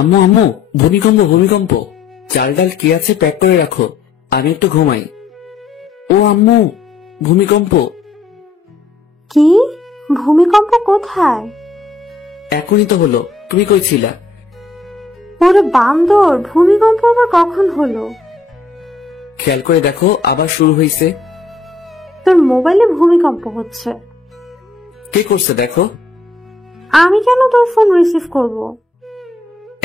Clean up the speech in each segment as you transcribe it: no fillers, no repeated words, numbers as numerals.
আম্মু আম্মু, ভূমিকম্প ভূমিকম্প। চাল ডাল কি আছে প্যাক করে রাখো, আমি একটু ঘুমাই। ও আম্মু, ভূমিকম্প। কি? ভূমিকম্প কোথায়? এখনই তো হলো, তুমি কই ছিলা? ওরে বান্দর, ভূমিকম্প আবার কখন হলো? খেয়াল করে দেখো, আবার শুরু হয়েছে। তোর মোবাইলে ভূমিকম্প হচ্ছে। কে করছে দেখো। আমি কেন তোর ফোন রিসিভ করব?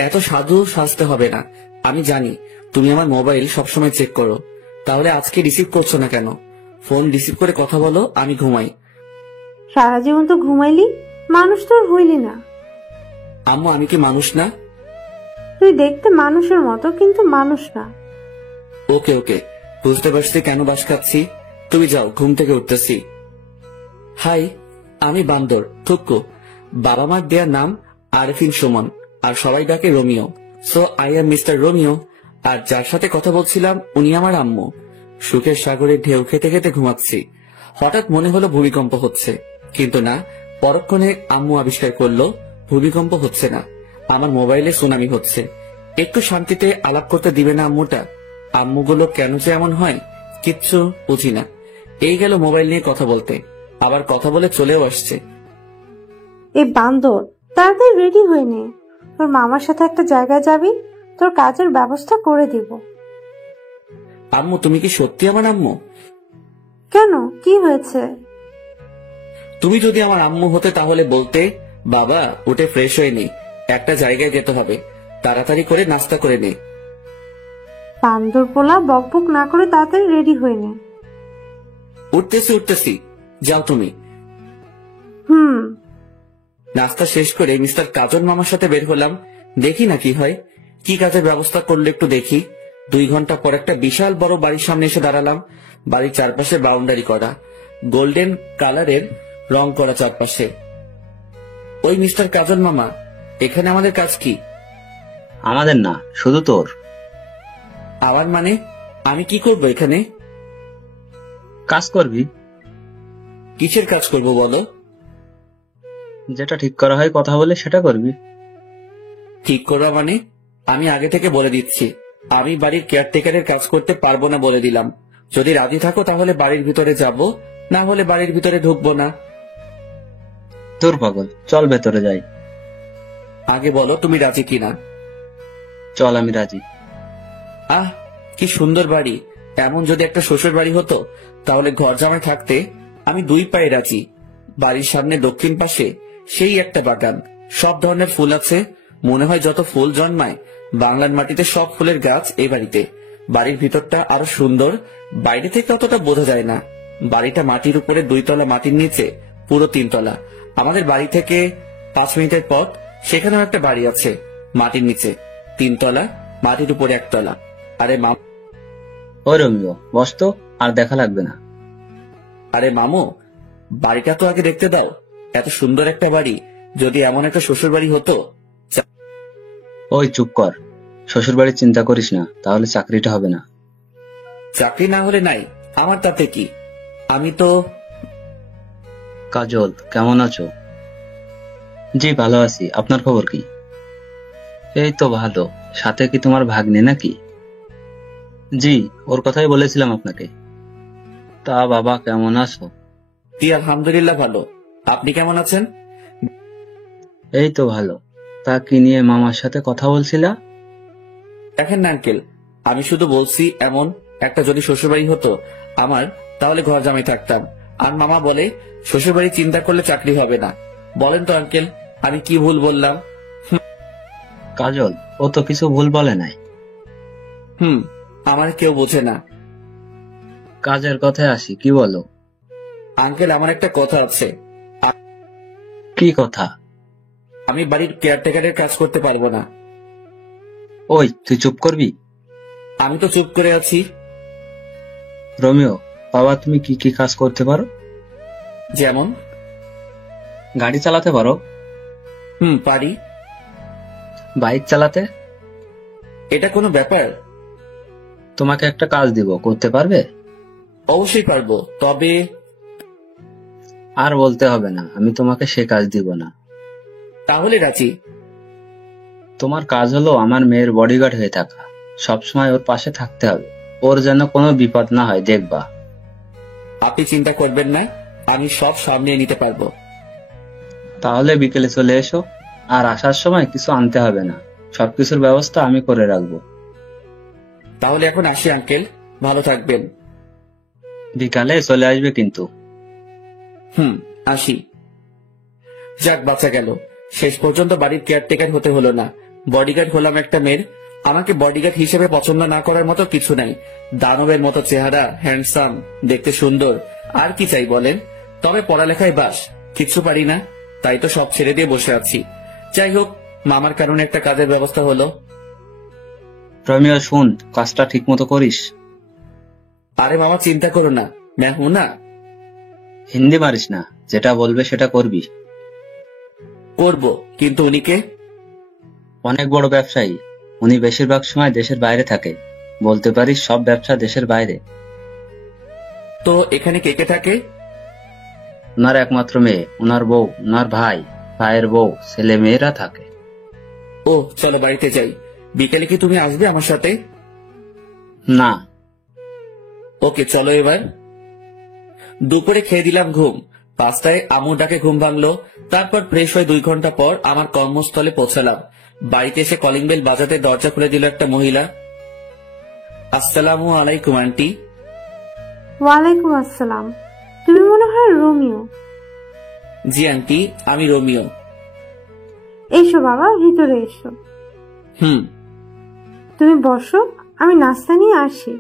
এত সাধু সাজতে হবে না, আমি জানি তুমি আমার মোবাইল সবসময় চেক করো। তাহলে আজকে রিসিভ করছো না কেন? ফোন রিসিভ করে কথা বলো, আমি ঘুমাই। সারা জীবন তো ঘুমাইলি, মানুষ তো আর হইলি না। আম্মু, আমি কি মানুষ না? তুই দেখতে মানুষের মতো, কিন্তু মানুষ না। ওকে ওকে, বুঝতে পারছি কেন বাস খাচ্ছি। তুমি যাও, ঘুম থেকে উঠতেছি। হাই, আমি বান্দর থুক্কু। বাবা মার দেয়া নাম আরফিন সুমন, আর সবাই ডাকে Romeo. So I am Mister Romeo. আর যার সাথে কথা বলছিলাম উনি আমার আম্মু। সুখের সাগরে ঢেউ খেতে খেতে ঘুমাচ্ছি। হঠাৎ মনে হলো ভূমিকম্প হচ্ছে, কিন্তু না। পরক্ষণে আম্মু আবিষ্কার করলো ভূমিকম্প হচ্ছে না, আমার মোবাইলে সুনামি হচ্ছে। একটু শান্তিতে আলাপ করতে দিবে না আম্মুটা? আম্মুগুলো কেন যে এমন হয়, কিচ্ছু বুঝি না। এই গেল মোবাইল নিয়ে কথা বলতে, আবার কথা বলে চলেও আসছে। এ বান্দর, তাড়াতাড়ি রেডি হয়ে নে। তোর মামার সাথে একটা জায়গায় যাবি, তোর কাজের ব্যবস্থা করে দিব। আম্মু, তুমি কি সত্যি আমার আম্মু? কেন, কি হয়েছে? তুমি যদি আমার আম্মু হতে তাহলে বলতে, বাবা উঠে ফ্রেশ হয়ে নে, একটা জায়গায় যেতে হবে, তাড়াতাড়ি করে নাস্তা করে নে। বান্দর পোলা, বকবক না করে তাড়াতাড়ি রেডি হয়ে নে। উঠতেছি উঠতেছি, যাও তুমি। হুম। নাস্তা শেষ করে মিস্টার কাজন মামার সাথে বের হলাম। দেখি না কি হয়, কি কাজের ব্যবস্থা করলে একটু দেখি। 2 ঘন্টা পর একটা বিশাল বড় বাড়ির সামনে এসে দাঁড়ালাম। বাড়ির চারপাশে বাউন্ডারি করা, গোল্ডেন কালারের রং করা চারপাশে। ওই মিস্টার কাজন মামা, এখানে আমাদের কাজ কি? আমাদের না, শুধু তোর। আমার মানে, আমি কি করব এখানে? কাজ করবি, কিসের কাজ করব বলো? যেটা ঠিক করা হয় কথা বলে সেটা করবি। ঠিক করা মানে? আমি আগে থেকে বলে দিচ্ছি, আমি বাড়ির কেয়ারটেকারের কাজ করতে পারবো না বলে দিলাম। যদি রাজি থাকো তাহলে বাড়ির ভিতরে যাব, না হলে বাড়ির ভিতরে ঢুকবো না। তোর পাগল, চল ভেতরে যাই। আগে বলো তুমি রাজি কিনা। চল, আমি রাজি। আহ, কি সুন্দর বাড়ি। এমন যদি একটা শ্বশুর বাড়ি হতো তাহলে ঘর জামাই থাকতে আমি 2 পায়ে রাজি। বাড়ির সামনে দক্ষিণ পাশে সেই একটা বাগান, সব ধরনের ফুল আছে। মনে হয় যত ফুল জন্মায় বাংলার মাটিতে সব ফুলের গাছ এই বাড়িতে। বাড়ির ভিতরটা আরো সুন্দর, বাইরে থেকে অতটা বোঝা যায় না। বাড়িটা মাটির উপরে 2 তলা, মাটির নিচে পুরো 3 তলা। আমাদের বাড়ি থেকে 5 মিনিটের পথ সেখানেও একটা বাড়ি আছে, মাটির নিচে 3 তলা, মাটির উপরে 1 তলা। আরে ওই রোমিও, বস তো, আর দেখা লাগবে না। আরে মামু, বাড়িটা তো আগে দেখতে দাও। এত সুন্দর একটা বাড়ি, যদি এমন একটা শ্বশুর বাড়ি হতো। ওই চুপ কর, শ্বশুর বাড়ির চিন্তা করিস না, তাহলে চাকরিটা হবে না। চাকরি না হলে নাই, আমার তাতে কি? আমি তো। কাজল, কেমন আছো? জি ভালো আছি, আপনার খবর কি? এই তো ভালো। সাথে কি তোমার ভাগ্নে নাকি? জি, ওর কথাই বলেছিলাম আপনাকে। তা বাবা, কেমন আছো? জি আলহামদুলিল্লাহ ভালো। আপনি কেমন আছেন? এই তো ভালো। তা কি নিয়ে মামার সাথে কথা বলছিলা? দেখেন না আঙ্কেল, আমি শুধু বলছি এমন একটা যদি শ্বশুরবাড়ি হতো আমার, তাহলে ঘর জামাই থাকতাম। আর মামা বলে শ্বশুরবাড়ি চিন্তা করলে চাকরি হবে না। বলেন তো আঙ্কেল, আমি কি ভুল বললাম? কাজল, ও তো কিছু ভুল বলে নাই। আমার কেউ বোঝে না। কাজের কথায় আসি, কি বলো? আঙ্কেল, আমার একটা কথা আছে। কি কথা? আমি বাড়ির কেয়ারটেকারের কাজ করতে পারবো না। ওই, তুই চুপ করবি? আমি তো চুপ করে আছি। রোমিও, বাবা তুমি কি কি কাজ করতে পারো? যেমন? গাড়ি চালাতে পারো? পারি। বাইক চালাতে? এটা কোনো ব্যাপার? তোমাকে একটা কাজ দিব, করতে পারবে? অবশ্যই পারবো, তবে। আর বলতে হবে না, আমি তোমাকে সে কাজ দিব না। তাহলে রাজি। তোমার কাজ হলো আমার মেয়ের বডিগার্ড হয়ে থাকা, সবসময় ওর পাশে থাকতে হবে, ওর যেন কোনো বিপদ না হয় দেখবা। আপনি চিন্তা করবেন না, আমি সব সামলিয়ে নিতে পারবো। তাহলে বিকেলে চলে এসো, আর আসার সময় কিছু আনতে হবে না, সবকিছুর ব্যবস্থা আমি করে রাখবো। তাহলে এখন আসি আঙ্কেল, ভালো থাকবেন। বিকালে চলে আসবে কিন্তু। আসি। যাক, বাঁচা গেল। শেষ পর্যন্ত বাড়ির কেয়ারটেকার হতে হলো না, বডিগার্ড হলাম একটা মেয়ের। আমাকে বডিগার্ড হিসেবে পছন্দ না করার মতো কিছু নাই। দানবের মতো চেহারা, হ্যান্ডসাম, দেখতে সুন্দর, আর কি চাই বলেন? তবে পড়ালেখায় বাস, কিচ্ছু পারি না, তাই তো সব ছেড়ে দিয়ে বসে আছি। যাই হোক, মামার কারণে একটা কাজের ব্যবস্থা হলো। রমিও শুন, কাজটা ঠিক মতো করিস। আরে মামা, চিন্তা করো না, मैं हूं না। হিন্দি মারিস না, যেটা বলবে সেটা করবি। করব, কিন্তু উনিকে? অনেক বড় ব্যবসায়ী, উনি বেশিরভাগ সময় দেশের বাইরে থাকে, বলতে পারিস সব ব্যবসা দেশের বাইরে। তো এখানে কে কে থাকে? ওনার একমাত্র মেয়ে, ওনার বউ, ওনার ভাই, ভাইয়ের বউ, ছেলে মেয়েরা থাকে। ও, চলো বাড়িতে যাই। বিকেলে কি তুমি আসবে আমার সাথে? না। ওকে, চলো এবার। দুপুরে খেয়ে দিলাম ঘুম। 5টায় আম্মুর ডাকে ঘুম ভাঙলো। তারপর ফ্রেশ হয়ে 2 ঘন্টা পর আমার কর্মস্থলে পৌঁছালাম। বাড়িতে এসে কলিং বেল বাজাতে দরজা খুলে দিল একটা মহিলা। আসসালামু আলাইকুম আন্টি। ওয়ালাইকুম আসসালাম। তুমি মনে হয় রোমিও। জি আন্টি, আমি রোমিও। এসো বাবা, ভিতরে এসো। তুমি বসো, আমি নাস্তা নিয়ে আসি।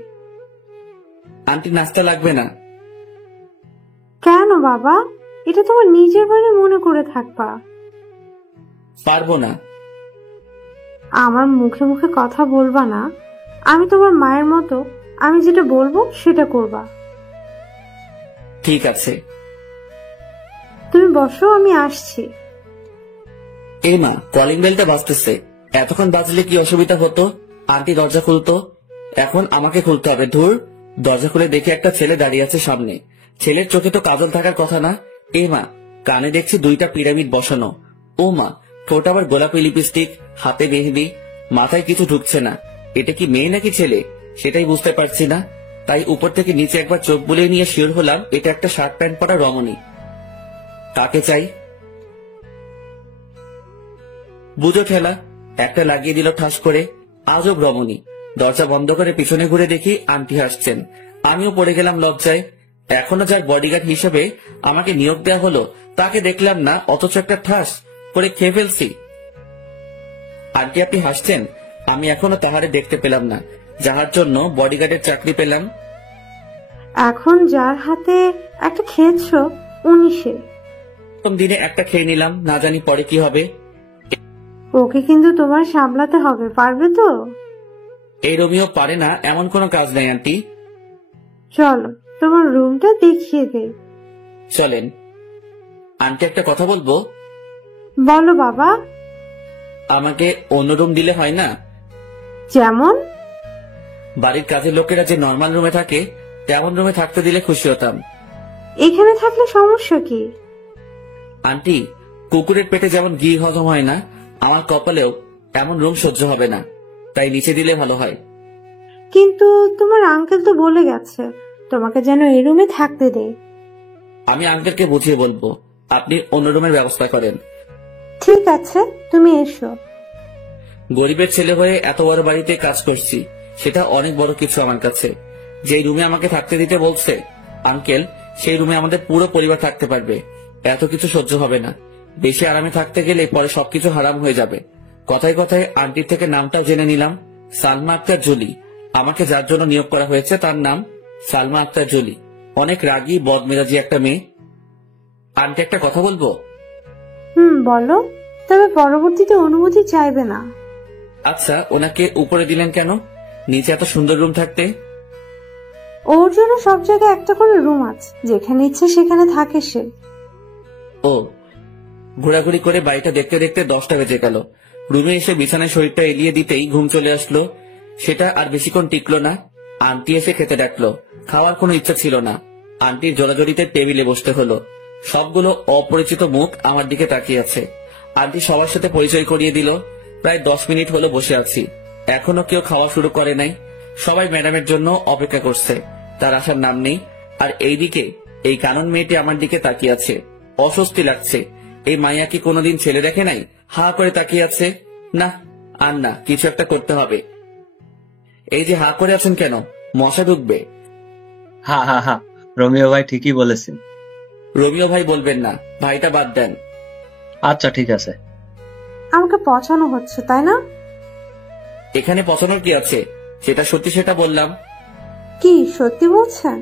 আন্টি, নাস্তা লাগবে না। কেন বাবা? এটা তোমার নিজের বাড়ি মনে করে থাকবা। পারবো না। আমার মুখে মুখে কথা বলবা না। আমি তোমার মায়ের মতো, আমি যেটা বলবো সেটা করবা। ঠিক আছে। তুমি বসো, আমি আসছি। এই মা, কলিং বেলটা বাজতেছে। এতক্ষণ বাজলে কি অসুবিধা হতো? আন্টি দরজা খুলতো। এখন আমাকে খুলতে হবে। ধুর, দরজা খুলে দেখি একটা ছেলে দাঁড়িয়ে আছে সামনে। ছেলের চোখে তো কাজল থাকার কথা না। এই মা, কানে দেখছি 2টা পিরামিড বসানো। ও মা, ঠোঁট আবার গোলাপি লিপস্টিক, হাতে মেহেদি, মাথায় কিছু ঢুকছে না। এটা কি মেয়ে নাকি ছেলে সেটাই বুঝতে পারছি না। তাই উপর থেকে নিচে একবার চোখ বুলিয়ে নিয়ে শিওর হলাম এটা একটা শার্ট প্যান্ট পরা রমণী। কাকে চাই? বুঝো ঠেলা, একটা লাগিয়ে দিল ঠাস করে। আজব রমণী। দরজা বন্ধ করে পিছনে ঘুরে দেখি আন্টি হাসছেন। আমিও পড়ে গেলাম লজ্জায়। এখনো যার বডিগার্ড হিসেবে আমাকে নিয়োগ দেওয়া হলো তাকে দেখলাম না, অথচ একটা ঠাস করে খেয়ে ফেলছি। আন্টি, আপনি হাসছেন? আমি এখনো তাহারে দেখতে পেলাম না, যাহার জন্য বডিগার্ডের চাকরি পেলাম। এখন যার হাতে একটা খেয়েছো উনি সে। প্রথম দিনে একটা খেয়ে নিলাম, না জানি পরে কি হবে। ওকে কিন্তু তোমার সামলাতে হবে, পারবে তো? এই রোমিও পারে না এমন কোনো কাজ নেই আন্টি। চলো তোমার রুমটা দেখিয়ে দে। চলেন। আন্টি, একটা কথা বলবো। বলো বাবা। আমাকে অন্য রুম দিলে হয় না? যেমন? বাড়ির কাজের লোকেরা যে নর্মাল রুমে থাকে তেমন রুমে থাকতে দিলে খুশি হতাম। এখানে থাকলে সমস্যা কি? আন্টি, কুকুরের পেটে যেমন ঘি হজম হয় না, আমার কপালেও এমন রুম সহ্য হবে না, তাই নিচে দিলে ভালো হয়। কিন্তু তোমার আঙ্কেল তো বলে গেছে তোমাকে যেন এই রুমে থাকতে দে। আমি আঙ্কেলকে বুঝিয়ে বলবো, আপনি অন্য রুমের ব্যবস্থা করেন। ঠিক আছে, তুমি এসো। গরিবের ছেলে হয়ে এত বড় বাড়িতে কাজ করছি, সেটা অনেক বড় কিছু আমার কাছে। যে রুমে আমাকে থাকতে দিতে বলছে আঙ্কেল, সেই রুমে আমাদের পুরো পরিবার থাকতে পারবে। এত কিছু সহ্য হবে না। বেশি আরামে থাকতে গেলে পরে সবকিছু হারাম হয়ে যাবে। কথায় কথায় আন্টির থেকে নামটা জেনে নিলাম, সালমা আক্তার জুলি। আমাকে যার জন্য নিয়োগ করা হয়েছে তার নাম সালমা আক্তার জুলি। অনেক রাগী বদমেজাজি একটা মেয়ে। আন্টি, একটা কথা বলবো? বলো, তবে পরবর্তীতে অনুমতি চাইবে না। আচ্ছা, ওনাকে উপরে দিলেন কেন? নিচে এত সুন্দর রুম থাকতে। ওর জন্য সব জায়গায় একটা করে রুম আছে, যেখানে ইচ্ছে সেখানে থাকে সে। ও, ঘোরাঘুরি করে বাড়িটা দেখতে দেখতে 10টা বেজে গেল। রুমে এসে বিছানায় শরীরটা এলিয়ে দিতেই ঘুম চলে আসলো। সেটা আর বেশিক্ষণ টিকলো না। আন্টি এসে খেতে ডাকলো। খাওয়ার কোনো ইচ্ছা ছিল না। আন্টির জোরাজোরিতে টেবিলে বসতে হলো। সবগুলো অপরিচিত মুখ আমার দিকে তাকিয়ে আছে। আন্টি সবার সাথে পরিচয় করিয়ে দিল। প্রায় 10 মিনিট হলো বসে আছি, এখনো কেউ খাওয়া শুরু করে নাই। সবাই ম্যাডামের জন্য অপেক্ষা করছে, তার আসার নাম নেই। আর এইদিকে এই কানন মেয়েটি আমার দিকে তাকিয়ে আছে, অস্বস্তি লাগছে। এই মাইয়া কি কোনোদিন ছেলে দেখে নাই? হা করে তাকিয়ে আছে। না, আর না, কিছু একটা করতে হবে। এই যে হা করে আছেন কেন? মশা ঢুকবে। হা হা হা, রোমিও ভাই ঠিকই বলেছেন। রোমিও ভাই বলবেন না, ভাইটা বাদ দেন। আচ্ছা ঠিক আছে। আমাকে পচানো হচ্ছে, তাই না? এখানে পছানোর কি আছে? সেটা সত্যি সেটা বললাম। কি সত্যি বলছেন?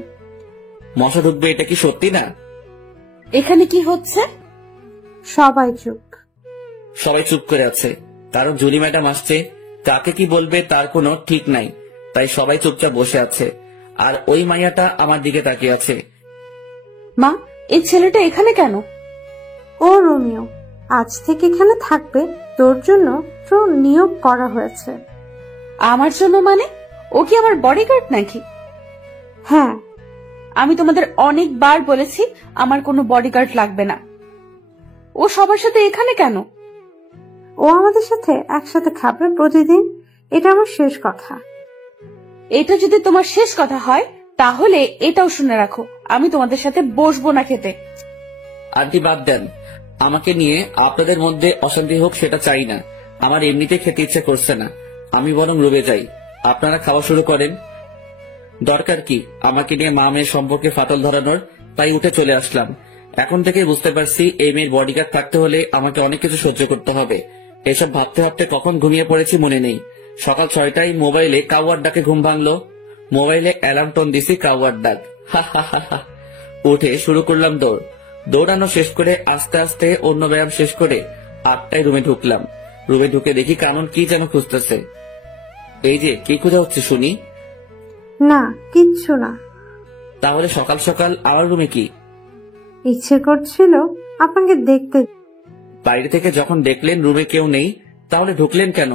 মশা ঢুকবে এটা কি সত্যি না? এখানে কি হচ্ছে? সবাই চুপ। সবাই চুপ করে আছে, কারণ জুলি ম্যাডাম আসছে। কাকে কি বলবে তার কোনো ঠিক নাই, তাই সবাই চুপচাপ বসে আছে। আর ওই মাইয়াটা আমার দিকে তাকিয়ে আছে। মা, এই ছেলেটা এখানে কেন? ও রোমিও, আজ থেকে এখানে থাকবে। তোর জন্য তোর নিয়োগ করা হয়েছে। আমার জন্য মানে? ও কি আমার বডিগার্ড নাকি? হ্যাঁ। আমি তোমাদের অনেকবার বলেছি আমার কোনো বডিগার্ড লাগবে না। ও সবার সাথে এখানে কেন? ও আমাদের সাথে একসাথে খাবে প্রতিদিন। এটা আমার শেষ কথা। এটা যদি তোমার শেষ কথা হয় তাহলে এটাও শুনে রাখো, আমি তোমাদের সাথে বসবো না খেতে। আন্টি বাদ দেন, আমাকে নিয়ে আপনাদের মধ্যে অশান্তি হোক সেটা চাই না। আমার এমনিতে খেতে ইচ্ছে করছে না, আমি বরং রুমে যাই। আপনারা খাওয়া শুরু করেন। দরকার কি আমাকে নিয়ে মা মেয়ের সম্পর্কে ফাটল ধরানোর? তাই উঠে চলে আসলাম। এখন থেকেই বুঝতে পারছি এই মেয়ের বডিগার্ড থাকতে হলে আমাকে অনেক কিছু সহ্য করতে হবে। এসব ভাবতে ভাবতে কখন ঘুমিয়ে পড়েছি মনে নেই। সকাল 6টায় মোবাইলে কাউয়ার ডাকে ঘুম ভাঙলো। মোবাইলে অ্যালার্ম টোন দিছি কাউয়ার ডাক। হা হা হা হা। উঠে শুরু করলাম দৌড়। দৌড়ানো শেষ করে আস্তে আস্তে অন্য ব্যায়াম শেষ করে 8টায় রুমে ঢুকলাম। রুমে ঢুকে দেখি কানন কি যেন খুঁজতেছে। এই যে কি খোঁজা হচ্ছে শুনি? না, কিচ্ছু না। তাহলে সকাল সকাল আমার রুমে কি? ইচ্ছে করছিল আপনাকে দেখতে। বাইরে থেকে যখন দেখলেন রুমে কেউ নেই, তাহলে ঢুকলেন কেন?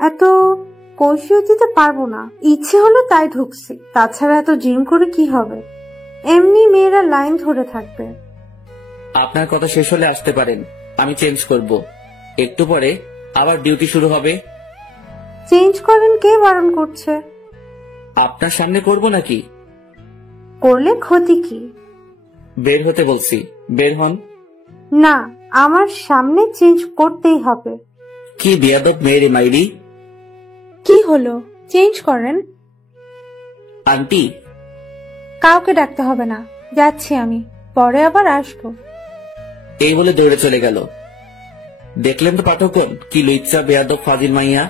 এত কৈফিয়ত দিতে পারবো না, ইচ্ছে হলো তাই ঢুকছি। তাছাড়া এত জিম করে কি হবে? এমনি মেয়েরা লাইন ধরে থাকবে। আপনার কথা শেষ হলে আসতে পারেন, আমি চেঞ্জ করব। একটু পরে আবার ডিউটি শুরু হবে। চেঞ্জ করেন, কে বারণ করছে? আপনার সামনে করব নাকি? করলে ক্ষতি কি? বের হতে বলছি, বের হন। না, আমার সামনে চেঞ্জ করতেই হবে। কি বিয়াদব মেয়েরে মাইরি। কি হলো? চেঞ্জ করেন। আন্টি, কাউকে ডাকতে হবে না, যাচ্ছি আমি, পরে আবার আসবো। এই বলে দৌড়ে চলে গেল। দেখলেন তো পাঠকগণ, কি লুইচ্ছা বেয়াদব ফাজিল মাইয়া।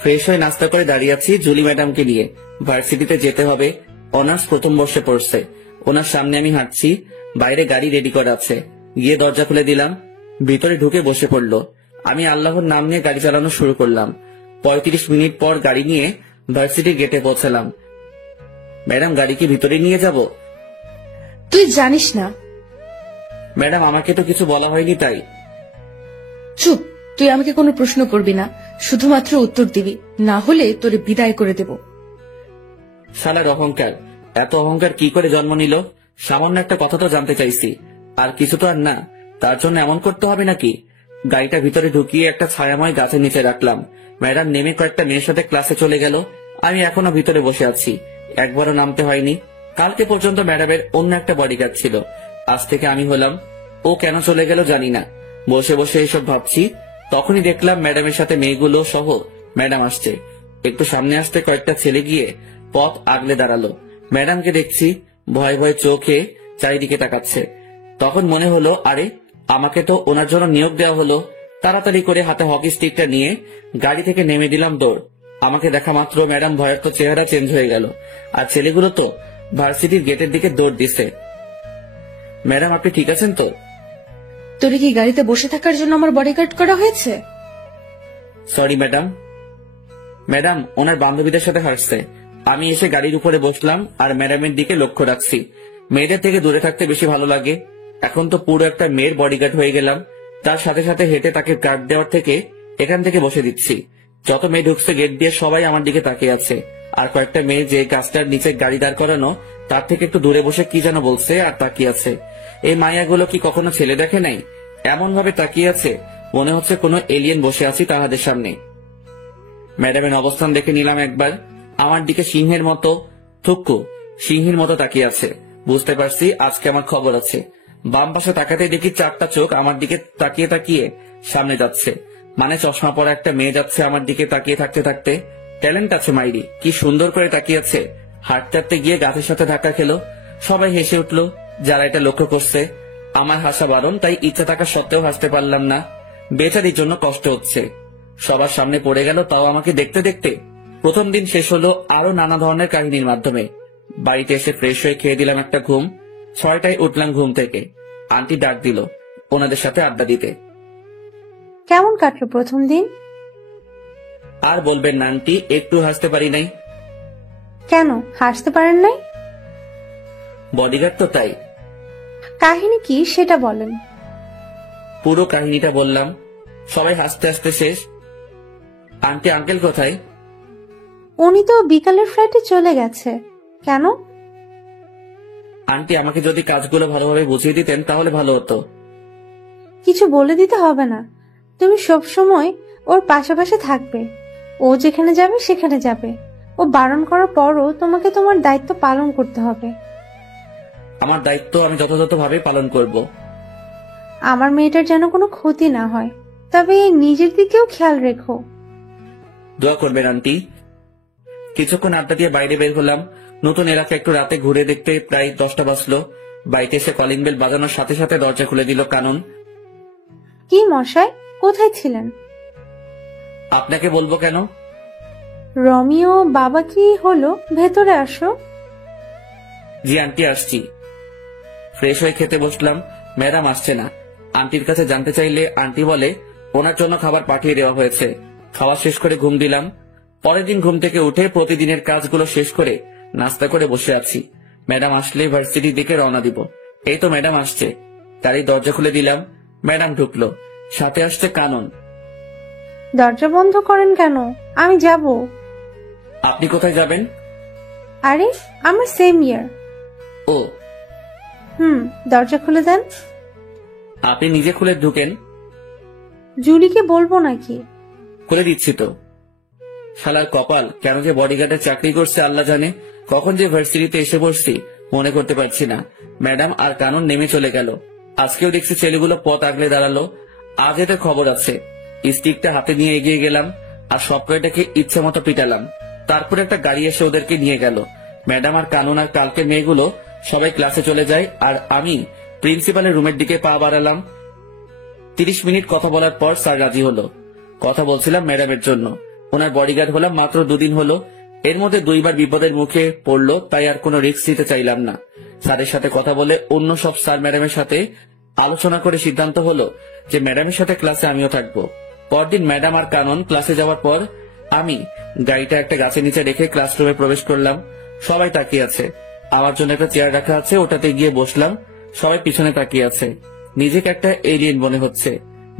ফ্রেশ হয়ে নাস্তা করে দাঁড়িয়ে আছি জুলি ম্যাডামকে নিয়ে। ভার্সিটিতে যেতে হবে, অনার্স প্রথম বর্ষে পড়ছে। ওনার সামনে আমি হাঁটছি, বাইরে গাড়ি রেডি করা আছে। গিয়ে দরজা খুলে দিলাম, ভিতরে ঢুকে বসে পড়লো। আমি আল্লাহর নাম নিয়ে গাড়ি চালানো শুরু করলাম। 35 মিনিট পর গাড়ি নিয়ে ভার্সিটির গেটে পৌঁছালাম। ম্যাডাম, গাড়ি কি ভিতরে নিয়ে যাব? তুই জানিস না। ম্যাডাম, আমাকে তো কিছু বলা হয়নি তাই। চুপ, তুই আমাকে কোনো প্রশ্ন করবি না, শুধুমাত্র উত্তর দিবি, না হলে তোরে বিদায় করে দেব। শালার অহংকার, এত অহংকার কি করে জন্ম নিল? সামান্য একটা কথা তো জানতে চাইছি, আর কিছু তো আর না, তার জন্য এমন করতে হবে নাকি? গাড়িটা ভিতরে ঢুকিয়ে একটা ছায়াময় গাছের নিচে রাখলাম। ম্যাডাম নেমে কয়েকটা মেয়ের সাথে ক্লাসে চলে গেল। আমি এখনো ভিতরে বসে আছি, একবারও নামতে হয়নি। কালকে পর্যন্ত ম্যাডামের অন্য একটা বডিগার্ড ছিল, আজ থেকে আমি হলাম। ও কেন চলে গেল জানি না। বসে বসে এসব ভাবছি, তখনই দেখলাম ম্যাডামের সাথে মেয়েগুলো সহ ম্যাডাম আসছে। একটু সামনে আসতে কয়েকটা ছেলে গিয়ে পথ আগলে দাঁড়ালো। ম্যাডামকে দেখছি ভয় ভয় চোখে চারিদিকে তাকাচ্ছে। তখন মনে হলো, আরে আমাকে তো ওনার জন্য নিয়োগ দেওয়া হলো। তাড়াতাড়ি করে হাতে হকি স্টিকটা নিয়ে গাড়ি থেকে নেমে দিলাম দৌড়। আমাকে দেখা মাত্র ম্যাডাম ভয়ের তো চেহারা চেঞ্জ হয়ে গেল, আর ছেলেগুলো তো ভার্সিটির গেটের দিকে দৌড় দিছে। ম্যাডাম, আপনি ঠিক আছেন তো? তোরে কি গাড়িতে বসে থাকার জন্য আমার বডিগার্ড করা হয়েছে? Sorry madam. ম্যাডাম ওনার বান্ধবীদের সাথে হাসছে। আমি এসে গাড়ির উপরে বসলাম আর ম্যাডামের দিকে লক্ষ্য রাখছি। মেয়েদের থেকে দূরে থাকতে বেশি ভালো লাগে। এখন তো পুরো একটা মেয়ের বডিগার্ড হয়ে গেলাম। তার সাথে সাথে হেঁটে তাকে গার্ড দেওয়ার থেকে এখান থেকে বসে দিচ্ছি। যত মেয়ে ঢুকছে গেট দিয়ে সবাই আমার দিকে তাকিয়ে আছে। আর কয়েকটা মেয়ে যে গাছটার নিচে গাড়ি দাঁড় করানো তার থেকে একটু দূরে বসে কি যেন বলছে আর তাকিয়ে আছে। এই মায়াগুলো কি কখনো ছেলে দেখে নাই? এমন ভাবে তাকিয়ে আছে মনে হচ্ছে কোনো এলিয়েন বসে আছি তাহাদের সামনে। ম্যাডামের অবস্থান দেখে নিলাম একবার। আমার দিকে সিংহের মতো, থুক্কু সিংহের মতো তাকিয়ে আছে। বুঝতে পারছি আজকে আমার খবর আছে। বাম পাশে তাকাতে দেখি 4টা চোখ আমার দিকে তাকিয়ে তাকিয়ে সামনে যাচ্ছে। মানে চশমা পরা একটা মেয়ে যাচ্ছে আমার দিকে তাকিয়ে থাকতে থাকতে। ট্যালেন্ট আছে মাইরি, কি সুন্দর করে তাকিয়েছে। হাঁটতে হাঁটতে গিয়ে গাছের সাথে ধাক্কা খেলো। সবাই হেসে উঠলো যারা এটা লক্ষ্য করছে। আমার হাসা বারণ, তাই ইচ্ছা থাকা সত্ত্বেও হাসতে পারলাম না। বেচারির জন্য কষ্ট হচ্ছে। সবার সামনে পড়ে গেল, তাও আমাকে দেখতে দেখতে। প্রথম দিন শেষ হলো আরো নানা ধরনের কাহিনীর মাধ্যমে। বাড়িতে এসে ফ্রেশ হয়ে খেয়ে দিলাম একটা ঘুম। 6টায় উঠলাম ঘুম থেকে। আন্টি ডাক দিল ওনাদের সাথে আড্ডা দিতে। কেমন কাটলো প্রথম দিন? আর বলবেন না আন্টি, একটু হাসতে পারি নাই। কেন হাসতে পারেন নাই? বডিগার্ড তো তাই। কাহিনী কি সেটা বলেন। পুরো কাহিনীটা বললাম। সবাই হাসতে হাসতে শেষ। আন্টি আঙ্কেল কোথায়? উনি তো বিকালের ফ্লাইটে চলে গেছে। কেন? আন্টি আমাকে যদি কাজগুলো ভালোভাবে বুঝিয়ে দিতেন তাহলে ভালো হতো। কিছু বলে দিতে হবে না, তুমি সব সময় ওর পাশাপাশি থাকবে। ও যেখানে যাবে সেখানে যাবে। ও বারণ করার পরও তোমাকে তোমার দায়িত্ব পালন করতে হবে। আমার দায়িত্ব আমি যথাযথভাবে পালন করব। আমার মেয়েটার যেন কোনো ক্ষতি না হয়, তবে নিজের দিকেও খেয়াল রেখো। দোয়া করবেন আন্টি। কিছুক্ষণ আড্ডা দিয়ে বাইরে বের হলাম। নতুন এলাকা একটু রাতে ঘুরে দেখতে প্রায় 10টা বাজলো। বাড়িতে এসে কলিং বেল বাজানোর সাথে সাথে দরজা খুলে দিল কানন। কি মশাই, কোথায় ছিলেন? আপনাকে বলবো কেন? রমিও বাবা কি হলো, ভেতরে আসো। জি আন্টি আসছি। ফ্রেশ হয়ে খেতে বসলাম। ম্যাডাম আসছে না। আন্টির কাছে জানতে চাইলে আন্টি বলে ওনার জন্য খাবার পাঠিয়ে দেওয়া হয়েছে। খাওয়া শেষ করে ঘুম দিলাম। পরের দিন ঘুম থেকে উঠে প্রতিদিনের কাজগুলো শেষ করে নাস্তা করে বসে আছি। ম্যাডাম আসলে ভার্সিটির দিকে রওনা দিব। এই তো ম্যাডাম আসছে। তারই দরজা খুলে দিলাম। ম্যাডাম ঢুকলো, সাথে আসছে কানন। দরজা বন্ধ করেন কেন? আমি যাব। আপনি কোথায় যাবেন? আরে আমার সেম ইয়ার। ও, দরজা খুলে দেন। আপনি নিজে খুলে ঢুকেন। জুলিকে বলবো নাকি? খুলে দিচ্ছি তো। শালার কপাল, কেন যে বডিগার্ডের চাকরি করছে আল্লাহ জানে। কখন যে ভার্সিটিতে এসে বসছি মনে করতে পারছি না। ম্যাডাম আর কানন নেমে চলে গেল। আজকেও দেখছি ছেলেগুলো পথ আগলে দাঁড়ালো। আজ এদের খবর আছে। স্টিকটা হাতে নিয়ে এগিয়ে গেলাম আর সব কয়টাকে ইচ্ছে মতো পিটালাম। তারপর একটা গাড়ি এসে ওদেরকে নিয়ে গেল। ম্যাডাম আর কানন আর কালকের মেয়েগুলো সবাই ক্লাসে চলে যায় আর আমি প্রিন্সিপালের রুমের দিকে পা বাড়ালাম। 30 মিনিট কথা বলার পর স্যার রাজি হলো। কথা বলছিলাম ম্যাডামের জন্য। ওনার বডিগার্ড হলাম মাত্র 2 দিন হলো। এর মধ্যে 2বার বিপদের মুখে পড়লো, তাই আর কোনো রিস্ক নিতে চাইলাম না। স্যারের সাথে কথা বলে অন্য সব স্যার ম্যাডামের সাথে আলোচনা করে সিদ্ধান্ত হলো যে ম্যাডামের সাথে ক্লাসে আমিও থাকবো। পরদিন ম্যাডাম আর কানন ক্লাসে যাওয়ার পর আমি গাড়িটা একটা গাছের নিচে রেখে ক্লাসরুমে প্রবেশ করলাম। সবাই তাকিয়ে আছে। আমার জন্য একটা চেয়ার রাখা আছে, ওটাতে গিয়ে বসলাম। সবাই পিছনে তাকিয়ে আছে। নিজেকে একটা এলিয়েন মনে হচ্ছে।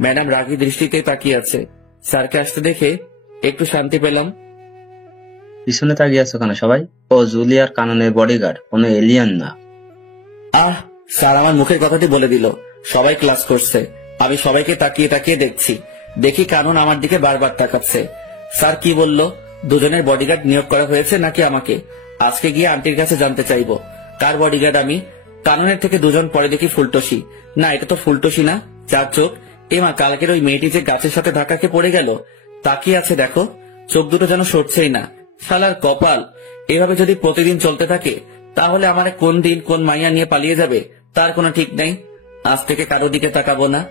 ম্যাডাম রাগী দৃষ্টিতে তাকিয়ে আছে। স্যারকে আসতে দেখে একটু শান্তি পেলাম। পিছনে তাকিয়ে আছো কেন সবাই? ও জুলি আর কাননের বডিগার্ড, কোনো এলিয়ান না। আহ, স্যার আমার মুখের কথাটি বলে দিল। সবাই ক্লাস করছে, আমি সবাইকে তাকিয়ে তাকিয়ে দেখছি। দেখি কানন আমার দিকে বারবার তাকাচ্ছে। স্যার কি বলল? দুজনের বডিগার্ড নিয়োগ করা হয়েছে নাকি আমাকে? আজকে গিয়ে আন্টির কাছে জানতে চাইবো কার বডিগার্ড আমি। কাননের থেকে 2জন পরে দেখি ফুলটসি। না, এটা তো ফুলটসি না, 4 চোখ। এমা, কালকের ওই মেয়েটি যে গাছের সাথে ধাক্কা খেয়ে পড়ে গেল, তাকিয়ে আছে দেখো। চোখ দুটো যেন সরছেই না। শালার কপাল, এভাবে যদি প্রতিদিন চলতে থাকে তাহলে আমার কোন দিন কোন মাইয়া নিয়ে পালিয়ে যাবে তার কোনো ঠিক নেই। আজ থেকে কারো দিকে তাকাবো না।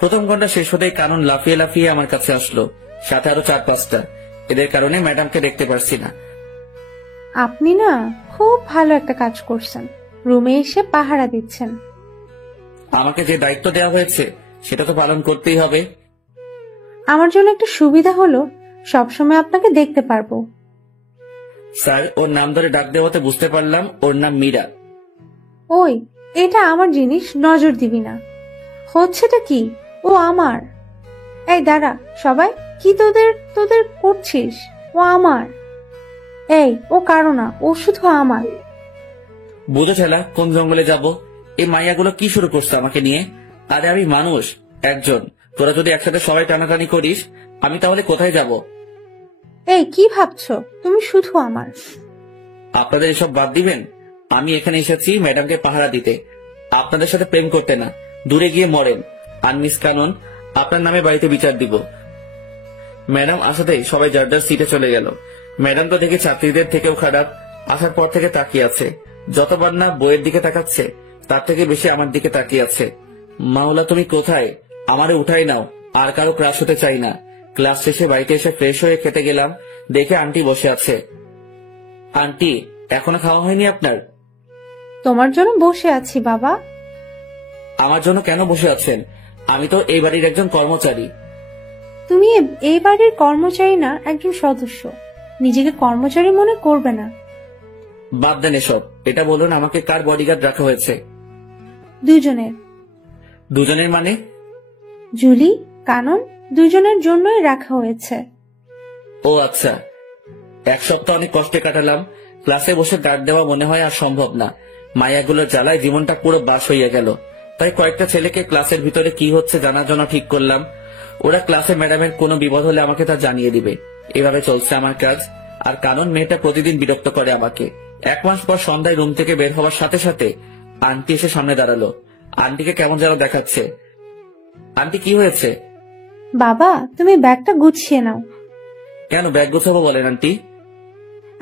প্রথম ঘন্টা শেষ হতেই কানন লাফিয়ে লাফিয়ে আমার কাছে আসলো, সাথে আরো 4-5টা। এদের কারণে ম্যাডামকে দেখতে পারছি না। আপনি না খুব ভালো একটা কাজ করছেন, রুমে এসে পাহারা দিচ্ছেন। আমাকে যে দায়িত্ব দেওয়া হয়েছে সেটা তো পালন করতেই হবে। আমার জন্য একটা সুবিধা হলো সবসময় আপনাকে দেখতে পারবো। স্যার, ওর নাম ধরে ডাক দেওয়াতে বুঝতে পারলাম ওর নাম মীরা। ওই, এটা আমার জিনিস, নজর দিবি না। হচ্ছেটা কি? ও আমার। এই দাঁড়া সবাই, কি তোদের তোদের করছিস? ও আমার। এই, ও কারো না, ও শুধু আমার। বুঝো ঠেলা, কোন জঙ্গলে যাব? এই মাইয়াগুলো কি শুরু করছে আমাকে নিয়ে? আরে আমি মানুষ একজন, তোরা যদি একসাথে সবাই টানাটানি করিস আমি তাহলে কোথায় যাব? এই কি ভাবছো? তুমি শুধু আমার। আপনাদের এসব বাদ দিবেন। আমি এখানে এসেছি ম্যাডামকে পাহারা দিতে, আপনাদের সাথে প্রেম করতে না। দূরে গিয়ে মরেন। আর মিস কানন, আপনার নামে বাড়িতে বিচার দিব। ম্যাডাম আসাতেই সবাই যার যার সিটে চলে গেল। ম্যাডাম তো দেখে ছাত্রীদের থেকেও খারাপ, আসার পর থেকে তাকিয়ে আছে। যতবার না বইয়ের দিকে তাকাচ্ছে তার থেকে বেশি আমার দিকে তাকিয়ে আছে। মাওলা তুমি কোথায়? আমারে উঠাই নাও, আর কারো ক্লাস হতে চাই না। ক্লাস শেষে বাড়িতে এসে ফ্রেশ হয়ে খেতে গেলাম, দেখে আন্টি বসে আছে। আন্টি, এখনো খাওয়া হয়নি আপনার? তোমার জন্য বসে আছি বাবা। আমার জন্য কেন বসে আছেন? আমি তো এই বাড়ির একজন কর্মচারী। তুমি এই বাড়ির কর্মচারী না, একজন সদস্য। নিজেকে কর্মচারী মনে করবে না। বাদ দেন এসব। এটা বলুন, আমাকে কার বডিগার্ড রাখা হয়েছে? দুজনের। দুজনের মানে? জুলি, কানন, দুজনের জন্যই রাখা হয়েছে। ও আচ্ছা। এক সপ্তাহ অনেক কষ্টে কাটালাম। ক্লাসে বসে গার্ড দেওয়া মনে হয় আর সম্ভব না। মায়াগুলোর জ্বালায় জীবনটা পুরো বাস হইয়া গেল। তাই কয়েকটা ছেলেকে ক্লাসের ভিতরে কি হচ্ছে জানার জন্য ঠিক করলাম। ওরা ক্লাসে ম্যাডামের কোনো বিপদ হলে আমাকে তা জানিয়ে দিবে। এভাবে চলছে আমার কাজ। আর কানন মেয়েটা প্রতিদিন বিরক্ত করে আমাকে। 1 মাস পর সন্ধ্যায় রুম থেকে বের হওয়ার সাথে সাথে আন্টি এসে সামনে দাঁড়ালো। আন্টিকে কেমন যেন দেখাচ্ছে। আন্টি, কি হয়েছে? বাবা, তুমি ব্যাগটা গুছিয়ে নাও। কেন ব্যাগ গোছাবো বলেন আন্টি?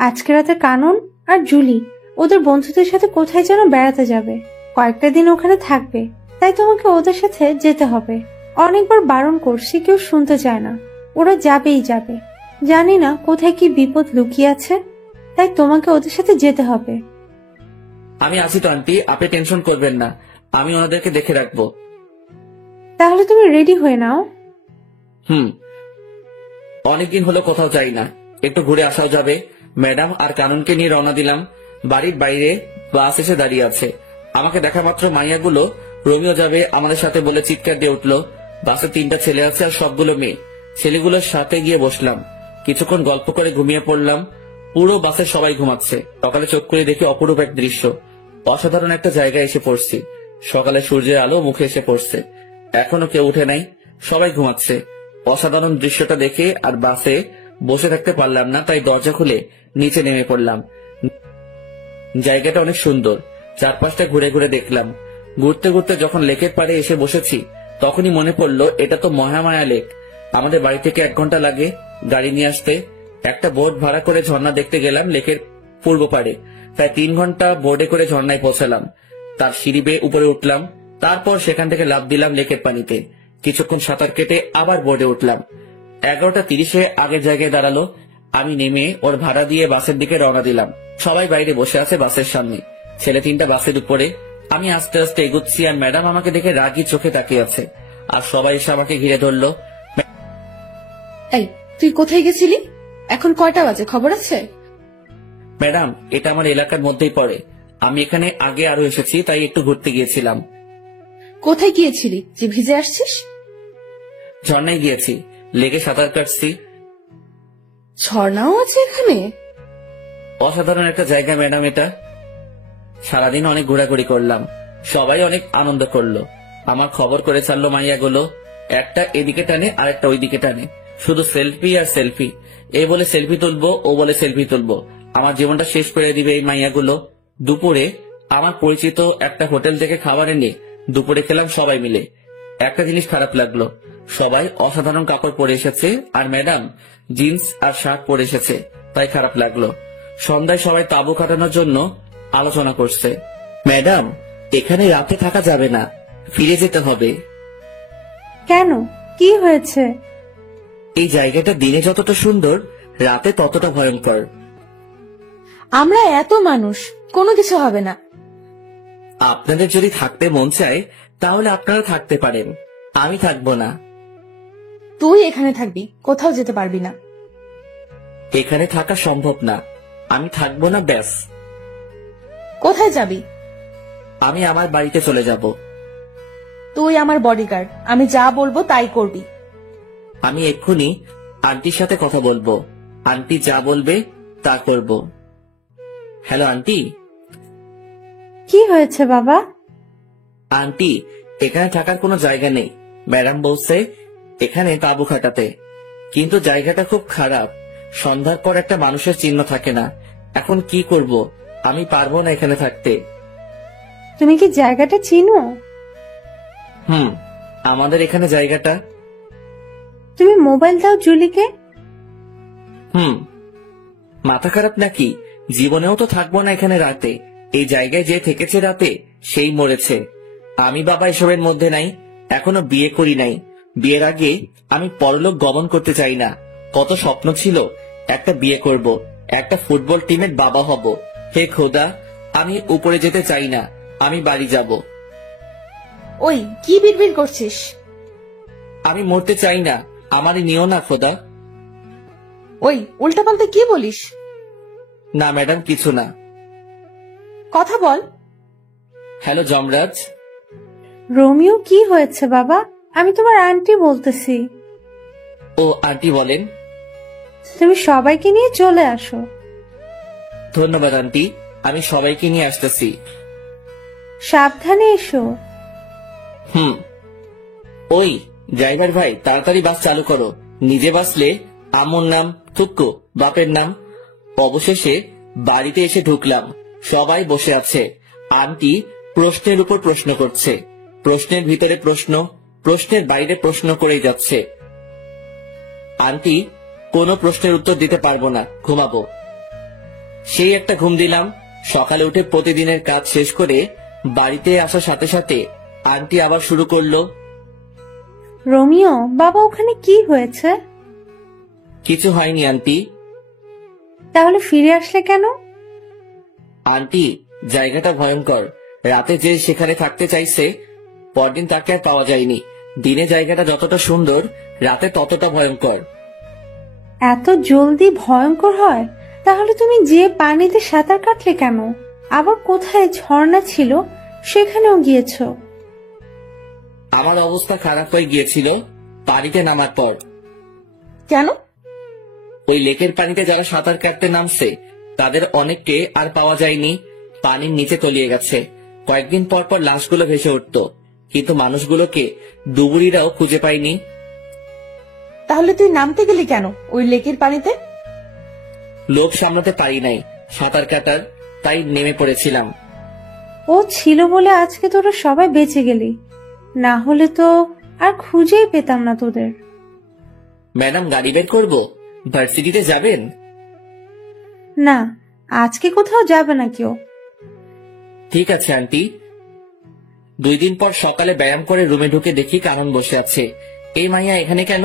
আজকে রাতে কানন আর জুলি ওদের বন্ধুদের সাথে কোথায় যেন বেড়াতে যাবে। কয়েকটা দিন ওখানে থাকবে, তাই তোমাকে ওদের সাথে যেতে হবে। অনেকবার বারণ করছি, কেউ শুনতে চায় না। ওরা যাবেই যাবে। জানি না কোথায় কি বিপদ লুকিয়ে আছে, তাই তোমাকে ওদের সাথে যেতে হবে। আমি আছি তো আন্টি, আপনি টেনশন করবেন না। আমি ওনাদেরকে দেখে রাখবো। তাহলে তুমি রেডি হয়ে নাও। অনেকদিন হলো কোথাও যাই না, একটু ঘুরে আসাও যাবে। ম্যাডাম আর কাননকে নিয়ে রওনা দিলাম। বাড়ির বাইরে বাস এসে দাঁড়িয়ে আছে। আমাকে দেখা মাত্র মাইয়াগুলো রোমিও যাবে আমাদের সাথে বলে চিৎকার দিয়ে উঠলো। বাসে 3টা ছেলে আছে আর সবগুলো মেয়ে। ছেলেগুলোর সাথে গিয়ে বসলাম। কিছুক্ষণ গল্প করে ঘুমিয়ে পড়লাম। পুরো বাসে সবাই ঘুমাচ্ছে। সকালে চোখ করে দেখি অপরূপ এক দৃশ্য। অসাধারণ একটা জায়গায় এসে পড়ছি। সকালে সূর্যের আলো মুখে এসে পড়ছে। এখনো কেউ উঠে নাই, সবাই ঘুমাচ্ছে। অসাধারণ দৃশ্যটা দেখে আর বাসে বসে থাকতে পারলাম না, তাই দরজা খুলে নিচে নেমে পড়লাম। জায়গাটা অনেক সুন্দর। চারপাশটা ঘুরে ঘুরে দেখলাম। ঘুরতে ঘুরতে যখন লেকের পাড়ে এসে বসেছি তখনই মনে পড়লো এটা তো মহামায়া লেক। আমাদের বাড়ি থেকে 1 ঘন্টা লাগে গাড়ি নিয়ে আসতে। একটা বোট ভাড়া করে ঝর্ণা দেখতে গেলাম লেকের পূর্ব পাড়ে। প্রায় 3 ঘন্টা বোর্ডে করে ঝর্ণায় পৌঁছালাম। তার সিঁড়ি বেয়ে উপরে উঠলাম। তারপর সেখান থেকে লাফ দিলাম লেকের পানিতে। কিছুক্ষণ সাঁতার কেটে আবার বোর্ডে উঠলাম। 11:30 আগের জায়গায় দাঁড়ালো। আমি নেমে ওর ভাড়া দিয়ে বাসের দিকে রওনা দিলাম। সবাই বাইরে বসে আছে বাসের সামনে। ছেলে 3টা বাসের উপরে। আমি আস্তে আস্তে এগুচ্ছি আর ম্যাডাম আমাকে দেখে রাগী চোখে তাকিয়ে আছে। আর সবাই এসে আমাকে ঘিরে ধরলো। এই, তুই কোথায় গেছিলি? এখন কয়টা বাজে খবর আছে? ম্যাডাম, এটা আমার এলাকার মধ্যেই পড়ে। আমি এখানে আগে আরো এসেছি, তাই একটু ঘুরতে গিয়েছিলাম। কোথায় গিয়েছিলি যে ভিজে আসছিস? ঝর্ণায় গিয়েছি, লেগে সাঁতার কাটছি। ঝর্ণাও আছে এখানে? অসাধারণ একটা জায়গা ম্যাডাম এটা। সারাদিন অনেক ঘোরাঘুরি করলাম। সবাই অনেক আনন্দ করলো। আমার খবর করে ছাড়লো মাইয়াগুলো। একটা এদিকে টানে আর একটা ওইদিকে টানে। শুধু সেলফি আর সেলফি। এ বলে সেলফি তুলবো, ও বলে সেলফি তুলবো। আমার জীবনটা শেষ করে দিবে এই মাইয়াগুলো। দুপুরে আমার পরিচিত একটা হোটেল থেকে খাবার এনে দুপুরে খেলাম সবাই মিলে। একটা জিনিস খারাপ লাগলো, সবাই অসাধারণ কাপড় পরে এসেছে আর ম্যাডাম জিন্স আর শার্ট পরে এসেছে, তাই খারাপ লাগলো। সন্ধ্যায় সবাই তাঁবু কাটানোর জন্য আলোচনা করছে। ম্যাডাম, এখানে রাতে থাকা যাবে না, ফিরে যেতে হবে। কেন, কি হয়েছে? এই জায়গাটা দিনে যতটা সুন্দর, রাতে ততটা ভয়ঙ্কর। আমরা এত মানুষ, কোনো কিছু হবে না। আপনাদের যদি থাকতে মন চায় তাহলে আপনারা থাকতে পারেন, আমি থাকবো না। তুই এখানে থাকবি, কোথাও যেতে পারবি না। এখানে থাকা সম্ভব না, আমি থাকবো না, ব্যাস। কোথায় যাবি? আমি আমার বাড়িতে চলে যাব। তুই আমার বডিগার্ড, আমি যা বলবো তাই করবি। আমি এক্ষুনি আন্টির সাথে কথা বলবো। আন্টি যা বলবে তা করব। Hello aunty. কি হয়েছে বাবা? আন্টি, এখানে থাকার কোনো জায়গা নেই। ম্যাডাম বলছে এখানে তাঁবু খাটাতে, কিন্তু জায়গাটা খুব খারাপ। সন্ধ্যার পর একটা মানুষের চিহ্ন থাকে না। এখন কি করব? আমি পারবো না এখানে থাকতে। তুমি কি জায়গাটা চিনো? হুম, আমাদের এখানে জায়গাটা। তুমি মোবাইল দাও জুলিকে। হুম, মাথা খারাপ নাকি? জীবনেও তো থাকবো না এখানে রাতে। এই জায়গায় যে থেকেছে রাতে সেই মরেছে। আমি বাবা এসবের মধ্যে নাই। এখনো বিয়ে করি নাই। বিয়ের আগে আমি পরলোক গমন করতে চাই না। কত স্বপ্ন ছিল, একটা বিয়ে করব, একটা ফুটবল টিমের বাবা হব। হে খোদা, আমি উপরে যেতে চাই না। আমি বাড়ি যাব। ওই কি বিড়বিড় করছিস? আমি মরতে চাই না। আমারই নিও না খোদা। ওই উল্টাপাল্টা কি বলিস? না ম্যাডাম, কিছু না। কথা বল। হ্যালো যমরাজ। রোমিও, কি হয়েছে বাবা? আমি তোমার আন্টি বলতেছি। ও আন্টি বলেন। তুমি সবাইকে নিয়ে চলে আসো। ধন্যবাদ আন্টি, আমি সবাইকে নিয়ে আসতেছি। সাবধানে এসো। হুম। ওই ড্রাইভার ভাই, তাড়াতাড়ি বাস চালু করো। নিজে বাসলে আম্মুর নাম থুক্কু, বাপের নাম। অবশেষে বাড়িতে এসে ঢুকলাম। সবাই বসে আছে। আন্টি প্রশ্নের উপর প্রশ্ন করছে। প্রশ্নের ভিতরে প্রশ্ন, প্রশ্নের বাইরে প্রশ্ন করেই যাচ্ছে। আন্টি কোনো প্রশ্নের উত্তর দিতে পারবো না, ঘুমাবো। সেই একটা ঘুম দিলাম। সকালে উঠে প্রতিদিনের কাজ শেষ করে বাড়িতে আসার সাথে সাথে আন্টি আবার শুরু করলো। রোমিও বাবা, ওখানে কি হয়েছে? কিছু হয়নি আন্টি। তাহলে ফিরে আসলে কেন? আন্টি, জায়গাটা ভয়ঙ্কর। রাতে যে সেখানে থাকতে চাইছে, পরদিন তাকে আর পাওয়া যায়নি। দিনে জায়গাটা যতটা সুন্দর, রাতে ততটা ভয়ঙ্কর। এত জলদি ভয়ঙ্কর হয়? তাহলে তুমি যে পানিতে সাঁতার কাটলে কেন? আবার কোথায় ঝর্ণা ছিল সেখানেও গিয়েছো? আমার অবস্থা খারাপ হয়ে গিয়েছিল পানিতে নামার পর। কেন? ওই লেকের পানিতে যারা সাঁতার কাটতে নামছে তাদের অনেককে আর পাওয়া যায়নি। পানির নিচে তলিয়ে গেছে। কয়েকদিন পর পর লাশগুলো ভেসে উঠত, কিন্তু মানুষগুলোকে ডুবুরিরাও খুঁজে পায়নি। তাহলে তুই নামতে গেলি কেন ওই লেকের পানিতে? লোভ সামলাতে পারি নাই সাঁতার কাটার, তাই নেমে পড়েছিলাম। ও ছিল বলে আজকে তোরা সবাই বেঁচে গেলি, না হলে তো আর খুঁজেই পেতাম না তোদের। ম্যাডাম, গাড়ি বের করবো? ভার্সিটিতে যাবেন? না, আজকে কোথাও যাবে না কেউ। ঠিক আছে আন্টি। 2 দিন পর সকালে ব্যায়াম করে রুমে ঢুকে দেখি কারণ বসে আছে। এই মাইয়া এখানে কেন?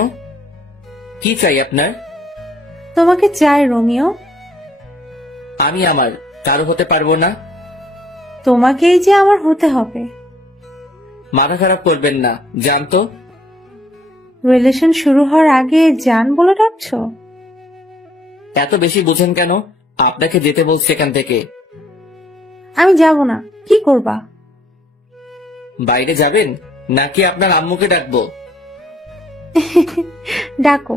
কি চাই আপনার? তোমাকে চাই রোমিও। আমি আমার কারো হতে পারবো না। তোমাকেই যে আমার হতে হবে। মাথা খারাপ করবেন না, জানতো। রিলেশন শুরু হওয়ার আগে জান বলে ডাকছো? এত বেশি বুঝেন কেন? আপনাকে যেতে বলছে এখান থেকে। আমি যাব না। কি করবা? বাইরে যাবেন নাকি আপনার আম্মুকে ডাকবো? ডাকো।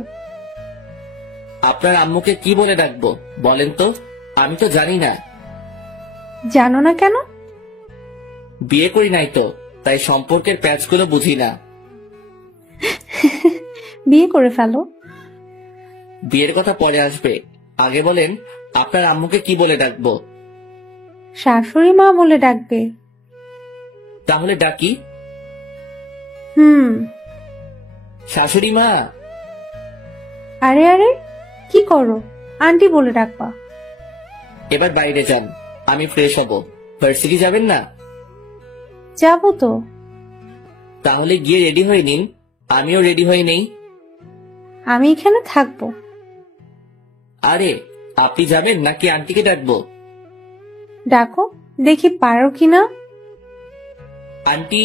আপনার আম্মুকে কি বলে ডাকবো বলেন তো? আমি তো জানি না। জানো না কেন? বিয়ে করি নাই তো, তাই সম্পর্কের প্যাচগুলো বুঝি না। বিয়ে করে ফেলো। বিয়ের কথা পরে আসবে, আগে বলেন আপনার আম্মুকে কি বলে ডাকবো? শাশুড়ি মা বলে ডাকবে। তাহলে ডাকি। হুম। শাশুড়ি মা। আরে আরে, কি করো? আন্টি বলে ডাকবা। এবার বাইরে যান, আমি ফ্রেশ হব। ভার্সিটি যাবেন না? যাবো তো। তাহলে গিয়ে রেডি হয়ে নিন, আমিও রেডি হয়ে নেই। আমি এখানে থাকবো। আরে, আপনি যাবেন নাকি আন্টিকে ডাকবো? ডাকো, দেখি পারো কিনা। আন্টি।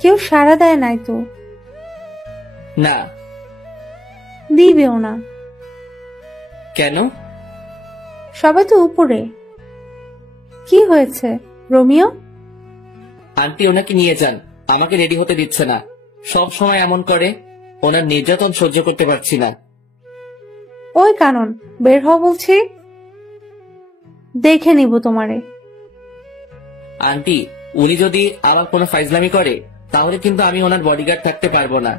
কেউ সাড়া দেয় নাই তো। না। দিবেও না। কেন? সবাই তো উপরে। কি হয়েছে রোমিও? আন্টি ওনাকে নিয়ে যান, আমাকে রেডি হতে দিচ্ছে না। সব সময় এমন করে। ওনার নির্যাতন সহ্য করতে পারছি না। ওই কানন, বের হও বলছি। দেখে নিব তোমারে। আন্টি, উনি যদি আবার কোনো ফাইজলামি করে তাহলে কিন্তু আমি ওনার বডিগার্ড থাকতে পারবো না।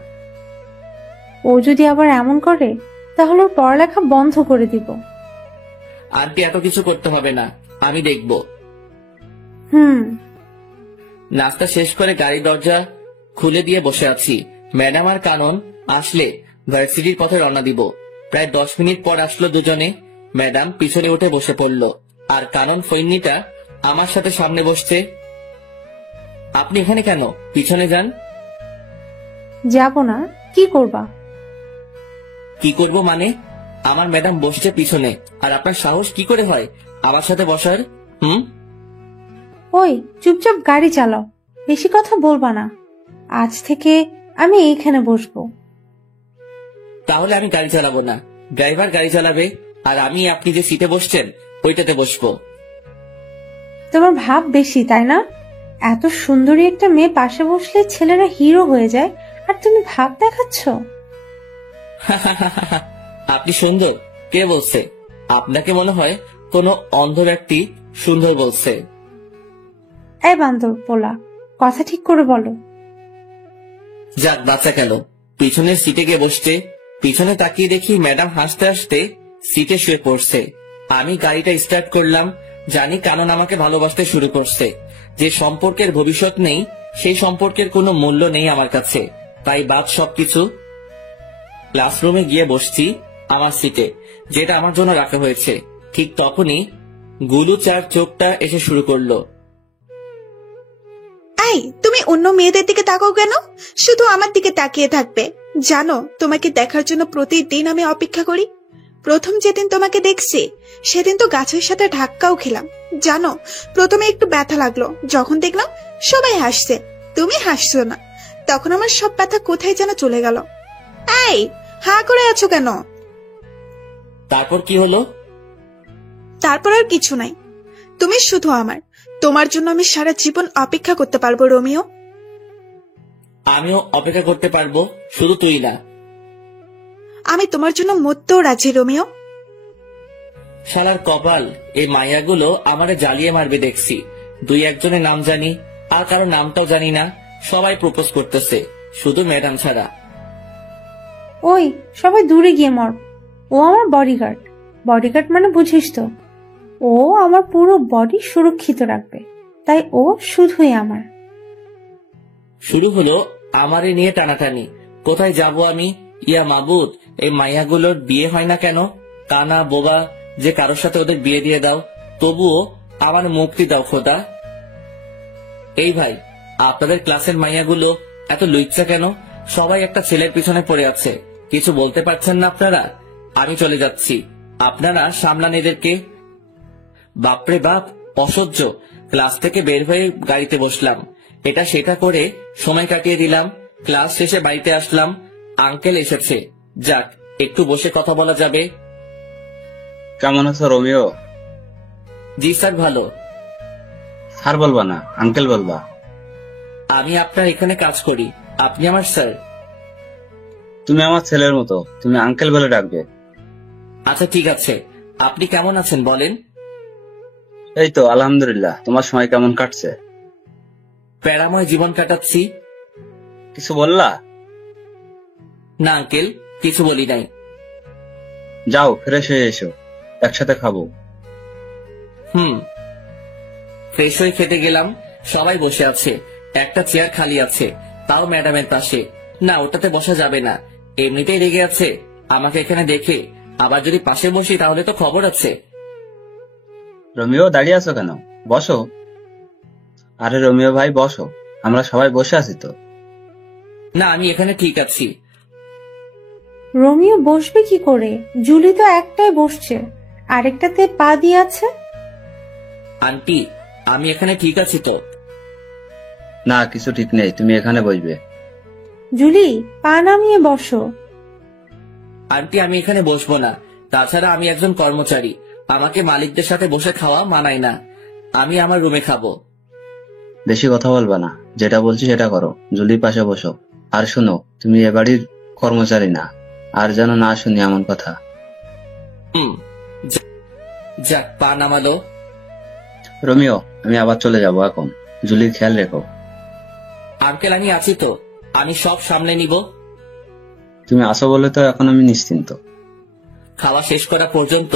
ও যদি আবার এমন করে তাহলে ওর পড়ালেখা বন্ধ করে দিব। আন্টি এত কিছু করতে হবে না, আমি দেখব। হুম। নাস্তা শেষ করে গাড়ির দরজা খুলে দিয়ে বসে আছি। ম্যাডাম আর কানন আসলে ভার্সিটির পথে রওনা দিব। প্রায় 10 মিনিট পর আসলো দুজনে। ম্যাডাম পিছনে উঠে বসে পড়ল, আর কানন ফৈন্নিটা আমার সাথে সামনে বসছে। আপনি এখানে কেন? পিছনে যান। যাব না, কি করবা? কি করব মানে? আমার ম্যাডাম বসছে পিছনে, আর আপনার সাহস কি করে হয় আমার সাথে বসার? ওই চুপচাপ গাড়ি চালাও, বেশি কথা বলবা না। আজ থেকে আমি এইখানে বসবো। তাহলে আমি গাড়ি চালাবো না, ড্রাইভার গাড়ি চালাবে, আর আমি আপনি যে সিটে বসছেন ওইটাতে বসবো। তোমার ভাব বেশি, তাই না? এত সুন্দরী একটা মেয়ে পাশে বসলে ছেলেরা হিরো হয়ে যায়, আর তুমি ভাব দেখাচ্ছ। আপনি সুন্দর? কে বলছে? আপনাকে মনে হয় কোনো অন্ধ ব্যক্তি সুন্দর বলছে। এই বান্দর পোলা, কথা ঠিক করে বলো। যাক বাচ্চা গেল। পিছনের সিটে গিয়ে বসছে। পিছনে তাকিয়ে দেখি ম্যাডাম হাসতে হাসতে সিটে শুয়ে পড়ছে। আমি গাড়িটা স্টার্ট করলাম। জানি কানন আমাকে ভালোবাসতে শুরু করছে। যে সম্পর্কের ভবিষ্যৎ নেই, সেই সম্পর্কের কোনো মূল্য নেই আমার কাছে, তাই বাদ সবকিছু। ক্লাসরুমে গিয়ে বসছি আমার সিটে, যেটা আমার জন্য রাখা হয়েছে। ঠিক তখনই গুলু চার চোখটা এসে শুরু করলো। এই, তুমি অন্য মেয়েদের দিকে তাকাও কেন? শুধু আমার দিকে তাকিয়ে থাকবে। জানো, তোমাকে দেখার জন্য প্রতিদিন আমি অপেক্ষা করি। প্রথম যেদিন তোমাকে দেখছি সেদিন তো গাছের সাথে ধাক্কাও খেলাম। জানো, প্রথমে একটু ব্যথা লাগলো, যখন দেখলাম সবাই হাসছে, তুমি হাসছো না, তখন আমার সব ব্যথা কোথায় যেন চলে গেল। এই, হাঁ করে আছো কেন? তারপর কি হলো? তারপর আর কিছু নাই। তুমি শুধু আমার। তোমার জন্য আমি সারা জীবন অপেক্ষা করতে পারবো রোমিও। আমিও অপেক্ষা করতে পারবো, শুধু তুই না। আমি তোমার জন্য মরতেও রাজি রোমিও। শালার কপাল, এই মাইয়াগুলো আমারে জ্বালিয়ে মারবে দেখছি। 2-1 জনের নাম জানি, আর কারো নামটাও জানি না। সবাই প্রপোজ করতেছে, শুধু ম্যাডাম ছাড়া। ওই সবাই দূরে গিয়ে মর। ও আমার বডিগার্ড। বডিগার্ড মানে বুঝিস তো, ও আমার পুরো বডি সুরক্ষিত রাখবে, তাই ও শুধুই আমার। শুরু হলো আমারে নিয়ে টানাটানি। কোথায় যাব আমি? ইয়া মাবুদ, এই মাইয়াগুলোর বিয়ে হয় না কেন? কানা বোবা যে কারোর সাথে ওদের বিয়ে দিয়ে দাও, তবুও আমার মুক্তি দাও খোদা। এই ভাই, আপনাদের ক্লাসের মাইয়াগুলো এত লুইচ্ছা কেন? সবাই একটা ছেলের পিছনে পড়ে আছে, কিছু বলতে পারছেন না আপনারা? আমি চলে যাচ্ছি, আপনারা সামলান এদেরকে। বাপরে বাপ, অসহ্য। ক্লাস থেকে বের হয়ে গাড়িতে বসলাম, এটা সেটা করে সময় কাটিয়ে দিলাম। ক্লাস শেষে বাড়িতে আসলাম, আঙ্কেল এসেছে। যাক, একটু বসে কথা বলা যাবে। কেমন আছো রোমিও? জি স্যার, ভালো। স্যার বলবা না, আঙ্কেল বলবা। আমি আপনার এখানে কাজ করি, আপনি আমার স্যার। তুমি আমার ছেলের মতো, তুমি আঙ্কেল বলে ডাকবে। আচ্ছা ঠিক আছে, আপনি কেমন আছেন বলেন? এই তো আলহামদুলিল্লাহ। তোমার সময় কেমন কাটছে? প্যারাময় জীবন কাটাচ্ছি। কিছু বললা? না আঙ্কেল, কিছু বলি নাই। যাও ফ্রেশ হয়ে এসো, একসাথে খাবো। ফ্রেশ হয়ে খেতে গেলাম, সবাই বসে আছে, একটা চেয়ার খালি আছে, তাও ম্যাডামের পাশে। না, ওটাতে বসা যাবে না, এমনিতেই রেগে আছে আমাকে এখানে দেখে। আবার যদি পাশে বসি তাহলে তো খবর আছে। রোমিও দাঁড়িয়ে আছো কেন? বসো। আরে রোমিও ভাই বসো, আমরা সবাই বসে আছি তো। না, আমি এখানে ঠিক আছি। রোমিও বসবে কি করে? জুলি তো একটাই বসছে, আরেকটাতে পা দিয়ে আছে। আন্টি, আমি এখানে ঠিক আছি তো? না, কিছু ঠিক নেই, তুমি এখানে বসবে। জুলি, পা নামিয়ে বসো। আন্টি, আমি এখানে বসবো না। তাছাড়া আমি একজন কর্মচারী, আমাকে মালিকদের সাথে বসে খাওয়া মানায় না। আমি আমার রুমে খাবো। বেশি কথা বলবা না, যেটা বলছি সেটা করো। জুলির পাশে বসো। আর শোনো, তুমি এ বাড়ির কর্মচারী না, আর যেন না শুনি এমন কথা। যাক, পা নামালো। রোমিও, আমি আবার চলে যাব এখন, জুলির খেয়াল রেখো। আঙ্কেল আমি আছি তো, আমি সব সামলে নিব। তুমি আসো বলে তো এখন আমি নিশ্চিন্ত। খাওয়া শেষ করা পর্যন্ত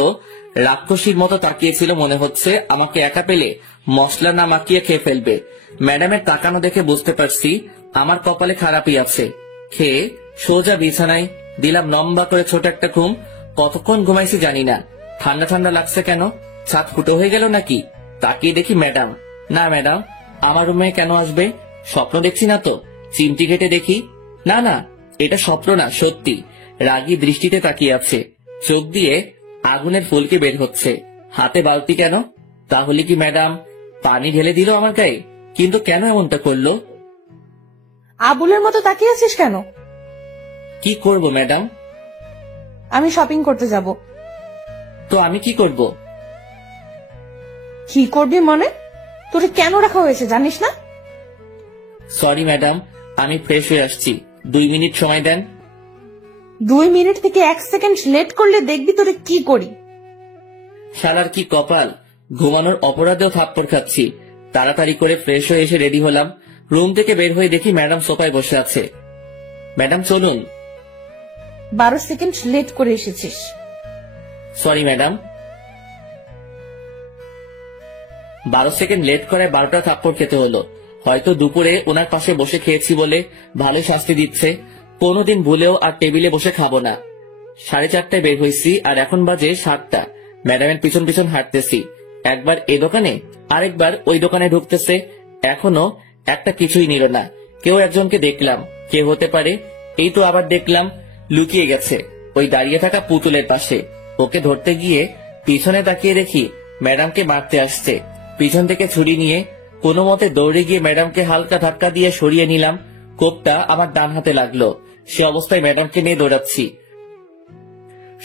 রাক্ষসীর মতো তাকিয়েছিল, মনে হচ্ছে আমাকে একা পেলে মশলা না মাখিয়ে খেয়ে ফেলবে। ম্যাডামের তাকানো দেখে বুঝতে পারছি আমার কপালে খারাপই আছে। খেয়ে সোজা বিছানায় দিলাম লম্বা করে ছোট একটা ঘুম। কতক্ষণ ঘুমাইছি জানি না। ঠান্ডা ঠান্ডা লাগছে কেন? ছাদ ফুটো হয়ে গেল নাকি? তাকিয়ে দেখি ম্যাডাম। না ম্যাডাম আমার রুমে কেন আসবে? স্বপ্ন দেখছি না তো? চিমটি কেটে দেখি, না না এটা স্বপ্ন না, সত্যি। রাগী দৃষ্টিতে তাকিয়ে আছে, চোখ দিয়ে আগুনের ফুলকি বের হচ্ছে। হাতে বালতি কেন? তাহলে কি ম্যাডাম পানি ঢেলে দিল আমার গায়ে? কিন্তু কেন এমনটা করলো? আবুলের মতো তাকিয়ে আছিস কেন? কি করব ম্যাডাম? আমি শপিং করতে যাব। তো আমি কি করব? কি করবি মানে? তোরে কেন রাখা হয়েছে জানিস না? সরি ম্যাডাম, আমি ফ্রেশ হয়ে আসছি, 2 মিনিট সময় দেন। 2 মিনিট থেকে 1 সেকেন্ড লেট করলে দেখবি তোরে কি করি। শালার কি কপাল, ঘুমানোর অপরাধেও থাপ্পড় খাচ্ছি। তাড়াতাড়ি করে ফ্রেশ হয়ে এসে রেডি হলাম। রুম থেকে বের হয়ে দেখি ম্যাডাম সোফায় বসে আছে। ম্যাডাম চলুন। 12 সেকেন্ড লেট করে এসেছিস। Sorry madam. 12 সেকেন্ড লেট করে 12টা থাপ্পড় খেতে হলো। হয়তো দুপুরে ওনার পাশে বসে খেয়েছি বলে ভালো শাস্তি দিচ্ছে। কোনোদিন ভুলেও আর টেবিলে বসে খাবো না। 4:30টায় বের হয়েছি আর এখন বাজে 7টা। ম্যাডামের পিছন পিছন হাঁটতেছি, একবার এ দোকানে আরেকবার ওই দোকানে ঢুকতেছে। এখনো একটা কিছুই নিল না। কেউ একজনকে দেখলাম, কে হতে পারে? এই তো আবার দেখলাম লুকিয়ে গেছে ওই দাঁড়িয়ে থাকা পুতুলের পাশে। ওকে ধরতে গিয়ে পিছনে তাকিয়ে দেখি ম্যাডামকে মারতে আসছে। পিছন থেকে ছুরি নিয়ে কোনো মতে দৌড়ে গিয়ে ম্যাডামকে হালকা ধাক্কা দিয়ে সরিয়ে নিলাম। কোপটা আমার ডান হাতে লাগলো। সে অবস্থায় ম্যাডামকে নিয়ে দৌড়াচ্ছি।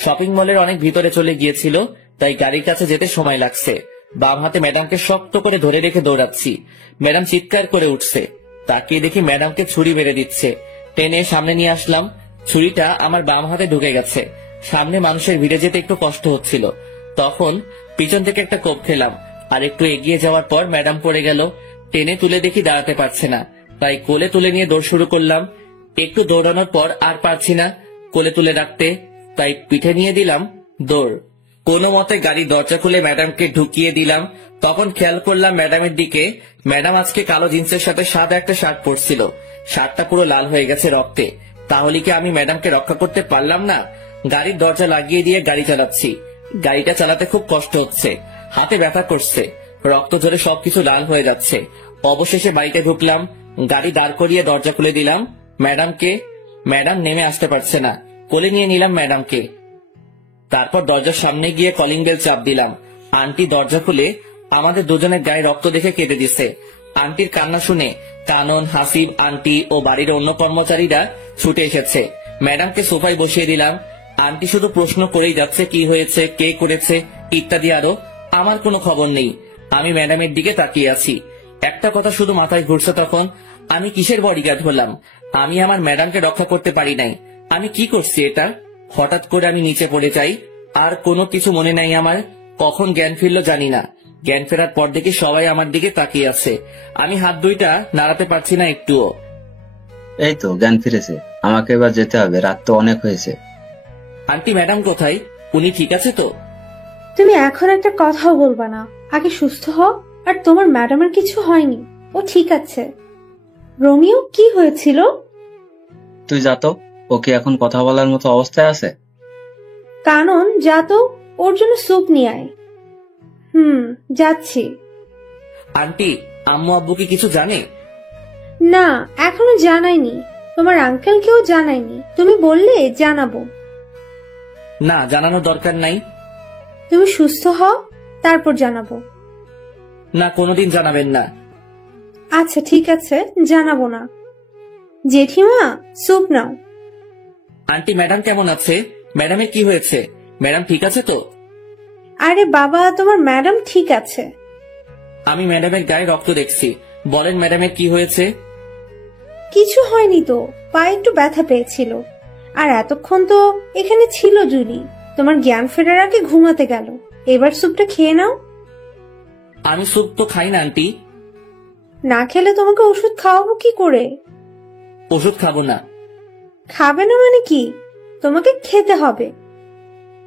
শপিং মলের অনেক ভিতরে চলে গিয়েছিল, তাই গাড়ির কাছে যেতে সময় লাগছে। বাম হাতে ম্যাডামকে শক্ত করে ধরে রেখে দৌড়াচ্ছি। ম্যাডাম চিৎকার করে উঠছে। তাকিয়ে দেখি ম্যাডামকে ছুরি মেরে দিচ্ছে। টেনে সামনে নিয়ে আসলাম। ছুরিটা আমার বাম হাতে ঢুকে গেছে। সামনে মানুষের ভিড়ে যেতে একটু কষ্ট হচ্ছিল। তখন পিছন থেকে একটা কোপ খেলাম। আর একটু এগিয়ে যাওয়ার পর ম্যাডাম পড়ে গেল। টেনে তুলে দেখি দাঁড়াতে পারছে না, তাই কোলে তুলে নিয়ে দৌড় শুরু করলাম। একটু দৌড়ানোর পর আর পারছি না কোলে তুলে রাখতে, তাই পিঠে নিয়ে দিলাম দৌড়। কোনো মতে গাড়ি দরজা খুলে ম্যাডামকে ঢুকিয়ে দিলাম। তখন খেয়াল করলাম ম্যাডামের দিকে। ম্যাডাম আজকে কালো জিন্সের সাথে সাদা একটা শার্ট পরছিল। শার্টটা পুরো লাল হয়ে গেছে রক্তে। তাহলে কি আমি ম্যাডামকে রক্ষা করতে পারলাম না? গাড়ির দরজা লাগিয়ে দিয়ে গাড়ি চালাচ্ছি। গাড়িটা চালাতে খুব কষ্ট হচ্ছে, হাতে ব্যথা করছে, রক্ত ঝরে সবকিছু লাল হয়ে যাচ্ছে। অবশেষে বাড়িতে ঢুকলাম, গাড়ি দাঁড় করিয়ে দরজা খুলে দিলাম। ম্যাডাম নেমে আসতে পারছে না। কোলে নিয়ে নিলাম ম্যাডামকে। তারপর দরজার সামনে গিয়ে কলিং বেল চাপ দিলাম। আন্টি দরজা খুলে আমাদের দুজনের গায়ে রক্ত দেখে কেঁদে দিছে। আন্টির কান্না শুনে কানন, হাসিব আন্টি ও বাড়ির অন্য কর্মচারীরা ছুটে এসেছে। ম্যাডামকে সোফায় বসিয়ে দিলাম। আন্টি শুধু প্রশ্ন করেই যাচ্ছে, কি হয়েছে, কে করেছে, ইত্যাদি আরো। আমার কোনো খবর নেই। আমি ম্যাডামের দিকে তাকিয়ে আছি। একটা কথা শুধু মাথায় ঘুরছে তখন, আমি কিসের বডিগার্ড হলাম? আমি আমার ম্যাডামকে রক্ষা করতে পারি নাই। আমি কি করছি এটা? হঠাৎ করে আমি নিচে পড়ে যাই, আর কোনো কিছু মনে নাই আমার। কখন জ্ঞান ফিরলো জানি না। জ্ঞান ফেরার পর দেখি সবাই আমার দিকে তাকিয়ে আছে। আমি হাত দুইটা নাড়াতে পারছি না একটুও। এই তো জ্ঞান ফিরেছে, আমাকে এবার যেতে হবে, রাত তো অনেক হয়েছে। আন্টি ম্যাডাম কোথায়? উনি ঠিক আছে তো? তুমি এখন একটা কথাও বলবা না, আগে সুস্থ হও। আর তোমার ম্যাডামের কিছু হয়নি, ও ঠিক আছে। রোমিও কি হয়েছিল? তুই যা তো, ও কি এখন কথা বলার মতো অবস্থায় আছে? কানন যা তো, ওর জন্য স্যুপ নিয়ে আয়। যাচ্ছি। আন্টি আম্মু আব্বু কি কিছু জানে? না, এখনো জানাইনি। তোমার আঙ্কেলকেও জানাইনি। তুমি বললে জানাবো। না, জানানোর দরকার নাই। তুমি সুস্থ হও, তারপর জানাবো। না, কোনোদিন জানাবেন না। আচ্ছা ঠিক আছে, জানাবো না। জেঠিমা স্যুপ নাও। আন্টি ম্যাডাম কেমন আছে? ম্যাডামের কি হয়েছে? ম্যাডাম ঠিক আছে তো? আরে বাবা, তোমার ম্যাডাম ঠিক আছে। আমি ম্যাডামের গায়ে রক্ত দেখছি। বলেন ম্যাডামের কি হয়েছে? কিছু হয়নি তো, পায়ে একটু ব্যথা পেয়েছিল। আর এতক্ষণ তো এখানে ছিল জুলি। তোমার জ্ঞান ফেরার আগে ঘুমাতে গেল। এবার স্যুপটা খেয়ে নাও। আমি স্যুপ তো খাই না আন্টি। না খেলে তোমাকে ওষুধ খাওয়াবো কি করে? ওষুধ খাবো না। খাবে না মানে কি? তোমাকে খেতে হবে।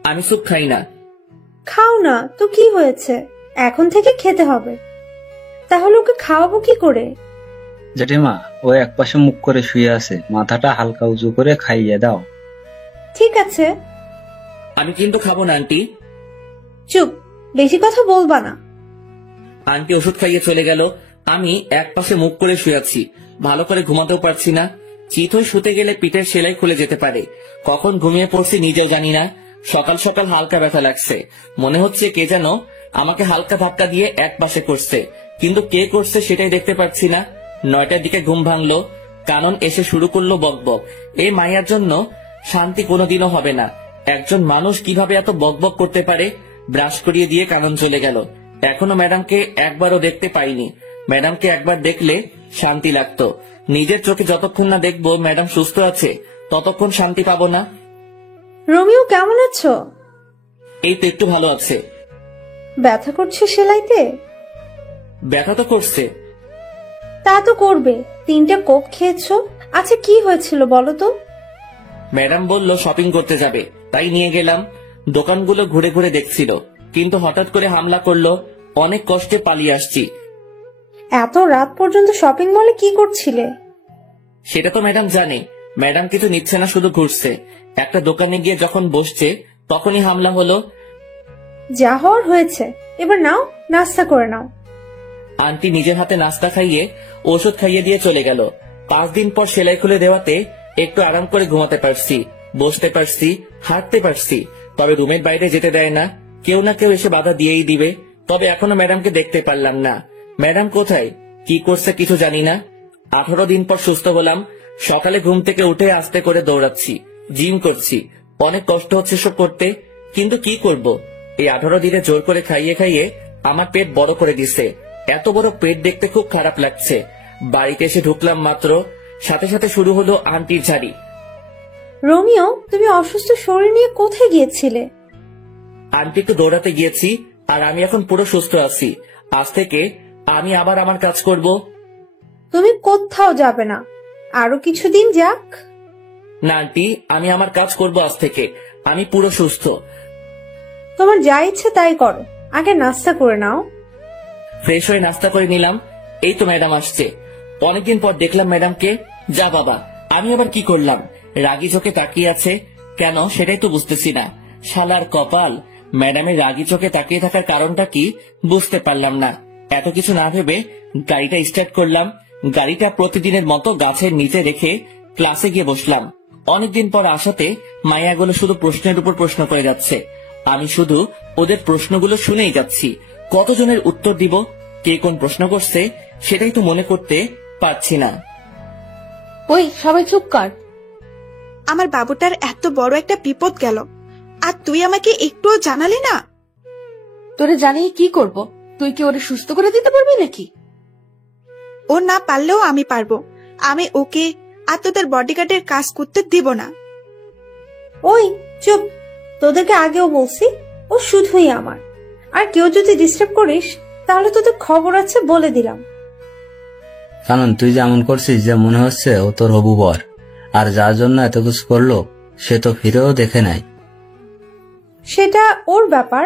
আমি স্যুপ খাই না। খাও না তো কি হয়েছে, এখন থেকে খেতে হবে। তাহলে ওকে খাওয়াবো কি করে? জেঠিমা, ও একপাশে মুখ করে শুয়ে আছে, মাথাটা হালকা উঁচু করে খাইয়ে দাও। ঠিক আছে। আমি কিন্তু খাবো না আন্টি। চুপ, বেশি কথা বলবা না। আন্টি ওষুধ খাইয়ে চলে গেল। আমি এক পাশে মুখ করে শুয়ে আছি, ভালো করে ঘুমাতেও পারছি না। চিত হয়ে শুতে গেলে পিঠের সেলাই খুলে যেতে পারে। কখন ঘুমিয়ে পড়ছি নিজেও জানি না। সকাল সকাল হালকা ব্যথা লাগছে, মনে হচ্ছে কে যেন আমাকে হালকা ধাক্কা দিয়ে এক পাশে করছে, কিন্তু কে করছে সেটাই দেখতে পাচ্ছি না। 9টার দিকে ঘুম ভাঙলো, কানন এসে শুরু করলো বকবক। এই মাইয়ার জন্য শান্তি কোনোদিনও হবে না। একজন মানুষ কিভাবে এত বকবক করতে পারে। ব্রাশ করিয়ে দিয়ে কানন চলে গেল। এখনো ম্যাডামকে একবারও দেখতে পাইনি। ম্যাডামকে একবার দেখলে শান্তি লাগতো। নিজের চোখে যতক্ষণ না দেখবো ম্যাডাম সুস্থ আছে, ততক্ষণ শান্তি পাবো না। রোমিও কেমন আছো? এই তো একটু ভালো আছে। ব্যথা করছে সেলাইতে? ব্যথা তো করছে। তা তো করবে, 3টে কোক খেয়েছো। আচ্ছা কি হয়েছিল বলো তো? ম্যাডাম বলল শপিং করতে যাবে, তাই নিয়ে গেলাম। দোকানগুলো ঘুরে ঘুরে দেখছিল, কিন্তু হঠাৎ করে হামলা করলো। অনেক কষ্টে পালিয়ে আসছি। এত রাত পর্যন্ত শপিং মলে কি করছিলে? সেটা তো ম্যাডাম জানে। ম্যাডাম কিছু নিচ্ছে না, শুধু ঘুরছে। একটা দোকানে গিয়ে যখন বসছে তখনই হামলা হলো। যা হওয়ার হয়েছে, এবার নাও, নাস্তা করে নাও। আন্টি নিজের হাতে নাস্তা খাইয়ে ওষুধ খাইয়ে দিয়ে চলে গেল। 5 দিন পর সেলাই খুলে দেওয়াতে একটু আরাম করে ঘুমাতে পারছি, বসতে পারছি, হাঁটতে পারছি। তবে রুমের বাইরে যেতে দেয় না, কেউ না কেউ এসে বাধা দিয়েই দিবে। তবে এখনো ম্যাডামকে দেখতে পারলাম না। ম্যাডাম কোথায়, কি করছে কিছু জানি না। 18 দিন পর সুস্থ হলাম। সকালে ঘুম থেকে উঠে আস্তে করে দৌড়াচ্ছি, জিম করছি। অনেক কষ্ট হচ্ছে সব করতে, কিন্তু কি করব। এই 18 দিনে জোর করে খাইয়ে খাইয়ে আমার পেট বড় করে দিছে। এত বড় পেট দেখতে খুব খারাপ লাগছে। বাড়িতে এসে ঢুকলাম মাত্র, সাথে সাথে শুরু হলো আন্টির ঝাড়ি। রোমিও, তুমি অসুস্থ শরীর নিয়ে কোথায় গিয়েছিলে? আন্টি একটু দৌড়াতে গিয়েছি, আর আমি এখন পুরো সুস্থ আছি। আজ থেকে আমি আবার আমার কাজ করব। তুমি কোথাও যাবে না, আরো কিছুদিন যাক। না আন্টি, আমি আমার কাজ করব আজ থেকে। আমি পুরো সুস্থ। তোমার যা ইচ্ছে তাই করো, আগে নাস্তা করে নাও। ফ্রেশ হয়ে নাস্তা করে নিলাম। এই তো ম্যাডাম আসছে। অনেকদিন পর দেখলাম ম্যাডামকে। যা বাবা, আমি আবার কি করলাম? রাগী চোখে তাকিয়ে আছে কেন সেটাই তো বুঝতেছি না। শালার কপাল, ম্যাডামের রাগী চোখে তাকিয়ে থাকার কারণটা কি বুঝতে পারলাম না। এত কিছু না ভেবে গাড়িটা স্টার্ট করলাম। গাড়িটা প্রতিদিনের মতো গাছের নিচে রেখে ক্লাসে গিয়ে বসলাম। অনেকদিন পর আসাতে মায়াগুলো শুধু প্রশ্নের উপর প্রশ্ন করে যাচ্ছে। আমি শুধু ওদের প্রশ্নগুলো শুনেই যাচ্ছি। কতজনের উত্তর দিব, কে কোন প্রশ্ন করছে সেটাই তো মনে করতে পারছি না। ওই সবাই চুপ কর। আমার বাবুটার এত বড় একটা বিপদ গেল, আর তুই আমাকে একটুও জানালি না। তোরে জানিয়ে কি করব? তুই কি ওরে সুস্থ করে দিতে পারবি নাকি? ও না পারলেও আমি পারবো। আমি ওকে আর তোদের বডিগার্ডের কাজ করতে দিব না। ওই চুপ, তোদেরকে আগেও বলছি ও শুধুই আমার। আর কেউ যদি ডিস্টার্ব করিস তাহলে তোদের খবর আছে, বলে দিলাম। কারণ তুই যেমন করছিস যে মনে হচ্ছে ও তোর হবু বর, আর যার জন্য এত কিছু করলো সে তো ফিরেও দেখে নাই। সেটা ওর ব্যাপার।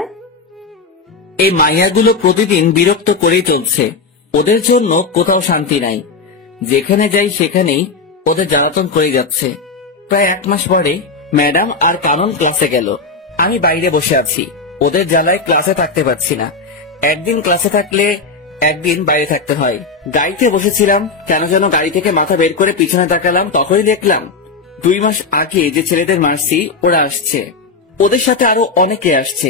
এই মাইয়াগুলো প্রতিদিন বিরক্ত করেই চলছে। ওদের জন্য কোথাও শান্তি নাই। যেখানে যাই সেখানেই ওদের জ্বালাতন করে যাচ্ছে। প্রায় 1 মাস পরে ম্যাডাম আর কানন ক্লাসে গেল। আমি বাইরে বসে আছি। ওদের জ্বালায় ক্লাসে থাকতে পারছি না। একদিন ক্লাসে থাকলে একদিন বাইরে থাকতে হয়। গাড়িতে বসেছিলাম, কেন যেন গাড়ি থেকে মাথা বের করে পিছনে তাকালাম। তখনই দেখলাম 2 মাস আগে যে ছেলেদের মারছি ওরা আসছে। ওদের সাথে আরো অনেকে আসছে।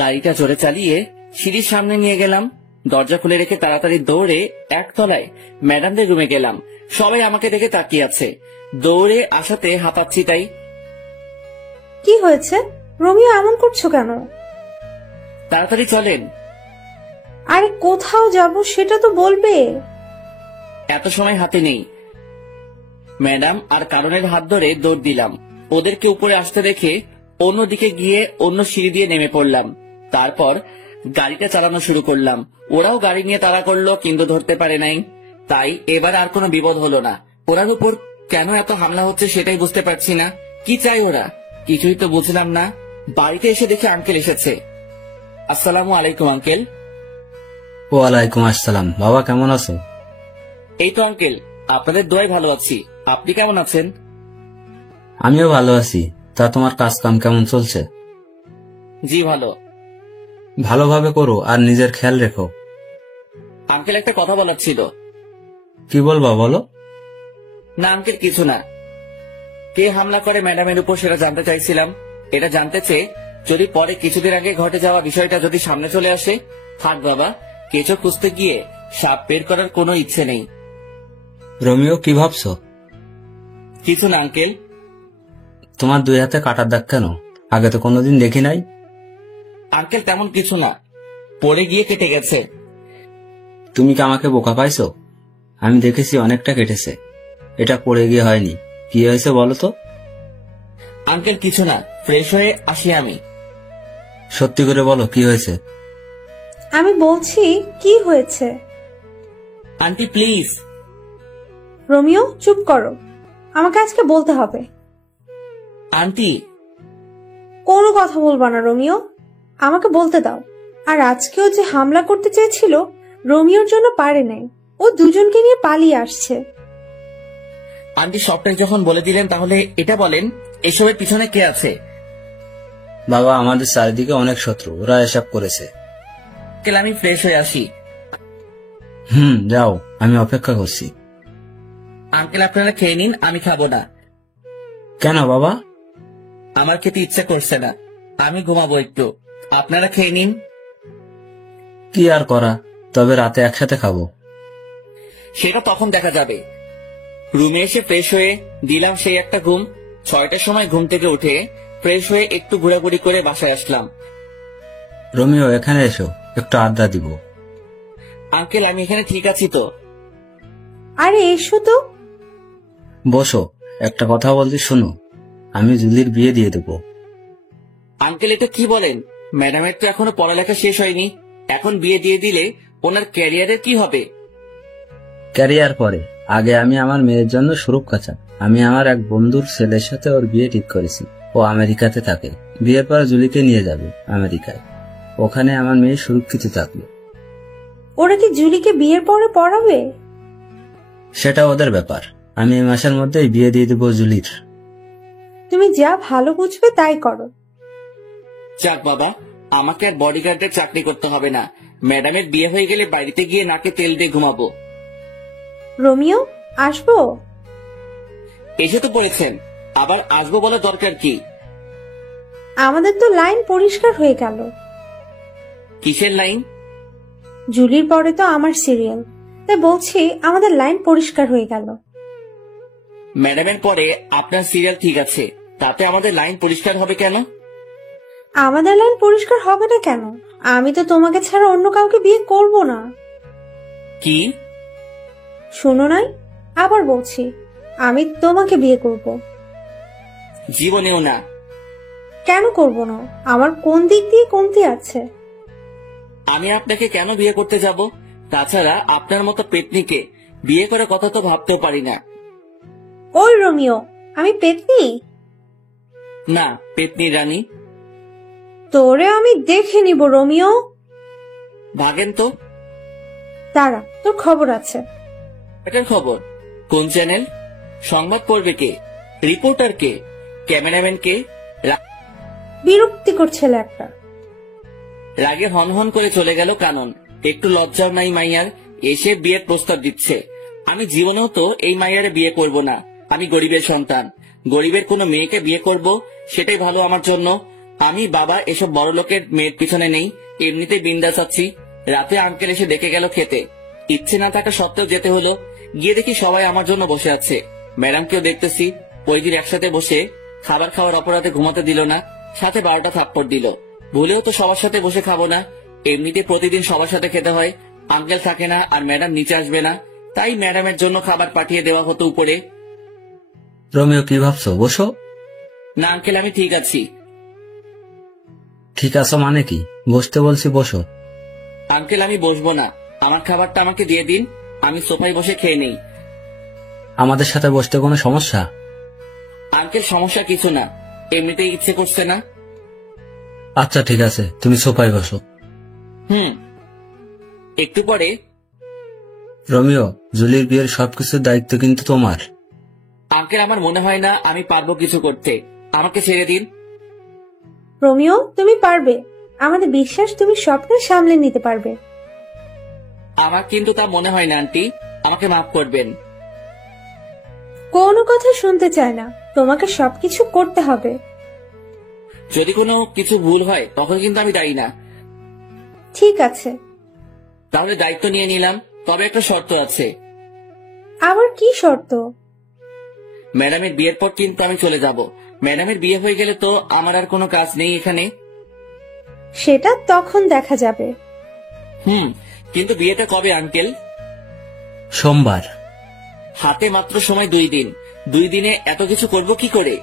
গাড়িটা জোরে চালিয়ে সিঁড়ির সামনে নিয়ে গেলাম। দরজা খুলে রেখে তাড়াতাড়ি দৌড়ে একতলায় ম্যাডামদের রুমে গেলাম। সবাই আমাকে দেখে তাকিয়ে আছে। দৌড়ে আসাতে হাঁপাচ্ছি তাই। কি হয়েছে রোমিও, এমন করছো কেন? তাড়াতাড়ি চলেন। আরে কোথাও যাব সেটা তো বলবে। এত সময় হাতে নেই। ম্যাডাম আর কারণের হাত ধরে দৌড় দিলাম। ওদেরকে উপরে আসতে দেখে অন্যদিকে গিয়ে অন্য সিঁড়ি দিয়ে নেমে পড়লাম। তারপর গাড়িটা চালানো শুরু করলাম। ওরাও গাড়ি নিয়ে তাড়া করলো, কিন্তু ধরতে পারে নাই। তাই এবার আর কোনো বিপদ হলো না। ওরার উপর কেন এত হামলা হচ্ছে সেটাই বুঝতে পারছি না। কি চাই ওরা, কিছুই তো বুঝলাম না। বাড়িতে এসে দেখি আঙ্কেল এসেছে। আসসালামু আলাইকুম আঙ্কেল। ওয়ালাইকুম আসসালাম। বাবা কেমন আছো? এই তো আঙ্কেল, আপনাদের দোয়ায় ভালো আছি। আপনি কেমন আছেন? আমিও ভালো আছি। তা তোমার কাজ কাম কেমন চলছে? জি ভালো। ভালোভাবে করো আর নিজের খেয়াল রেখো। আঙ্কেল একটা কথা বলার ছিল। কি বলবা বলো। না আঙ্কেল কিছু না। কে হামলা করে ম্যাডামের উপর সেটা জানতে চাইছিলাম। এটা জানতে চেয়ে যদি পরে কিছুদিন আগে ঘটে যাওয়া বিষয়টা যদি সামনে চলে আসে, থাক বাবা, কেঁচো খুঁজতে গিয়ে সাপ বের করার কোনো ইচ্ছে নেই। রোমিও কি ভাবছো? কিছু না আঙ্কেল। তোমার দুই হাতে কাটার দাগ কেন? আগে তো কোনোদিন দেখি নাই। আঙ্কেল তেমন কিছু না, পড়ে গিয়ে কেটে গেছে। তুমি কি আমাকে বোকা পাইছো? আমি দেখেছি অনেকটা কেটেছে। এটা পড়ে গিয়ে হয়নি। কি হয়েছে বলো তো। আঙ্কেল কিছু না, ফ্রেশ হয়ে আসি আমি। সত্যি করে বলো কি হয়েছে। আমি বলছি কি হয়েছে। Aunty please. রোমিও চুপ করো, আমাকে আজকে বলতে হবে। আন্টি। কোনো কথা বলবা না রোমিও, আমাকে বলতে দাও। আর আজকেও যে হামলা করতে চেয়েছিল, রোমিওর জন্য পারে নাই। ও দুজনকে নিয়ে পালিয়ে আসছে। আন্টি সবটাই যখন বলে দিলেন তাহলে এটা বলেন এসবের পিছনে কে আছে। বাবা, আমাদের চারিদিকে অনেক শত্রু, ওরা এসব করেছে। আঙ্কেল আমি ফ্রেশ হয়ে আসি। যাও, আমি অপেক্ষা করছি। আঙ্কেল আপনারা খেয়ে নিন, আমি খাবো না। কেন বাবা? আমার খেতে ইচ্ছা করছে না, আমি ঘুমাবো একটু। আপনারা খেয়ে নিন। কি আর করা, তবে রাতে একসাথে খাবো। সেটা তখন দেখা যাবে। রুমে এসে ফ্রেশ হয়ে দিলাম সেই একটা ঘুম। 6টার সময় ঘুম থেকে উঠে ফ্রেশ হয়ে একটু ঘোরাঘুরি করে বাসায় আসলাম। রোমিও এখানে এসো, একটু আড্ডা দিব। আঙ্কেল আমি এখানে ঠিক আছি তো। আরে এসো তো। বসো, একটা কথা বলছি শোনো। আমি জুলির বিয়ে দিয়ে দেবো। আঙ্কেল এটা কি বলেন? ম্যাডামের তো এখনো পড়ালেখা শেষ হয়নি, এখন বিয়ে দিয়ে দিলে ওনার ক্যারিয়ারের কি হবে? ক্যারিয়ার পরে, আগে আমি আমার মেয়ের জন্য সুরক্ষা চাই। আমি আমার এক বন্ধুর ছেলের সাথে ওর বিয়ে ঠিক করেছি। ও আমেরিকাতে থাকে। বিয়ের পর জুলিকে নিয়ে যাবে আমেরিকায়। ওখানে আমার মেয়ে সুরক্ষিত থাকবে। ওরা কি জুলিকে বিয়ের পরে পড়াবে? সেটা ওদের ব্যাপার। আমি এই মাসের মধ্যেই বিয়ে দিয়ে দেবো জুলির। তুমি যা ভালো বুঝবে তাই করো। যাক বাবা, আমাকে আর বডিগার্ডের চাকরি করতে হবে না। ম্যাডামের বিয়ে হয়ে গেলে বাড়িতে গিয়ে নাকে তেল দিয়ে ঘুমাবো। রোমিও আসবো? এসে তো পড়েছেন, আবার আসবো বলার দরকার কি? আমাদের তো লাইন পরিষ্কার হয়ে গেল। কিসের লাইন? জুলির পরে তো আমার সিরিয়াল, তাই বলছি আমাদের লাইন পরিষ্কার হয়ে গেল। ম্যাডামের পরে আপনার সিরিয়াল ঠিক আছে, তাতে আমাদের লাইন পরিষ্কার হবে কেন? আমাদের লাইন পরিষ্কার হবে না কেন? আমি তো তোমাকে ছাড়া অন্য কাউকে বিয়ে করব না। কি? শুনো নাই, আবার বলছি, আমি তোমাকে বিয়ে করব। জীবনেও না। কেন করব না? আমার কোন দিক দিয়ে কমতি আছে? আমি আপনাকে কেন বিয়ে করতে যাব? তাছাড়া আপনার মতো পেতনিকে বিয়ে করে কথা তো ভাবতেও পারি না। ওই রোমিও, আমি পেতনি? না, পেতনি রানী। তোরে আমি দেখে নিব রোমিও। ভাগেন তো। দাঁড়া, তোর খবর আছে। এটার খবর? কোন চ্যানেল? সংবাদ পড়বে কে? রিপোর্টার কে? ক্যামেরাম্যান কে? বিরক্তিকর ছেলে একটা। রাগে হনহন করে চলে গেল কানন। একটু লজ্জাও নাই মাইয়ার, এসে বিয়ের প্রস্তাব দিচ্ছে। আমি জীবনেও তো এই মাইয়ারে বিয়ে করব না। আমি গরিবের সন্তান, গরিবের কোনো মেয়েকে বিয়ে করব সেটাই ভালো আমার জন্য। আমি বাবা এসব বড় লোকের মেয়ের পিছনে নেই, এমনিতেই বিন্দাস আছি। রাতে আঙ্কেল এসে ডেকে গেল খেতে, ইচ্ছে না থাকা সত্ত্বেও যেতে হলো। গিয়ে দেখি সবাই আমার জন্য বসে আছে, ম্যাডামকেও দেখতেছি। ওই দিন একসাথে বসে খাবার খাওয়ার অপরাধে ঘুমাতে দিল না, সাথে 12টা থাপ্পড় দিল। ভুলেও তো সবার সাথে বসে খাবো না, এমনিতে প্রতিদিন সবার সাথে খেতে হয়। আঙ্কেল থাকে না আর ম্যাডাম নিচে আসবে না, তাই ম্যাডামের জন্য খাবার পাঠিয়ে দেওয়া হতো উপরে। রোমিও কি ভাবছো? বসো। না আঙ্কেল আমি ঠিক আছি। ঠিক আছো মানে কি? বসতে বলছি বসো। আঙ্কেল আমি বসবো না, আমার খাবারটা আমাকে দিয়ে দিন। আমি সোফায় বসে খেয়ে নেই। আমাদের সাথে বসতে কোনো সমস্যা? আঙ্কেল সমস্যা কিছু না, এমনিতেই ইচ্ছে করছে না। আচ্ছা ঠিক আছে, তুমি সোফায় বসো। একটু পরে, রোমিও, জুলির বিয়ের সবকিছুর দায়িত্ব কিন্তু তোমার। আঙ্কেল আমার মনে হয় না আমি পারবো কিছু করতে, আমাকে ছেড়ে দিন। রোমিও, তুমি পারবে। আমাদের বিশ্বাস তুমি সবটা সামলে নিতে পারবে। আমার কিন্তু তা মনে হয় না আন্টি, আমাকে মাফ করবেন। কোনো কথা শুনতে চায় না, তোমাকে সবকিছু করতে হবে। যদি কোনো কিছু ভুল হয় তখন কিন্তু আমি দায়ী না। ঠিক আছে। তাহলে দায়িত্ব নিয়ে নিলাম, তবে একটা শর্ত আছে। আবার কি শর্ত? ম্যাডামের বিয়ের পর কিন্তু আমি চলে যাব। ম্যাডামের বিয়ে হয়ে গেলে তো আমার আর কোনো কাজ নেই এখানে। সেটা তখন দেখা যাবে। কিন্তু বিয়েটা কবে আঙ্কেল? সোমবার। হাতে মাত্র সময় 2 দিন। 2 দিনে এত কিছু করব কি করে?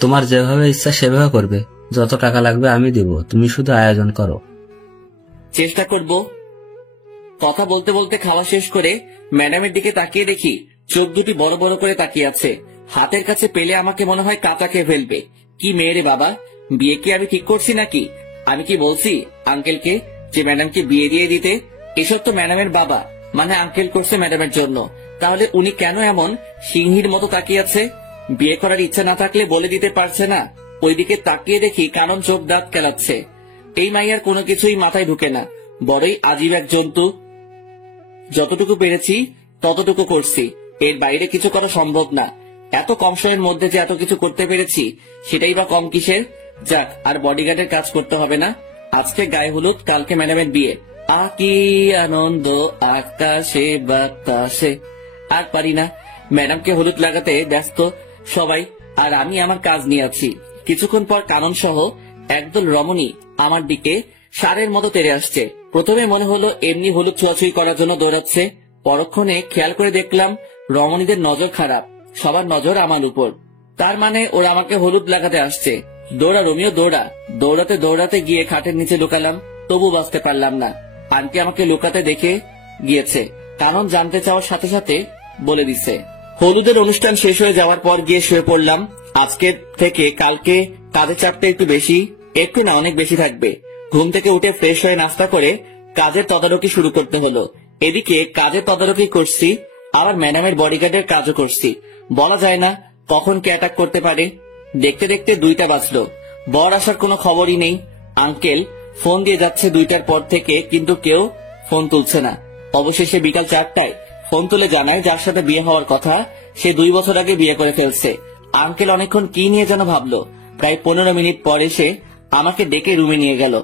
তোমার যেভাবে ইচ্ছা সেভাবে করবে, যত টাকা লাগবে আমি দেব, তুমি শুধু আয়োজন করো। চেষ্টা করব। কথা বলতে বলতে খাওয়া শেষ করে ম্যাডামের দিকে তাকিয়ে দেখি চোখ দুটি বড় বড় করে তাকিয়ে আছে। হাতের কাছে পেলে আমাকে মনে হয় কাঁচা খেয়ে ফেলবে। কি মেয়ে রে বাবা, বিয়ে কি আমি ঠিক করছি নাকি? আমি কি বলছি আঙ্কেলকে যে ম্যাডামকে বিয়ে দিয়ে দিতে? এসব তো ম্যাডামের বাবা মানে আঙ্কেল করছে ম্যাডামের জন্য। তাহলে উনি কেন এমন সিংহীর মতো তাকিয়ে আছে? বিয়ে করার ইচ্ছা না থাকলে বলে দিতে পারছে না? ওইদিকে তাকিয়ে দেখি কারণ চোখ দাঁত কেলাচ্ছে। এই মাইয়ার কোনো কিছুই মাথায় ঢুকে না, বড়ই আজীব এক জন্তু। যতটুকু পেরেছি ততটুকু করছি, এর বাইরে কিছু করা সম্ভব না। এত কম সময়ের মধ্যে যে এত কিছু করতে পেরেছি সেটাই বা কম কিসের? যাক, আর বডিগার্ডের কাজ করতে হবে না। আজকে গায়ে হলুদ, কালকে ম্যাডামের বিয়ে। কি আনন্দ আকাশে বাতাসে। আর পারি না, ম্যাডামকে হলুদ লাগাতে ব্যস্ত সবাই, আর আমি আমার কাজ নিয়ে আছি। কিছুক্ষণ পর কানন সহ একদল রমণী আমার দিকে সারের মতো তেড়ে আসছে। প্রথমে মনে হলো এমনি হলুদ ছোঁয়াছুঁই করার জন্য দৌড়াচ্ছে, পরক্ষণে খেয়াল করে দেখলাম রমণীদের নজর খারাপ, সবার নজর আমার উপর। তার মানে ওরা আমাকে হলুদ লাগাতে আসছে। দৌড়া রোমিও দৌড়া। দৌড়াতে দৌড়াতে গিয়ে খাটের নিচে লুকালাম, তবু বাঁচতে পারলাম না। আন্টি আমাকে লুকাতে দেখে গিয়েছে, কারণ জানতে চাওয়ার সাথে সাথে বলে দিছে। হলুদের অনুষ্ঠান শেষ হয়ে যাওয়ার পর গিয়ে শুয়ে পড়লাম। আজকে থেকে কালকে কাজের চাপটা একটু না অনেক বেশি থাকবে। ঘুম থেকে উঠে ফ্রেশ হয়ে নাস্তা করে কাজের তদারকি শুরু করতে হলো। এদিকে কাজের তদারকি করছি, আবার ম্যাডামের বডিগার্ডের কাজও করছি। বলা যায় না কখন কে অ্যাটাক করতে পারে। দেখতে দেখতে 2টা বাজলো। বর আসার কোনো খবরই নেই। আঙ্কেল ফোন দিয়ে যাচ্ছে 2টার পর থেকে, কিন্তু কেউ ফোন তুলছে না। অবশেষে বিকাল 4টায় ফোন তুলে জানায় যার সাথে বিয়ে হওয়ার কথা সে 2 বছর আগে বিয়ে করে ফেলছে। আঙ্কেল অনেকক্ষণ কি নিয়ে যেন ভাবলো। প্রায় 15 মিনিট পর এসে আমাকে ডেকে রুমে নিয়ে গেল।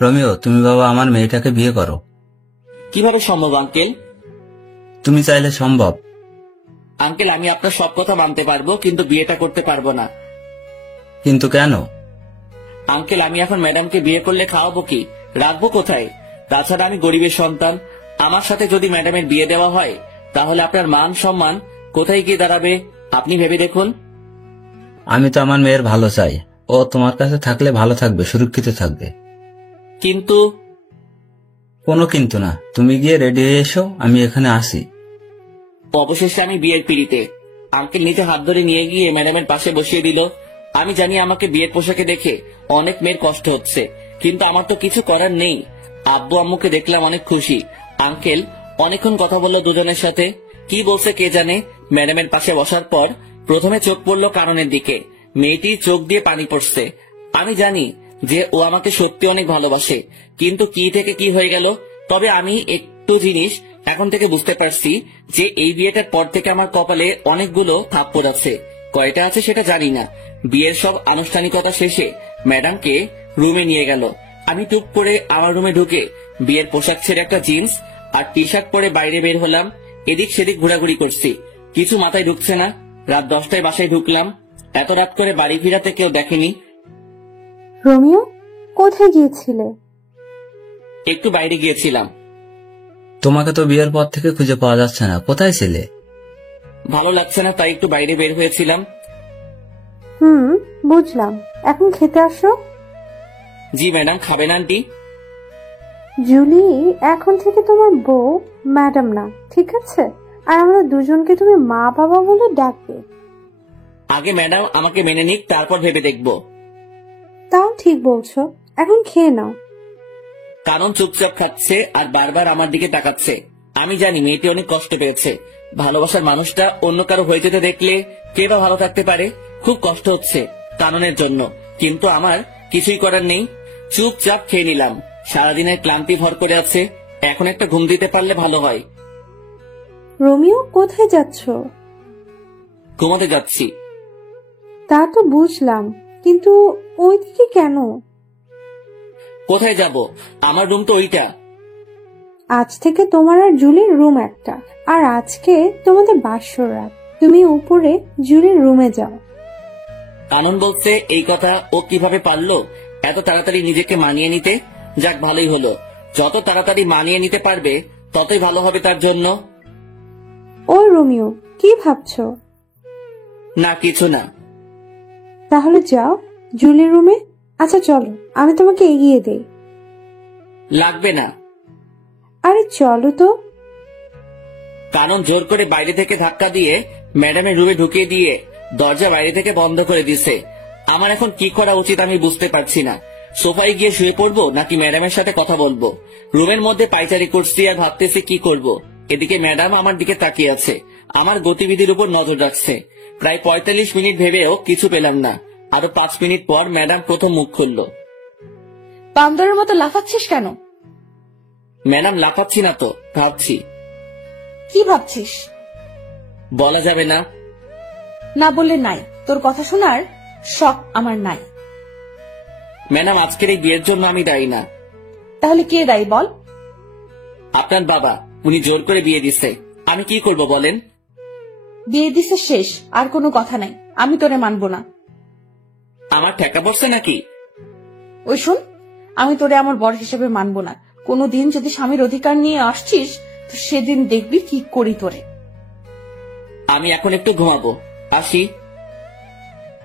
রোমিও, তুমি বাবা আমার মেয়েটাকে বিয়ে করো। কিভাবে সম্ভব আঙ্কেল? তুমি চাইলে সম্ভব। আঙ্কেল আমি আপনার সব কথা মানতে পারবো, কিন্তু বিয়েটা করতে পারবো না। কিন্তু কেন? আঙ্কেল আমি এখন ম্যাডামকে বিয়ে করলে খাওয়াবো কি, রাখবো কোথায়? তাছাড়া আমি গরিবের সন্তান। আমার সাথে যদি ম্যাডামের বিয়ে দেওয়া হয় তাহলে আপনার মান সম্মান কোথায় গিয়ে দাঁড়াবে আপনি ভেবে দেখুন। আমি তো আমার মেয়ের ভালো চাই, ও তোমার কাছে থাকলে ভালো থাকবে, সুরক্ষিত থাকবে। কিন্তু কোনো কিন্তু না, তুমি গিয়ে রেডি হয়ে এসো, আমি এখানে আসি। অবশেষে আমি বিয়ের পিড়িতে। আঙ্কেল নিজে হাত ধরে নিয়ে গিয়ে ম্যাডামের পাশে বসিয়ে দিল। আমি জানি আমাকে বিয়ের পোশাকে দেখে অনেক মেয়ের কষ্ট হচ্ছে, কিন্তু আমার তো কিছু করার নেই। আব্বু আম্মুকে দেখলাম অনেক খুশি। আঙ্কেল অনেকক্ষণ কথা বললো দুজনের সাথে, কি বলছে কে জানে। ম্যাডামের পাশে বসার পর প্রথমে চোখ পড়লো কাননের দিকে। মেয়েটির চোখ দিয়ে পানি পড়ছে। আমি জানি যে ও আমাকে সত্যি অনেক ভালোবাসে, কিন্তু কি থেকে কি হয়ে গেল। তবে আমি একটু জিনিস এখন থেকে বুঝতে পারছি যে এই বিয়েটার পর থেকে আমার কপালে অনেকগুলো থাপ্পড় আছে। কয়টা আছে সেটা জানি না। বিয়ের সব আনুষ্ঠানিকতা শেষে ম্যাডামকে রুমে নিয়ে গেল। আমি টুক করে আমার রুমে ঢুকে বিয়ের পোশাক ছেড়ে একটা জিন্স আর টি শার্ট পরে বাইরে বের হলাম। এদিক সেদিক ঘোরাঘুরি করছি, কিছু মাথায় ঢুকছে না। রাত 10টায় বাসায় ঢুকলাম। এত রাত করে বাড়ি ফিরাতে কেউ দেখেনি। রোমিও, কোথায় গিয়েছিলে? একটু বাইরে গিয়েছিলাম। তোমাকে তো বিয়ের পর থেকে খুঁজে পাওয়া যাচ্ছে না, কোথায় ছিলে? ভালো লাগছে না তাই একটু বাইরে বের হয়েছিলাম। বুঝলাম। এখন খেতে আসো। জি ম্যাডাম, খাবেন আন্টি? জুলি, এখন থেকে তোমার বউ ম্যাডাম না, ঠিক আছে? আর আমরা দুজনকে তুমি মা বাবা বলে ডাকবে। আগে ম্যাডাম আমাকে মেনে নিক, তারপর ভেবে দেখবো। তাও ঠিক বলছো, এখন খেয়ে নাও। কারণ চুপচাপ খাচ্ছে আর বারবার আমার দিকে তাকাচ্ছে। আমি জানি মেয়েটি অনেক কষ্ট পেয়েছে। ভালোবাসার মানুষটা অন্য কারো হয়ে যেতে দেখলে কে বা ভালো থাকতে পারে। খুব কষ্ট হচ্ছে কাননের জন্য, কিন্তু আমার কিছুই করার নেই। চুপচাপ খেয়ে নিলাম। সারাদিনের ক্লান্তি ভর করে আছে, এখন একটা ঘুম দিতে পারলে ভালো হয়। রোমিও, কোথায় যাচ্ছ? ঘুমোতে যাচ্ছি। তা তো বুঝলাম, কিন্তু ওইদিকে কেন? কোথায় যাব? আমার রুম তো ওইটা। আজ থেকে তোমার আর জুলির রুম একটা, আর আজকে তোমাদের বাসর রাত। তুমি উপরে জুলির রুমে যাও। কানন বলছে এই কথা ও কিভাবে পারলো এত তাড়াতাড়ি নিজেকে মানিয়ে নিতে? যাক, ভালোই হলো। যত তাড়াতাড়ি মানিয়ে নিতে পারবে ততই ভালো হবে তার জন্য। ও রোমিও, কি ভাবছো? না, কিছু না। তাহলে যাও জুলির রুমে। আচ্ছা চলো, আমি তোমাকে এগিয়ে দেই। লাগবে না। আরে চলো তো। কানন জোর করে বাইরে থেকে ধাক্কা দিয়ে ম্যাডামের রুমে ঢুকিয়ে দিয়ে দরজা বাইরে থেকে বন্ধ করে দিছে। আমার এখন কি করা উচিত আমি বুঝতে পারছি না। সোফায় গিয়ে শুয়ে পড়বো নাকি ম্যাডামের সাথে কথা বলবো? রুমের মধ্যে পায়চারি করছি আর ভাবতেছি কি করব। এদিকে ম্যাডাম আমার দিকে তাকিয়ে আছে, আমার গতিবিধির উপর নজর রাখছে। প্রায় ৪৫ মিনিট ভেবেও কিছু পেলাম না। আরো ৫ মিনিট পর ম্যাডাম প্রথম মুখ খুলল। বান্দরের মতো লাফাচ্ছিস কেন? ম্যাডাম, লাফাচ্ছি না তো, ভাবছি। কি ভাবছিস? বলা যাবে না। না বললে নাই, তোর কথা শোনার শখ আমার নাই। ম্যাডাম, আজকের এই বিয়ের জন্য আমি দায়ী না। তাহলে কে দায়ী বল? আপনার বাবা, উনি জোর করে বিয়ে দিছে। আমি কি করব বলেন? বিয়ে দিছে শেষ, আর কোনো কথা নাই। আমি তোরে মানবো না। আমার ঠেকা পড়ছে নাকি? ওই শোন, আমি তোরে আমার বর হিসেবে মানবো না। কোনোদিন যদি স্বামীর অধিকার নিয়ে আসছিস তো সেদিন দেখবি কি করি তোরে। আমি এখন একটু ঘুমাবো, আসি।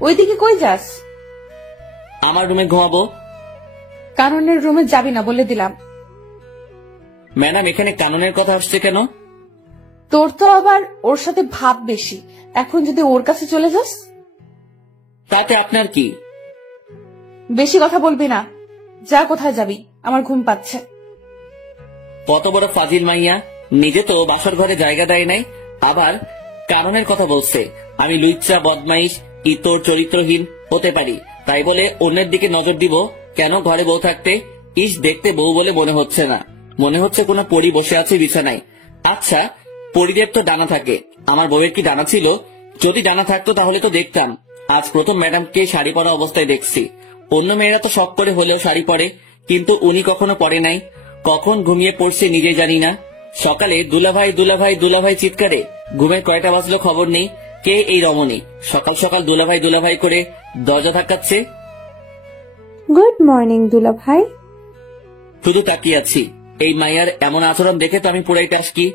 ওইদিকে কই যাস? আমার রুমে ঘুমাবো। কারণের রুমে যাবি না বলে দিলাম। ম্যাডাম, এখানে কাননের কথা আসছে কেন? তোর তো আবার ওর সাথে ভাব বেশি। এখন যদি ওর কাছে চলে যাস? তাতে আপনার কি? বেশি কথা বলবি না। যা, কোথায় যাবি? আমার ঘুম পাচ্ছে। কত বড় ফাজিল মাইয়া, নিজে তো বাসর ঘরে জায়গা দেয় নাই, আবার কাননের কথা বলছে। আমি লুচ্চা, বদমাইশ, ইতর, চরিত্রহীন হতে পারি, তাই বলে অন্যের দিকে নজর দিব কেন? ঘরে বউ থাকতে ইস, দেখতে বউ বলে মনে হচ্ছে না, মনে হচ্ছে কোনো পরী বসে আছে বিছানায়। আচ্ছা, পরীদের তো ডানা থাকে, আমার বউয়ের কি ডানা ছিল? যদি ডানা থাকতো তাহলে তো দেখতাম। আজ প্রথম ম্যাডামকে শাড়ি পরা অবস্থায় দেখছি। অন্য মেয়েরা তো শখ করে হলেও শাড়ি পরে, কিন্তু উনি কখনো পরে নাই। কখন ঘুমিয়ে পড়ছে নিজে জানি না। সকালে দুলাভাই দুলাভাই দুলাভাই চিৎকারে ঘুমের কয়টা বাজলো খবর নেই। কে এই রমণী সকাল সকাল দুলাভাই দুলাভাই করে দরজা ধাক্কাচ্ছে? গুড মর্নিং দুলা ভাই। শুধু তাকিয়ে আছি। এই মাইয়ার এমন আচরণ দেখে তো আমি পুরাই টাসকি।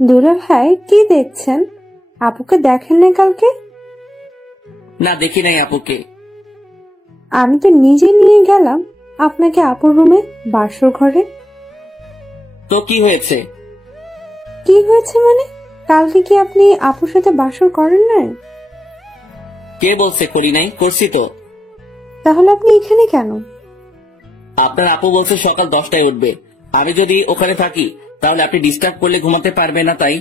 দুলা ভাই, কি দেখছেন? আপুকে দেখেন না কালকে? না, দেখি নাই আপুকে। আমি তো নিজে নিয়ে গেলাম আপনাকে আপুর রুমে, বাসর ঘরে। তো কি হয়েছে? কি হয়েছে মানে? কালকে কি আপনি আপুর সাথে বাসর করেন নাই? কে বলছে করি নাই? করছি তো। তাহলে আপনি এখানে কেন? আপনার আপু বলছে সকাল 10টায় উঠবে। আমি যদি ওখানে থাকি তাহলে আপনি ডিস্টার্ব করলে ঘুমাতে পারবে না, তাই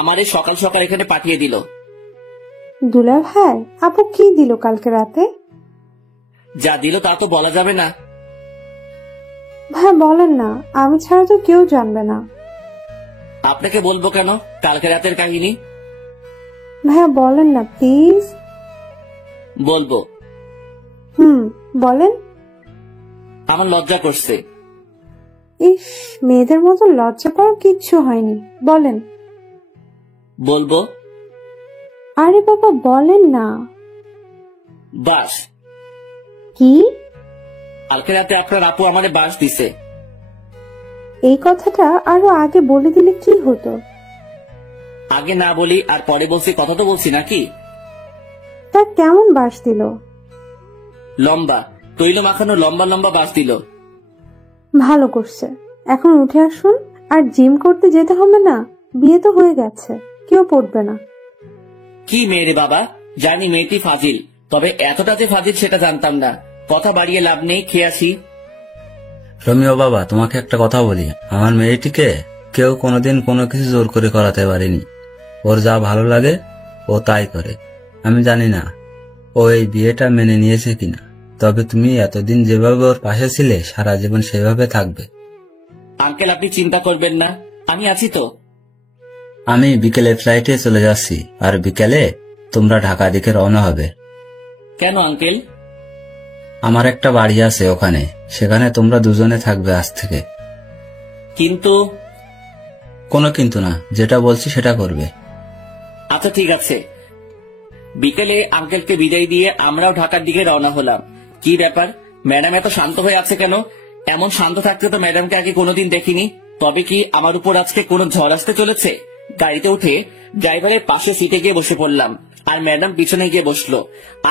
আমারে সকাল সকাল এখানে পাঠিয়ে দিল। দুলা ভাই, আপু কি দিল কালকে রাতে? যা দিল তা তো বলা যাবে না। ভাই বলেন না, আমি ছাড়া তো কেউ জানবে না। আপনাকে বলবো কেন কালকে রাতের কাহিনী? ভাইয়া বলেন না প্লিজ। বলবো। বলেন। আমার লজ্জা করছে। ইস, মেয়েদের মতো লজ্জা পাওয়ার কিচ্ছু হয়নি, বলেন। বলবো। আরে বাবা বলেন না। বাস। কি? কালকে রাতে আপনার আপু আমারে বাস দিছে। এই কথাটা আরো আগে বলে দিলে কি হতো? আগে না বলি আর পরে বলছি, কথা তো বলছি নাকি? তা কেমন বাস দিল? লম্বা, তৈল মাখানো লম্বা লম্বা বাস দিল। ভালো করছে। এখন উঠে আসুন, আর জিম করতে যেতে হবে না, বিয়ে তো হয়ে গেছে, কেউ পড়বে না। কি মেয়ে রে বাবা, জানি মেয়েটি ফাজিল, তবে এতটা যে ফাজিল সেটা জানতাম না। কথা বাড়িয়ে লাভ নেই, খেয়ে আসি। রমিও বাবা, তোমাকে একটা কথা বলি, আমার মেয়েটিকে কেউ কোনোদিন কোনো কিছু জোর করে করাতে পারেনি। ওর যা ভালো লাগে ও তাই করে। আমি জানি না ও এই বিয়েটা মেনে নিয়েছে কিনা, তবে তুমি এতদিন যেভাবে ওর পাশে ছিলে সারা জীবন সেভাবে থাকবে। আঙ্কেল, আপনি চিন্তা করবেন না, আমি আছি তো। আমি বিকেলে ফ্লাইটে চলে যাচ্ছি, আর বিকেলে তোমরা ঢাকা দিকে রওনা হবে। কেন আঙ্কেল? আমার একটা বাড়ি আছে ওখানে, সেখানে তোমরা দুজনে থাকবে আজ থেকে। কিন্তু কোনো কিন্তু না, যেটা বলছি সেটা করবে। আচ্ছা ঠিক আছে। বিকেলে আঙ্কেলকে বিদায় দিয়ে আমরাও ঢাকার দিকে রওনা হলাম। কি ব্যাপার, ম্যাডাম এত শান্ত হয়ে আছে কেন? এমন শান্ত থাকতে তো ম্যাডামকে আগে কোনোদিন দেখিনি। তবে কি আমার উপর আজকে কোনো ঝড় আসতে চলেছে? গাড়িতে উঠে ড্রাইভারের পাশে সিটে গিয়ে বসে পড়লাম, আর ম্যাডাম পিছনে গিয়ে বসলো।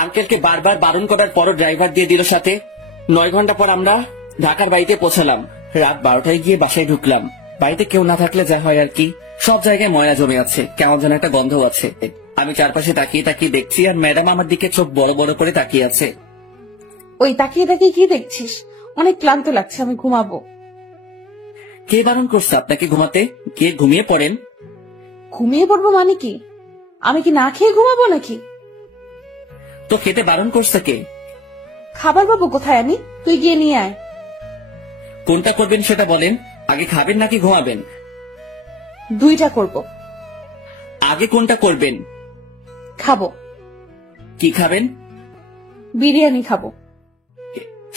আঙ্কেলকে বারবার বারণ করার পরও ড্রাইভার দিয়ে দিল সাথে। 9 ঘন্টা পর আমরা ঢাকার বাড়িতে পৌঁছালাম। রাত 12টায় গিয়ে বাসায় ঢুকলাম। বাড়িতে কেউ না থাকলে যা হয় আর কি, সব জায়গায় ময়লা জমে আছে, কেমন যেন একটা গন্ধ আছে। আমি চারপাশে তাকিয়ে তাকিয়ে দেখছি, আর ম্যাডাম আমার দিকে চোখ বড় বড় করে তাকিয়ে আছে। ওই তাকিয়ে তাকিয়ে কি দেখছিস? অনেক ক্লান্ত লাগছে, আমি ঘুমাবো। কে বারণ করছে আপনাকে ঘুমাতে? গিয়ে ঘুমিয়ে পড়েন। ঘুমিয়ে পড়বো মানে কি? আমি কি না খেয়ে ঘুমাবো নাকি? তো খেতে বারণ করছে কে? খাবার পাবো কোথায় আমি? তুই গিয়ে নিয়ে আয়। কোনটা করবেন সেটা বলেন। আগে খাবেন নাকি ঘুমাবেন? দুইটা করব। আগে কোনটা করবেন? খাবো। কি খাবেন? বিরিয়ানি খাবো।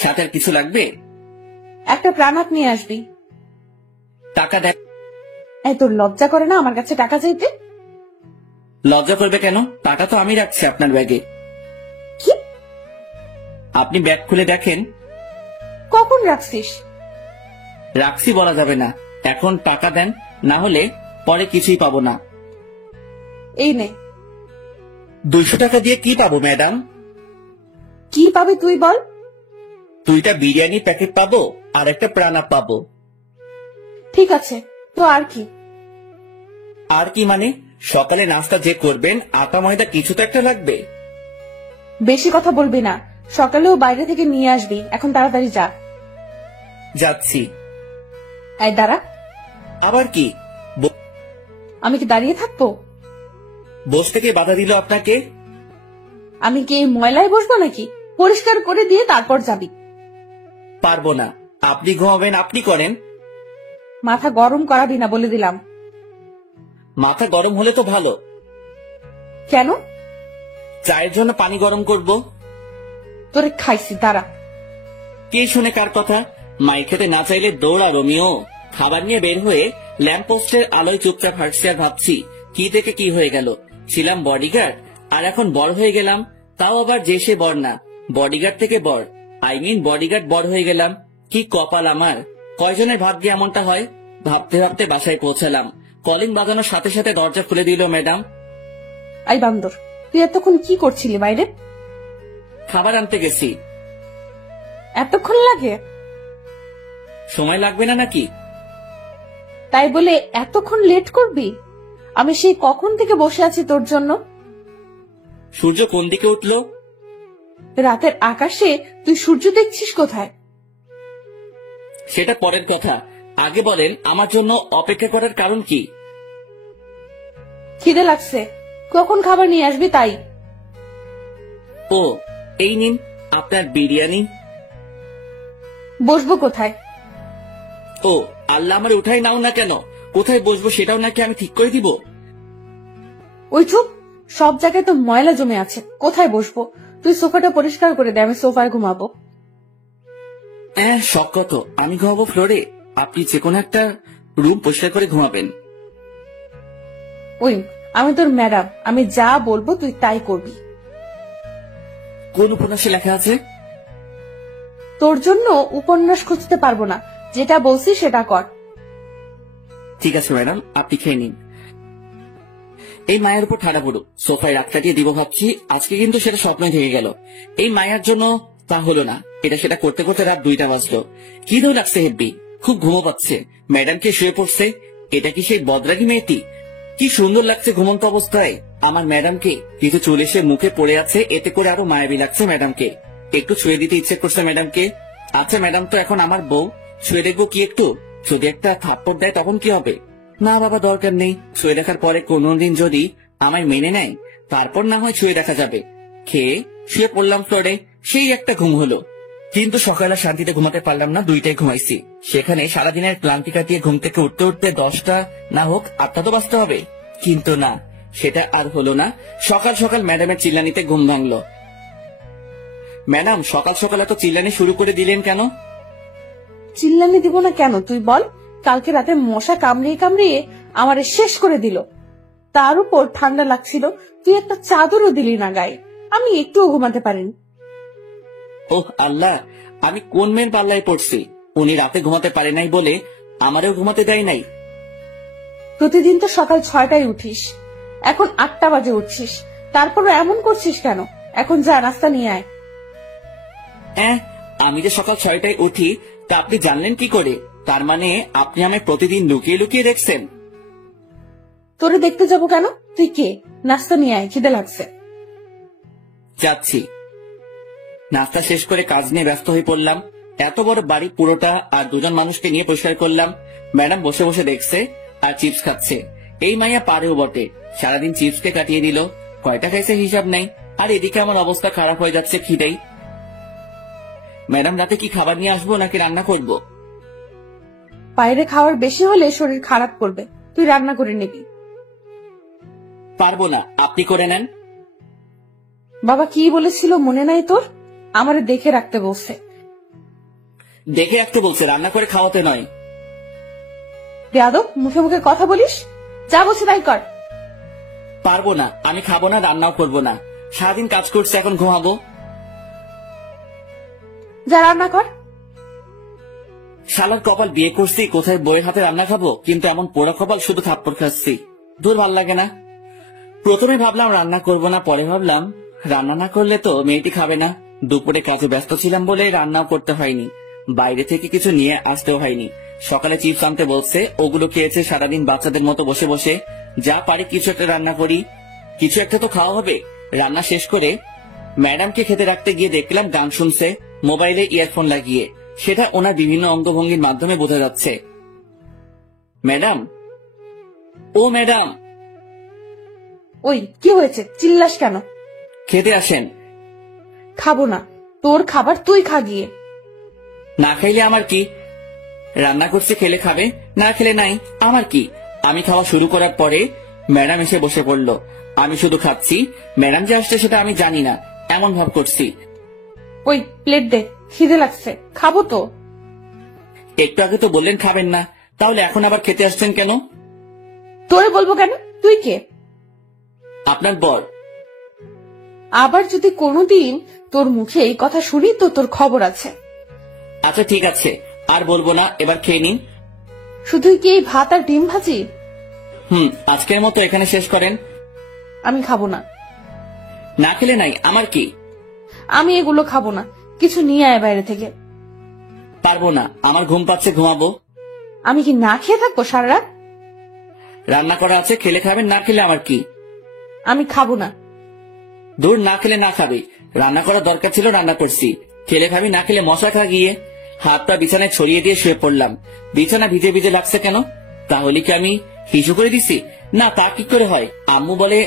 সাথে আর কিছু লাগবে? একটা প্রাণাত নিয়ে আসবি। টাকা দেন। এই, তোর লজ্জা করে না আমার কাছে টাকা চাইতে? লজ্জা করবে কেন? টাকা তো আমি রাখছি আপনার ব্যাগে। কি? আপনি ব্যাগ খুলে দেখেন। কখন রাখছিস? রাখছি বলা যাবে না। এখন টাকা দেন, না হলে পরে কিছুই পাবো না। এই নে। 200 টাকা দিয়ে কি পাবো ম্যাডাম? কি পাবি তুই বল? 2টা বিরিয়ানি প্যাকেট পাবো, আর একটা প্রাণা পাবো। ঠিক আছে, তো আর কি? আর কি মানে? সকালে নাস্তা যে করবেন, আটা ময়দা কিছু তো একটা লাগবে। বেশি কথা বলবি না। সকালেও বাইরে থেকে নিয়ে আসবি। এখন তাড়াতাড়ি যা। যাচ্ছি। এই দাঁড়া। আবার কি? আমি কি দাঁড়িয়ে থাকবো? বস থেকে বাধা দিল আপনাকে? আমি কি এই ময়লায় বসবো নাকি? পরিষ্কার করে দিয়ে তারপর যাবি। পারবো না। আপনি ঘুমাবেন, আপনি করেন। মাথা গরম করাবি না বলে দিলাম। মাথা গরম হলে তো ভালো। কেন? চায়ের জন্য পানি গরম করব। তোরে খাইছি, দাঁড়া। কে শুনে কার কথা? মাই খেতে না চাইলে দৌড়া রোমিও। খাবার নিয়ে বের হয়ে ল্যাম্প পোস্টের আলোয় চুপচাপ হাঁটছি আর ভাবছি, কি থেকে কি হয়ে গেল। ছিলাম বডিগার্ড, আর এখন বড় হয়ে গেলাম। তাও আবার যে সে বড় না, বডিগার্ড থেকে বড়। বডিগার্ড বড় হয়ে গেলাম। কি কপাল আমার! কয়জনের ভাগ্যে এমনটা হয়? ভাবতে ভাবতে বাসায় পৌঁছালাম। কলিং বাজানোর সাথে সাথে দরজা খুলে দিল ম্যাডাম। আই বান্দর, তুই এতক্ষণ কি করছিলি বাইরে? খাবার আনতে গেছি। এতক্ষণ লাগে? সময় লাগবে না নাকি? তাই বলে এতক্ষণ লেট করবি? আমি সেই কখন থেকে বসে আছি তোর জন্য। সূর্য কোন দিকে উঠলো? রাতের আকাশে তুই সূর্য দেখছিস কোথায়? সেটা পরের কথা। আগে বলেন, আমার জন্য অপেক্ষা করার কারণ কি? খিদে লাগছে। কখন খাবার নিয়ে আসবি তাই। ও, এই নিন আপনার বিরিয়ানি। বসবো কোথায়? ও আল্লাহ, আমার উঠাই নাও না কেন? কোথায় বসবো সেটাও নাকি আমি ঠিক করে দিব? ওই চুপ। সব জায়গায় তো ময়লা জমে আছে, কোথায় বসবো? তুই সোফাটা পরিষ্কার করে দে, আমি সোফায় ঘুমাবো। শখ কত, আমি ঘুমাবো ফ্লোরে। আপনি যে কোনো একটা রুম পরিষ্কার করে ঘুমাবেন। ওই, আমি তোর ম্যাডাম, আমি যা বলবো তুই তাই করবি। কোন উপন্যাসে লেখা আছে? তোর জন্য উপন্যাস খুঁজতে পারবো না, যেটা বলছি সেটা কর। ঠিক আছে ম্যাডাম, আপনি খেয়ে নিন। এই মায়ের উপর ঠাড়া পড়ুক, সোফায় রাত কাটিয়ে দিব ভাবছি, আজকে কিন্তু সেটা স্বপ্নে থেকে গেল। এই মায়ের জন্য তা হলো না। এটা সেটা করতে করতে রাত 2টা বাজলো। কি ধরে লাগছে হেব্বি, খুব ঘুমো পাচ্ছে। ম্যাডামকে শুয়ে পড়ছে। এটা কি সেই বদরাগী মেয়েটি? কি সুন্দর লাগছে ঘুমন্ত অবস্থায় আমার ম্যাডামকে। কিছু চুল এসে মুখে পড়ে আছে, এতে করে আরো মায়াবী লাগছে ম্যাডামকে। একটু ছুঁয়ে দিতে ইচ্ছে করছে ম্যাডামকে। আচ্ছা ম্যাডাম তো এখন আমার বউ, ছুঁয়ে দেখবো কি একটু? যদি একটা থাপ্পড় দেয় তখন কি হবে? না বাবা, দরকার নেই। ছুঁয়ে দেখার পরে কোনোদিন যদি আমায় মেনে নেয় তারপর না হয় ছুঁয়ে দেখা যাবে। খেয়ে শুয়ে পড়লাম ফ্লোরে, সেই একটা ঘুম হলো। কিন্তু সকালে শান্তিতে ঘুমাতে পারলাম না, 2টায় ঘুমাইছি। সেখানে সারাদিনের ক্লান্তি কাটিয়ে ঘুম থেকে উঠতে উঠতে 10টা না হোক 8টা তো বাজতে হবে। কিন্তু না, সেটা আর হলো না। সকাল সকাল ম্যাডামের চিল্লানিতে ঘুম ভাঙলো। ম্যাডাম সকাল সকাল এত চিল্লানি শুরু করে দিলেন কেন? চিল্লানি দিব না কেন তুই বল? কালকে রাতে মশা কামড়িয়ে কামড়িয়ে আমারে শেষ করে দিল। তার উপর ঠান্ডা লাগছিল, তুই একটা চাদরও দিলি না গায়ে। আমি একটুও ঘুমাতে পারিনি। ওহ আল্লাহ, আমি কোন মেয়ের পাল্লায় পড়ছি? উনি রাতে ঘুমাতে পারে নাই বলে আমারও ঘুমাতে দেয় নাই। প্রতিদিন তো সকাল 6টায় উঠিস, এখন 8টা বাজে উঠছিস, তারপরও এমন করছিস কেন? এখন যা, নাস্তা নিয়ে আয়। আমি যে সকাল 6টায় উঠি তা আপনি জানলেন কি করে? তার মানে আপনি আমায় প্রতিদিন লুকিয়ে লুকিয়ে দেখছেন? তোরে দেখতে যাব কেন? তুই কে? নাস্তা নিয়ে আয়, খিদে লাগছে। যাচ্ছি। নাস্তা শেষ করে কাজ নিয়ে ব্যস্ত হয়ে পড়লাম। এত বড় বাড়ি পুরোটা আর 2জন মানুষকে নিয়ে পরিষ্কার করলাম। ম্যাডাম বসে বসে দেখছে আর চিপস খাচ্ছে। এই মাইয়া পারেও বটে, সারাদিন চিপসকে কাটিয়ে দিল। কয়টা খাইছে হিসাব নাই। আর এদিকে আমার অবস্থা খারাপ হয়ে যাচ্ছে খিদেই। ম্যাডাম রাতে কি খাবার নিয়ে আসবো নাকি রান্না করব? বাইরে খাওয়ার বেশি হলে শরীর খারাপ করবে, তুই রান্না করে নিবি। পারবো না, আপনি করে নেন। বাবা কি বলেছিল মনে নাই তোর? আমারে দেখে রাখতে বলছে। দেখে রাখতে বলছে, রান্না করে খাওয়াতে নয়। বেয়াদব, মুখে মুখে কথা বলিস। যা বলছি তাই কর। পারবো না, আমি খাবো না, রান্নাও করবো না। সারাদিন কাজ করছে, এখন ঘুমাবো। যা রান্না কর। শালার কপাল, বিয়ে করছি কোথায় বইয়ের হাতে রান্না খাবো, কিন্তু এমন পোড়া কপাল, শুধু থাপ্পড় খাচ্ছি। দূর, ভাল লাগে না। প্রথমে ভাবলাম রান্না করব না, পরে ভাবলাম রান্না না করলে তো মেয়েটি খাবে না। দুপুরে কাজে ব্যস্ত ছিলাম বলে রান্নাও করতে হয়নি, বাইরে থেকে কিছু নিয়ে আসতেও হয়নি। সকালে চিপস আনতে বলছে, ওগুলো খেয়েছে সারাদিন বাচ্চাদের মতো বসে বসে। যা পারি কিছু একটা রান্না করি, কিছু একটা তো খাওয়া হবে। রান্না শেষ করে ম্যাডামকে খেতে রাখতে গিয়ে দেখলাম গান শুনছে মোবাইলে ইয়ারফোন লাগিয়ে। সেটা ওনার বিভিন্ন অঙ্গভঙ্গির মাধ্যমে বোঝা যাচ্ছে। ম্যাডাম, ও ম্যাডাম। ওই কি হয়েছে, চিল্লাস কেন? খেতে আসেন। খাবো না, তোর খাবার তুই খা গিয়ে। না খাইলে আমার কি? রান্না করছে, খেলে খাবে, না খেলে নাই, আমার কি? আমি খাওয়া শুরু করার পরে ম্যাডাম এসে বসে পড়ল। আমি শুধু খাচ্ছি, ম্যাডাম যে আসছে সেটা আমি জানি না, এমন ভাব করছি। ওই প্লেট দে, খিদে লাগছে, খাবো তো। একটু আগে তো বললেন খাবেন না, তাহলে এখন আবার খেতে আসছেন কেন? তোরে বলবো কেন? তুই কে? আপনার বর। আবার যদি কোনোদিন তোর মুখে এই কথা শুনি তো তোর খবর আছে। আচ্ছা ঠিক আছে, আর বলবো না, এবার খেয়ে নিন। শুধুই কি এই ভাত আর ডিম ভাজি? আজকের মতো এখানে শেষ করেন। আমি খাবো না। না খেলে নাই, আমার কি? আমি এগুলো খাবো না, কিছু নিয়ে আয় বাইরে থেকে। পারবো না, আমার ঘুম পাচ্ছে, ঘুমাবো। আমি কি না খেয়ে থাকবো সারা রাত? রান্না করা আছে, খেলে খাবেন, না খেলে আমার কি? আমি খাবো না। দূর, না খেলে না খাবে। রান্না করার দরকার ছিল, রান্না করছি। খেলে খাবি, না খেলে মশা খা গিয়ে। হাত পা বিছানায় ছড়িয়ে দিয়ে শুয়ে পড়লাম। বিছানা ভিজে ভিজে লাগছে কেন? তাহলে কি আমি হিসু করে দিছি? না, তা কি করে হয়? আম্মু বলে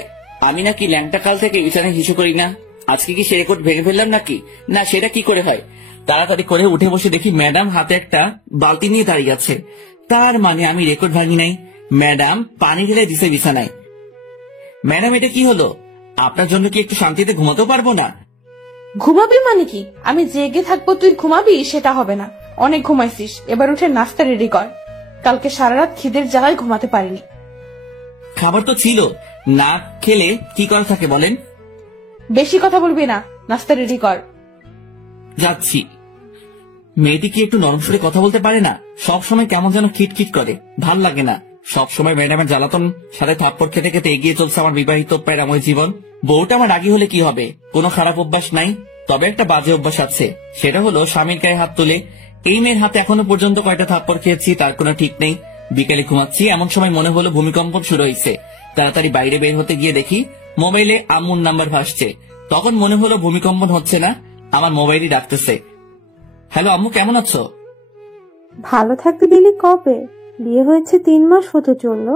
আমি নাকি ল্যাংটা কাল থেকে বিছানায় হিসু করি না। আজকে কি সে রেকর্ড ভেঙে ফেললাম নাকি? না, সেটা কি করে হয়? তাড়াতাড়ি করে উঠে বসে দেখি ম্যাডাম হাতে একটা বালতি নিয়ে দাঁড়িয়ে আছে। তার মানে আমি রেকর্ড ভাঙি নাই, ম্যাডাম পানি ঢেলে দিছে বিছানায়। ম্যাডাম, এটা কি হলো? আপনার জন্য কি একটু শান্তিতে ঘুমাতেও পারবো না? ঘুমাবি মানে কি? আমি জেগে থাকবো, তুই ঘুমাবি? সেটা হবে না, অনেক ঘুমাইছিস। এবার উঠে নাস্তা রেডি কর। কালকে সারা রাত খিদের জ্বালায় ঘুমাতে পারিনি। খাবার তো ছিল, না খেলে কি করা থাকে বলেন? বেশি কথা বলবি না, নাস্তা রেডি কর। যাচ্ছি। মেয়েটি কি একটু নরম সুরে কথা বলতে পারে না? সব সময় কেমন যেন খিটখিট করে, ভাল লাগে না। সব সময় ম্যাডামের জ্বালাতন সাথে থাপ্পড় খেতে খেতে এগিয়ে চলছে আমার বিবাহিত প্যারাময় জীবন। বউটা আমার রাগী হলে কি হবে? কোনো খারাপ অভ্যাস নাই, তবে একটা বাজে অভ্যাস আছে, সেটা হলো স্বামীর গায়ে হাত তোলে। এই মেয়ের হাতে এখনো পর্যন্ত কয়টা থাপ্পড় খেয়েছি তার কোনো ঠিক নেই। বিকেলে ঘুমাচ্ছি, এমন সময় মনে হলো ভূমিকম্পন শুরু হয়েছে। তাড়াতাড়ি বাইরে বের হতে গিয়ে দেখি মোবাইলে আম্মুর নাম্বার ভাসছে। তখন মনে হলো ভূমিকম্পন হচ্ছে না, আমার মোবাইলই ডাকতেছে। হ্যালো আম্মু, কেমন আছো? ভালো থাকতে দিলি কবে? বিয়ে হয়েছে 3 মাস হতে চললো,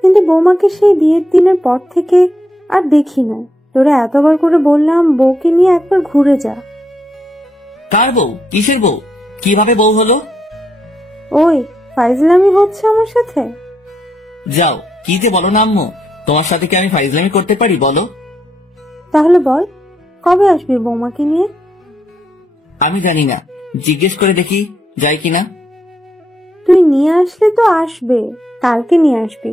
কিন্তু বৌমাকে সেই বিয়ের দিনের পর থেকে আর দেখি না। তোরা এতবার করে বললাম বউকে নিয়ে একবার ঘুরে যা। কার বউ? কিসের বউ? কিভাবে বউ হলো? ওই ফাইজলামি হচ্ছে আমার সাথে? যাও, কি যে বলো না আম্মু, তোমার সাথে কি আমি ফাইজলামি করতে পারি বলো? তাহলে বল, কবে আসবি বৌমাকে নিয়ে? আমি জানি না, জিজ্ঞেস করে দেখি যাই কিনা। তুই নিয়ে আসলে তো আসবে, কালকে নিয়ে আসবি।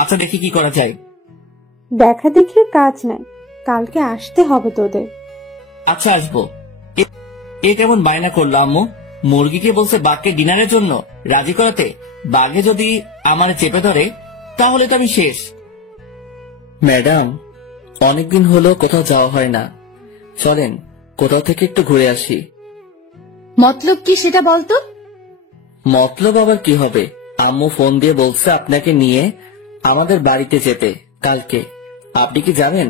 আচ্ছা, দেখি কি করা যায়। দেখা দেখির কাজ নাই, কালকে আসতে হবে তোদের। আচ্ছা, আসবো। এ কেমন বায়না করলো আম্মু? মুরগিকে বলছে বাঘকে ডিনারের জন্য রাজি করাতে, বাঘে যদি আমার চেপে ধরে তাহলে তো আমি শেষ। ম্যাডাম, অনেকদিন হলো কোথাও যাওয়া হয় না, চলেন কোথাও থেকে একটু ঘুরে আসি। মতলব কি সেটা বলতো? মতলব আবার কি হবে? আম্মু ফোন দিয়ে বলছে আপনাকে নিয়ে আমাদের বাড়িতে যেতে কালকে। আপনি কি যাবেন?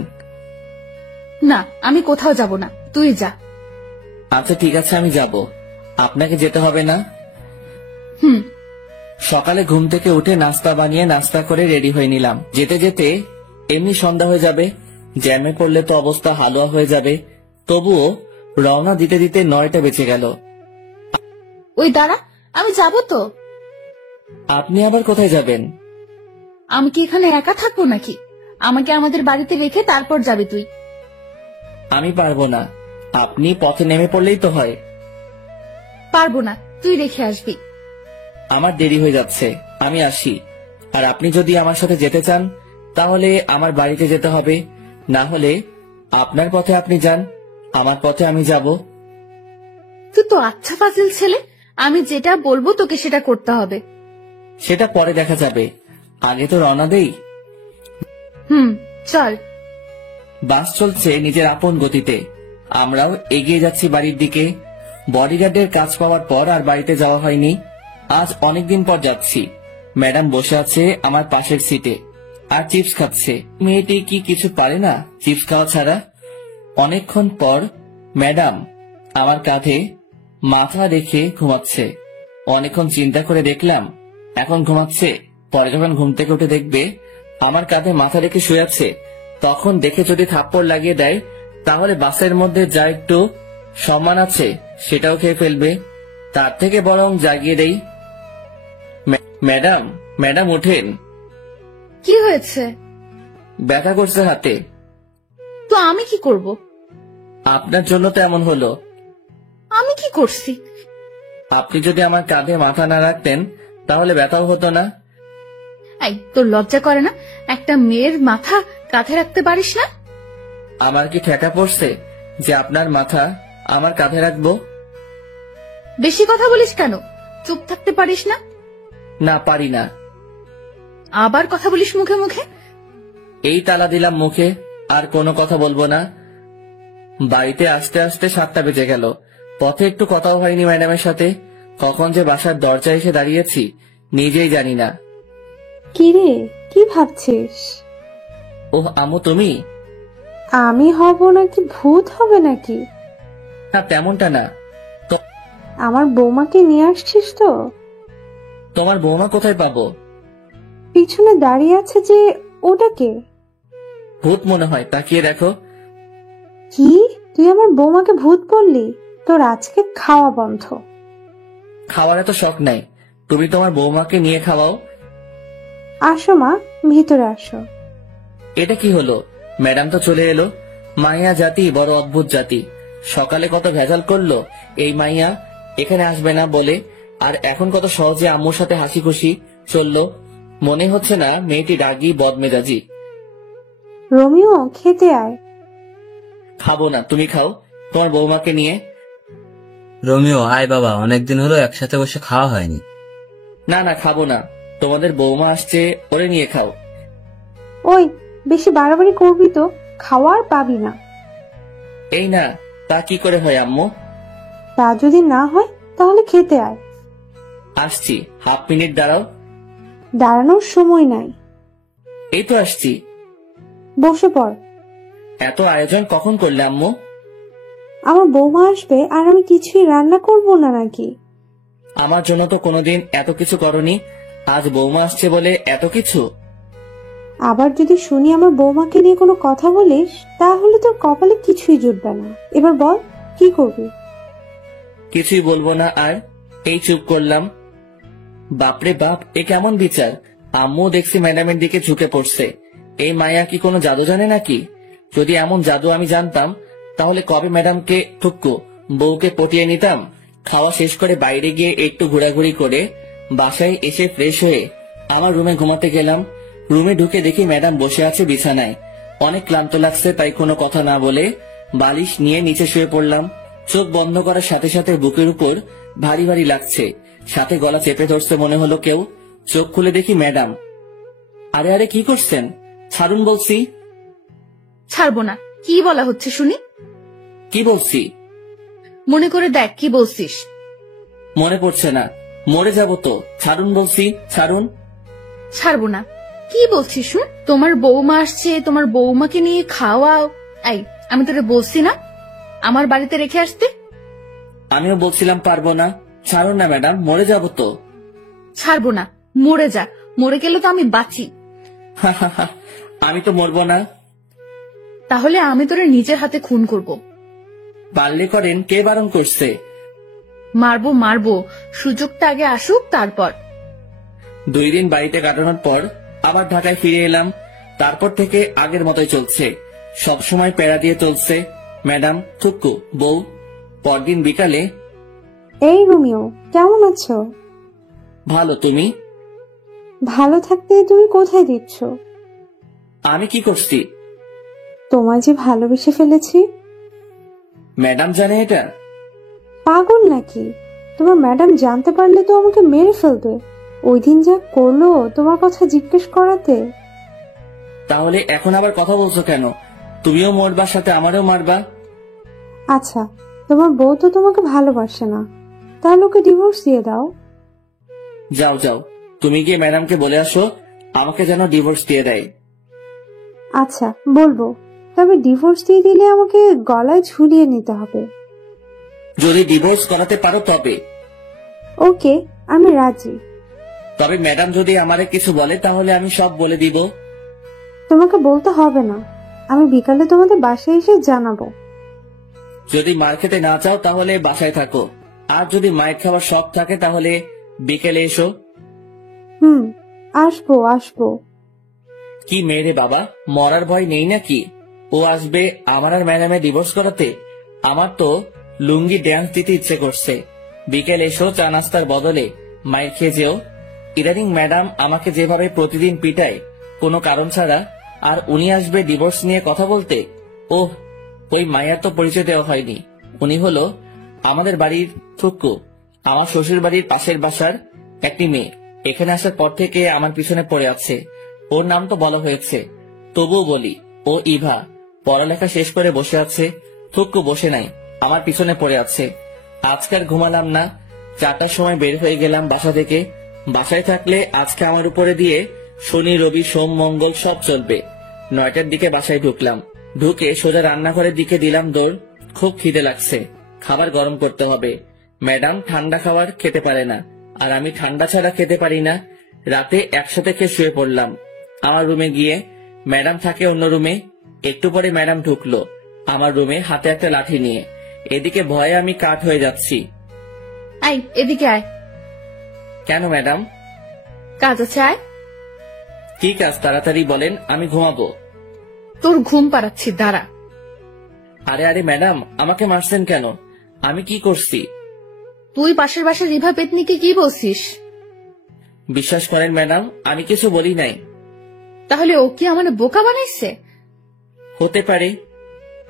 না, আমি কোথাও যাব না, তুই যা। আচ্ছা ঠিক আছে, আমি যাব। আপনাকে যেতে হবে না? হুম। সকালে ঘুম থেকে উঠে নাস্তা বানিয়ে নাস্তা করে রেডি হয়ে নিলাম। যেতে যেতে এমনি সন্ধ্যা হয়ে যাবে, জ্যামে পড়লে তো অবস্থা হালুয়া হয়ে যাবে। তবুও রওনা দিতে দিতে 9টা বেঁচে গেল। ওই দাঁড়া, আমি যাব তো। আপনি আবার কোথায় যাবেন? আমি কি এখানে একা থাকবো নাকি? আমাকে আমাদের বাড়িতে রেখে তারপর যাবি তুই। আমি পারবো না, আপনি পথে নেমে পড়লেই তো হয়। পারবো না, তুই রেখে আসবি। আমার দেরি হয়ে যাচ্ছে, আমি আসি। আর আপনি যদি আমার সাথে যেতে চান তাহলে আমার বাড়িতে যেতে হবে, না হলে আপনার পথে আপনি যান, আমার পথে আমি যাব। তুই তো আচ্ছা ফাজিল ছেলে, আমি যেটা বলবো তোকে সেটা করতে হবে। সেটা পরে দেখা যাবে, আগে তো রওনা দেই। হুম, চল। বাস চলছে নিজের আপন গতিতে, আমরাও এগিয়ে যাচ্ছি বাড়ির দিকে। বডিগার্ডের কাজ পাওয়ার পর আর বাড়িতে যাওয়া হয়নি। আজ অনেকদিন পর যাচ্ছি। ম্যাডাম বসে আছে আমার পাশের সিটে আর চিপস খাচ্ছে। মেয়েটি কি কিছু পারে না চিপস খাওয়া ছাড়া? অনেকক্ষণ পর ম্যাডাম আমার কাঁধে মাথা রেখে ঘুমাচ্ছে। অনেকক্ষণ চিন্তা করে দেখলাম এখন ঘুমাচ্ছে, পরে যখন ঘুম থেকে উঠে দেখবে আমার কাঁধে মাথা রেখে শুয়ে আছে, তখন দেখে যদি থাপ্পড় লাগিয়ে দেয় তাহলে বাসের মধ্যে যা একটু সম্মান আছে সেটাও খেয়ে ফেলবে। তার থেকে বরং জাগিয়ে দেই। ম্যাডাম, ম্যাডাম ওঠেন। কি হয়েছে? ব্যথা করছে হাতে। তো আমি কি করব? আপনার জন্য তো এমন হলো। আমি কি করছি? আপনি যদি আমার কাঁধে মাথা না রাখতেন তাহলে ব্যথাও হতো না। এই, তোর লজ্জা করে না? একটা মেয়ের মাথা কাঁধে রাখতে পারিস না? আমার কি ঠেকা পড়ছে যে আপনার মাথা আমার কাঁধে রাখবো? বেশি কথা বলিস কেন? চুপ থাকতে পারিস না? না, পারি না। আবার কথা বলিস মুখে মুখে। এই তালা দিলাম মুখে, আর কোনো কথা বলবো না। বাড়িতে আসতে আসতে 7টা বেজে গেল। পথে একটু কথাও হয়নি ম্যাডামের সাথে। কখন যে বাসার দরজায় এসে দাঁড়িয়েছি নিজেই জানি না। কি রে, কি ভাবছিস? ওহ আম্মু, তুমি? আমি হব নাকি ভূত হবে নাকি? না, তেমনটা না। আমার বৌমাকে নিয়ে আসছিস তো? তোমার বৌমা কোথায় পাবো? পিছনে দাঁড়িয়ে আছে যে, ওটাকে? ভূত মনে হয়, তাকিয়ে দেখো। কি, তুই আমার বৌমাকে ভূত বললি? তোর আজকে খাওয়া বন্ধ। খাওয়ার এত শখ নাই, তুমি তোমার বৌমাকে নিয়ে খাওয়াও। আসো মা, ভিতরে আসো। এটা কি হলো? ম্যাডাম তো চলে এলো। মাইয়া জাতি বড় অদ্ভুত জাতি। সকালে কত ভেজাল করলো এই মাইয়া এখানে আসবে না বলে, আর এখন কত সহজে আম্মুর সাথে হাসি খুশি চললো। মনে হচ্ছে না মেয়েটি রাগী বদমেজাজি। রোমিও, খেতে আয়। খাবো না, তুমি খাও তোমার বৌমাকে নিয়ে। রোমিও, আয় বাবা, অনেকদিন হলো একসাথে বসে খাওয়া হয়নি। না না, খাবো না, তোমাদের বৌমা আসছে, ওরে নিয়ে খাও। ওই, বেশি বাড়াবাড়ি করবি তো খাওয়ার পাবি না। এই না, তা কি করে হয় আম্মু? তা যদি না হয় তাহলে খেতে আয়। আসছি, হাফ মিনিট দাঁড়াও। দাঁড়ানোর সময় নাই, এই তো আসছি। বসে পড়। এত আয়োজন কখন করলে আম্মু? আমার বৌমা আসবে আর আমি কিছুই রান্না করব না নাকি? আমার জন্য তো কোনোদিন এত কিছু করনি, আজ বৌমা আসছে বলে এত কিছু? আবার যদি শুনি আমার বৌমাকে নিয়ে কোনো কথা বলিস তাহলে তোর কপালে কিছুই জুটবে না। এবার বল, কি করবি? কিছুই বলবো না আর, এই চুপ করলাম। বাপরে বাপ, এ কেমন বিচার! আম্মু দেখছি ম্যাডামের দিকে ঝুঁকে পড়ছে। এই মায়া কি কোনো জাদু জানে নাকি? যদি এমন জাদু আমি জানতাম তাহলে কবে ম্যাডামকে ঠুক্কু বউকে পটিয়ে নিতাম। খাওয়া শেষ করে বাইরে গিয়ে একটু ঘোরাঘুরি করে বাসায় এসে ফ্রেশ হয়ে আমার রুমে ঘুমাতে গেলাম। রুমে ঢুকে দেখি ম্যাডাম বসে আছে বিছানায়। অনেক ক্লান্ত লাগছে, তাই কোনো কথা না বলে বালিশ নিয়ে নিচে শুয়ে পড়লাম। চোখ বন্ধ করার সাথে সাথে বুকের উপর ভারী ভারী লাগছে, সাথে গলা চেপে ধরছে মনে হলো কেউ। চোখ খুলে দেখি ম্যাডাম। আরে আরে, কি করছেন? ছাড়ুন বলছি। ছাড়বো না। কি বলা হচ্ছে শুনি? কি বলছি? মনে করে দেখ কি বলছিস। মনে পড়ছে না, মরে যাব তো। ছাড়ুন বলছি, ছাড়ুন। ছাড়বো না। কি বলছিস শুন? তোমার বৌমা আসছে, তোমার বৌমাকে নিয়ে খাওয়াও। এই, আমি তোরে বলছি না আমার বাড়িতে রেখে আসতে? আমিও বলছিলাম পারবো না। ছাড়ুন না ম্যাডাম, মরে যাব তো। ছাড়বো না। মরে যা, মরে গেলে তো আমি বাঁচি। আমি তো মরবো না। তাহলে আমি তোরে নিজের হাতে খুন করব। পারলে করেন, কে বারণ করছে? মারবো মারবো, সুযোগটা আগে আসুক তারপর। 2 দিন বাড়িতে কাটানোর পর আবার ঢাকায় ফিরে এলাম। তারপর থেকে আগের মতোই চলছে, সবসময় প্যারা দিয়ে চলছে। ম্যাডাম, থুক্কু, বউ। পরদিন বিকালে, এই রোমিও, কেমন আছো? ভালো, তুমি? ভালো থাকতে তুমি কোথায় দিচ্ছ? আমি কি করছি? তোমায় যে ভালোবেসে ফেলেছি। ম্যাডাম জানে এটা? পাগল নাকি? তোমার ম্যাডাম জানতে পারলে তো আমাকে মেরে ফেলবে। ওই দিন যা করলো তোমার কথা জিজ্ঞেস করাতে। তাহলে এখন আবার কথা বলছো কেন? তুমিও মরবার সাথে আমারও মারবা? আচ্ছা, তোমার বউ তো তোমাকে ভালোবাসে না, তাহলে ওকে ডিভোর্স দিয়ে দাও। যাও যাও, তুমি গিয়ে ম্যাডামকে বলে আসো আমাকে যেন ডিভোর্স দিয়ে দেয়। আচ্ছা, বলবো। তবে ডিভোর্স দিয়ে দিলে আমাকে গলায় ঝুলিয়ে নিতে হবে। যদি ডিভোর্স করাতে পারো তবে। ওকে, আমি রাজি। তবে ম্যাডাম যদি আমারে কিছু বলে তাহলে আমি সব বলে দিব। তোমাকে বলতে হবে না, আমি বিকালে তোমাদের বাসায় এসে জানাবো। যদি মার খেতে না চাও তাহলে বাসায় থাকো, আর যদি মায়ের খাবার শখ থাকে তাহলে বিকেলে এসো। আসবো আসবো। কি মেয়ে রে বাবা, মরার ভয় নেই নাকি? ও আসবে আমার আর ম্যাডামের ডিভোর্স করাতে? আমার তো লুঙ্গি ড্যান্স দিতে ইচ্ছে করছে। বিকেল এসো, চা নাস্তার বদলে মায়ের খেয়ে যেও। ইদানিং ম্যাডাম আমাকে যেভাবে প্রতিদিন পিটায় কোনো কারণ ছাড়া, আর উনি আসবে ডিভোর্স নিয়ে কথা বলতে। ওহ, ওই মায়ের তো পরিচয় দেওয়া হয়নি। উনি হলো আমাদের বাড়ির থুক্কু, আমার শ্বশুর বাড়ির পাশের বাসার একটি মেয়ে। এখানে আসার পর থেকে আমার পিছনে পড়ে আছে। ওর নাম তো বলা হয়েছে, তবুও বলি, ও ইভা। পড়ালেখা শেষ করে বসে আছে, থুক্কু বসে নাই, আমার পিছনে পড়ে আছে। আজকাল ঘুমালাম না, 4টার সময় বের হয়ে গেলাম বাসা থেকে। বাসায় থাকলে আজকে আমার উপরে দিয়ে শনি রবি সোম মঙ্গল সব চলবে। 9টার দিকে বাসায় ঢুকলাম, ঢুকে সোজা রান্নাঘরের দিকে দিলাম দৌড়। খুব খিদে লাগছে, খাবার গরম করতে হবে। ম্যাডাম ঠান্ডা খাবার খেতে পারে না, আর আমি ঠান্ডা ছাড়া খেতে পারি না। রাতে একসাথে খেয়ে শুয়ে পড়লাম আমার রুমে গিয়ে। ম্যাডাম থাকে অন্য রুমে। একটু পরে ম্যাডাম ঢুকলো আমার রুমে, হাতে একটা লাঠি নিয়ে। এদিকে ভয়ে আমি কাঠ হয়ে যাচ্ছি। আয় এদিকে আয়। কেন ম্যাডাম? কাজ আছে, আয়। কি কাজ তাড়াতাড়ি বলেন, আমি ঘুমাবো। তোর ঘুম পাড়াচ্ছি, দাঁড়া। আরে আরে ম্যাডাম, আমাকে মারছেন কেন? আমি কি করছি? তুই পাশের বাসার রিভা পেতনিকে কি বলছিস? বিশ্বাস করেন ম্যাডাম, আমি কিছু বলি নাই। তাহলে ও কি আমার বোকা বানাইছে? হতে পারে।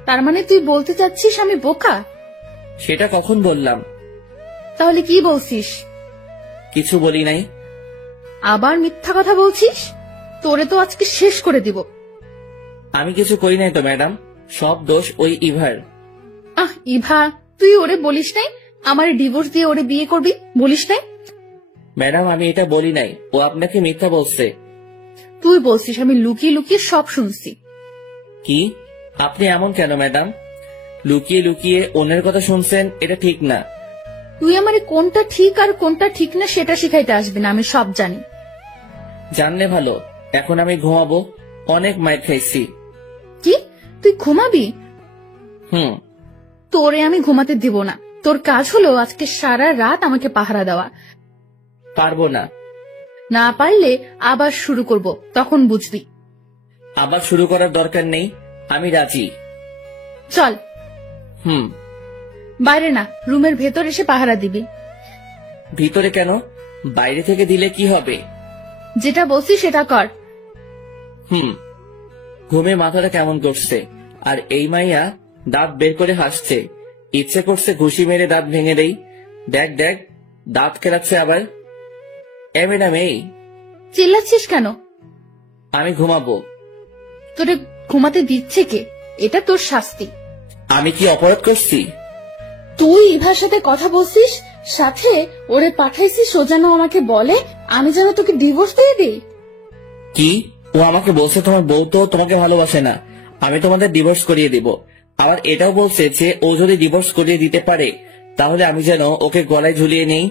তার মানে তুই বলতে চাচ্ছিস আমি বোকা? সেটা কখন বললাম? তাহলে কি বলছিস? কিছু বলি নাই। আবার মিথ্যা কথা বলছিস? তোরে তো আজকে শেষ করে দিব। আমি কিছু করি নাই তো ম্যাডাম, সব দোষ ওই ইভার। ইভা, তুই ওরে বলিস নাই আমার ডিভোর্স দিয়ে ওরে বিয়ে করবি? বলিস নাই? ম্যাডাম আমি এটা বলি নাই, ও আপনাকে মিথ্যা বলছে। তুই বলছিস, আমি লুকিয়ে লুকিয়ে সব শুনছি। কি? আপনি এমন কেন ম্যাডাম? লুকিয়ে লুকিয়ে অন্যের কথা শুনছেন, এটা ঠিক না। তুই আমারে কোনটা ঠিক আর কোনটা ঠিক না সেটা শিখাইতে আসবি না, আমি সব জানি। জানলে ভালো। এখন আমি ঘুমাবো, অনেক মাইর খাইছি। কি? তুই ঘুমাবি? হুম। তোরে আমি ঘুমাতে দিব না। তোর কাজ হলো আজকে সারা রাত আমাকে পাহারা দেওয়া। পারবো না। না পারলে আবার শুরু করব, তখন বুঝবি। আবার শুরু করার দরকার নেই, আমি রাজি। চল। হুম। বাইরে না, রুমের ভেতর এসে পাহারা দিবি। ভিতরে কেন? বাইরে থেকে দিলে কি হবে? যেটা বলছি সেটা কর। হুম। ঘুমে মাথাটা কেমন করছে, আর এই মাইয়া দাঁত বের করে হাসছে। ইচ্ছে করছে ঘুষি মেরে দাঁত ভেঙে দেই। দেখ দেখ, দাঁত কেলাচ্ছে আবার। ম্যাডাম এই, চিল্লাচ্ছিস কেন? আমি ঘুমাবো। তোরে ঘুমাতে দিচ্ছে কে? এটা তোর শাস্তি। আমি কি অপরাধ করছি? তুই ইভার সাথে কথা বলছিস, সাথে ওরে পাঠাইছিস ও যেন আমাকে বলে আমি যেন তোকে ডিভোর্স দিয়ে দিই। কি? ও আমাকে বলছে তোমার বউ তো তোমাকে ভালোবাসে না, আমি তোমাদের ডিভোর্স করিয়ে দিব। আবার এটাও বলছে যে ও যদি ডিভোর্স করিয়ে দিতে পারে তাহলে আমি যেন ওকে গলায় ঝুলিয়ে নেই।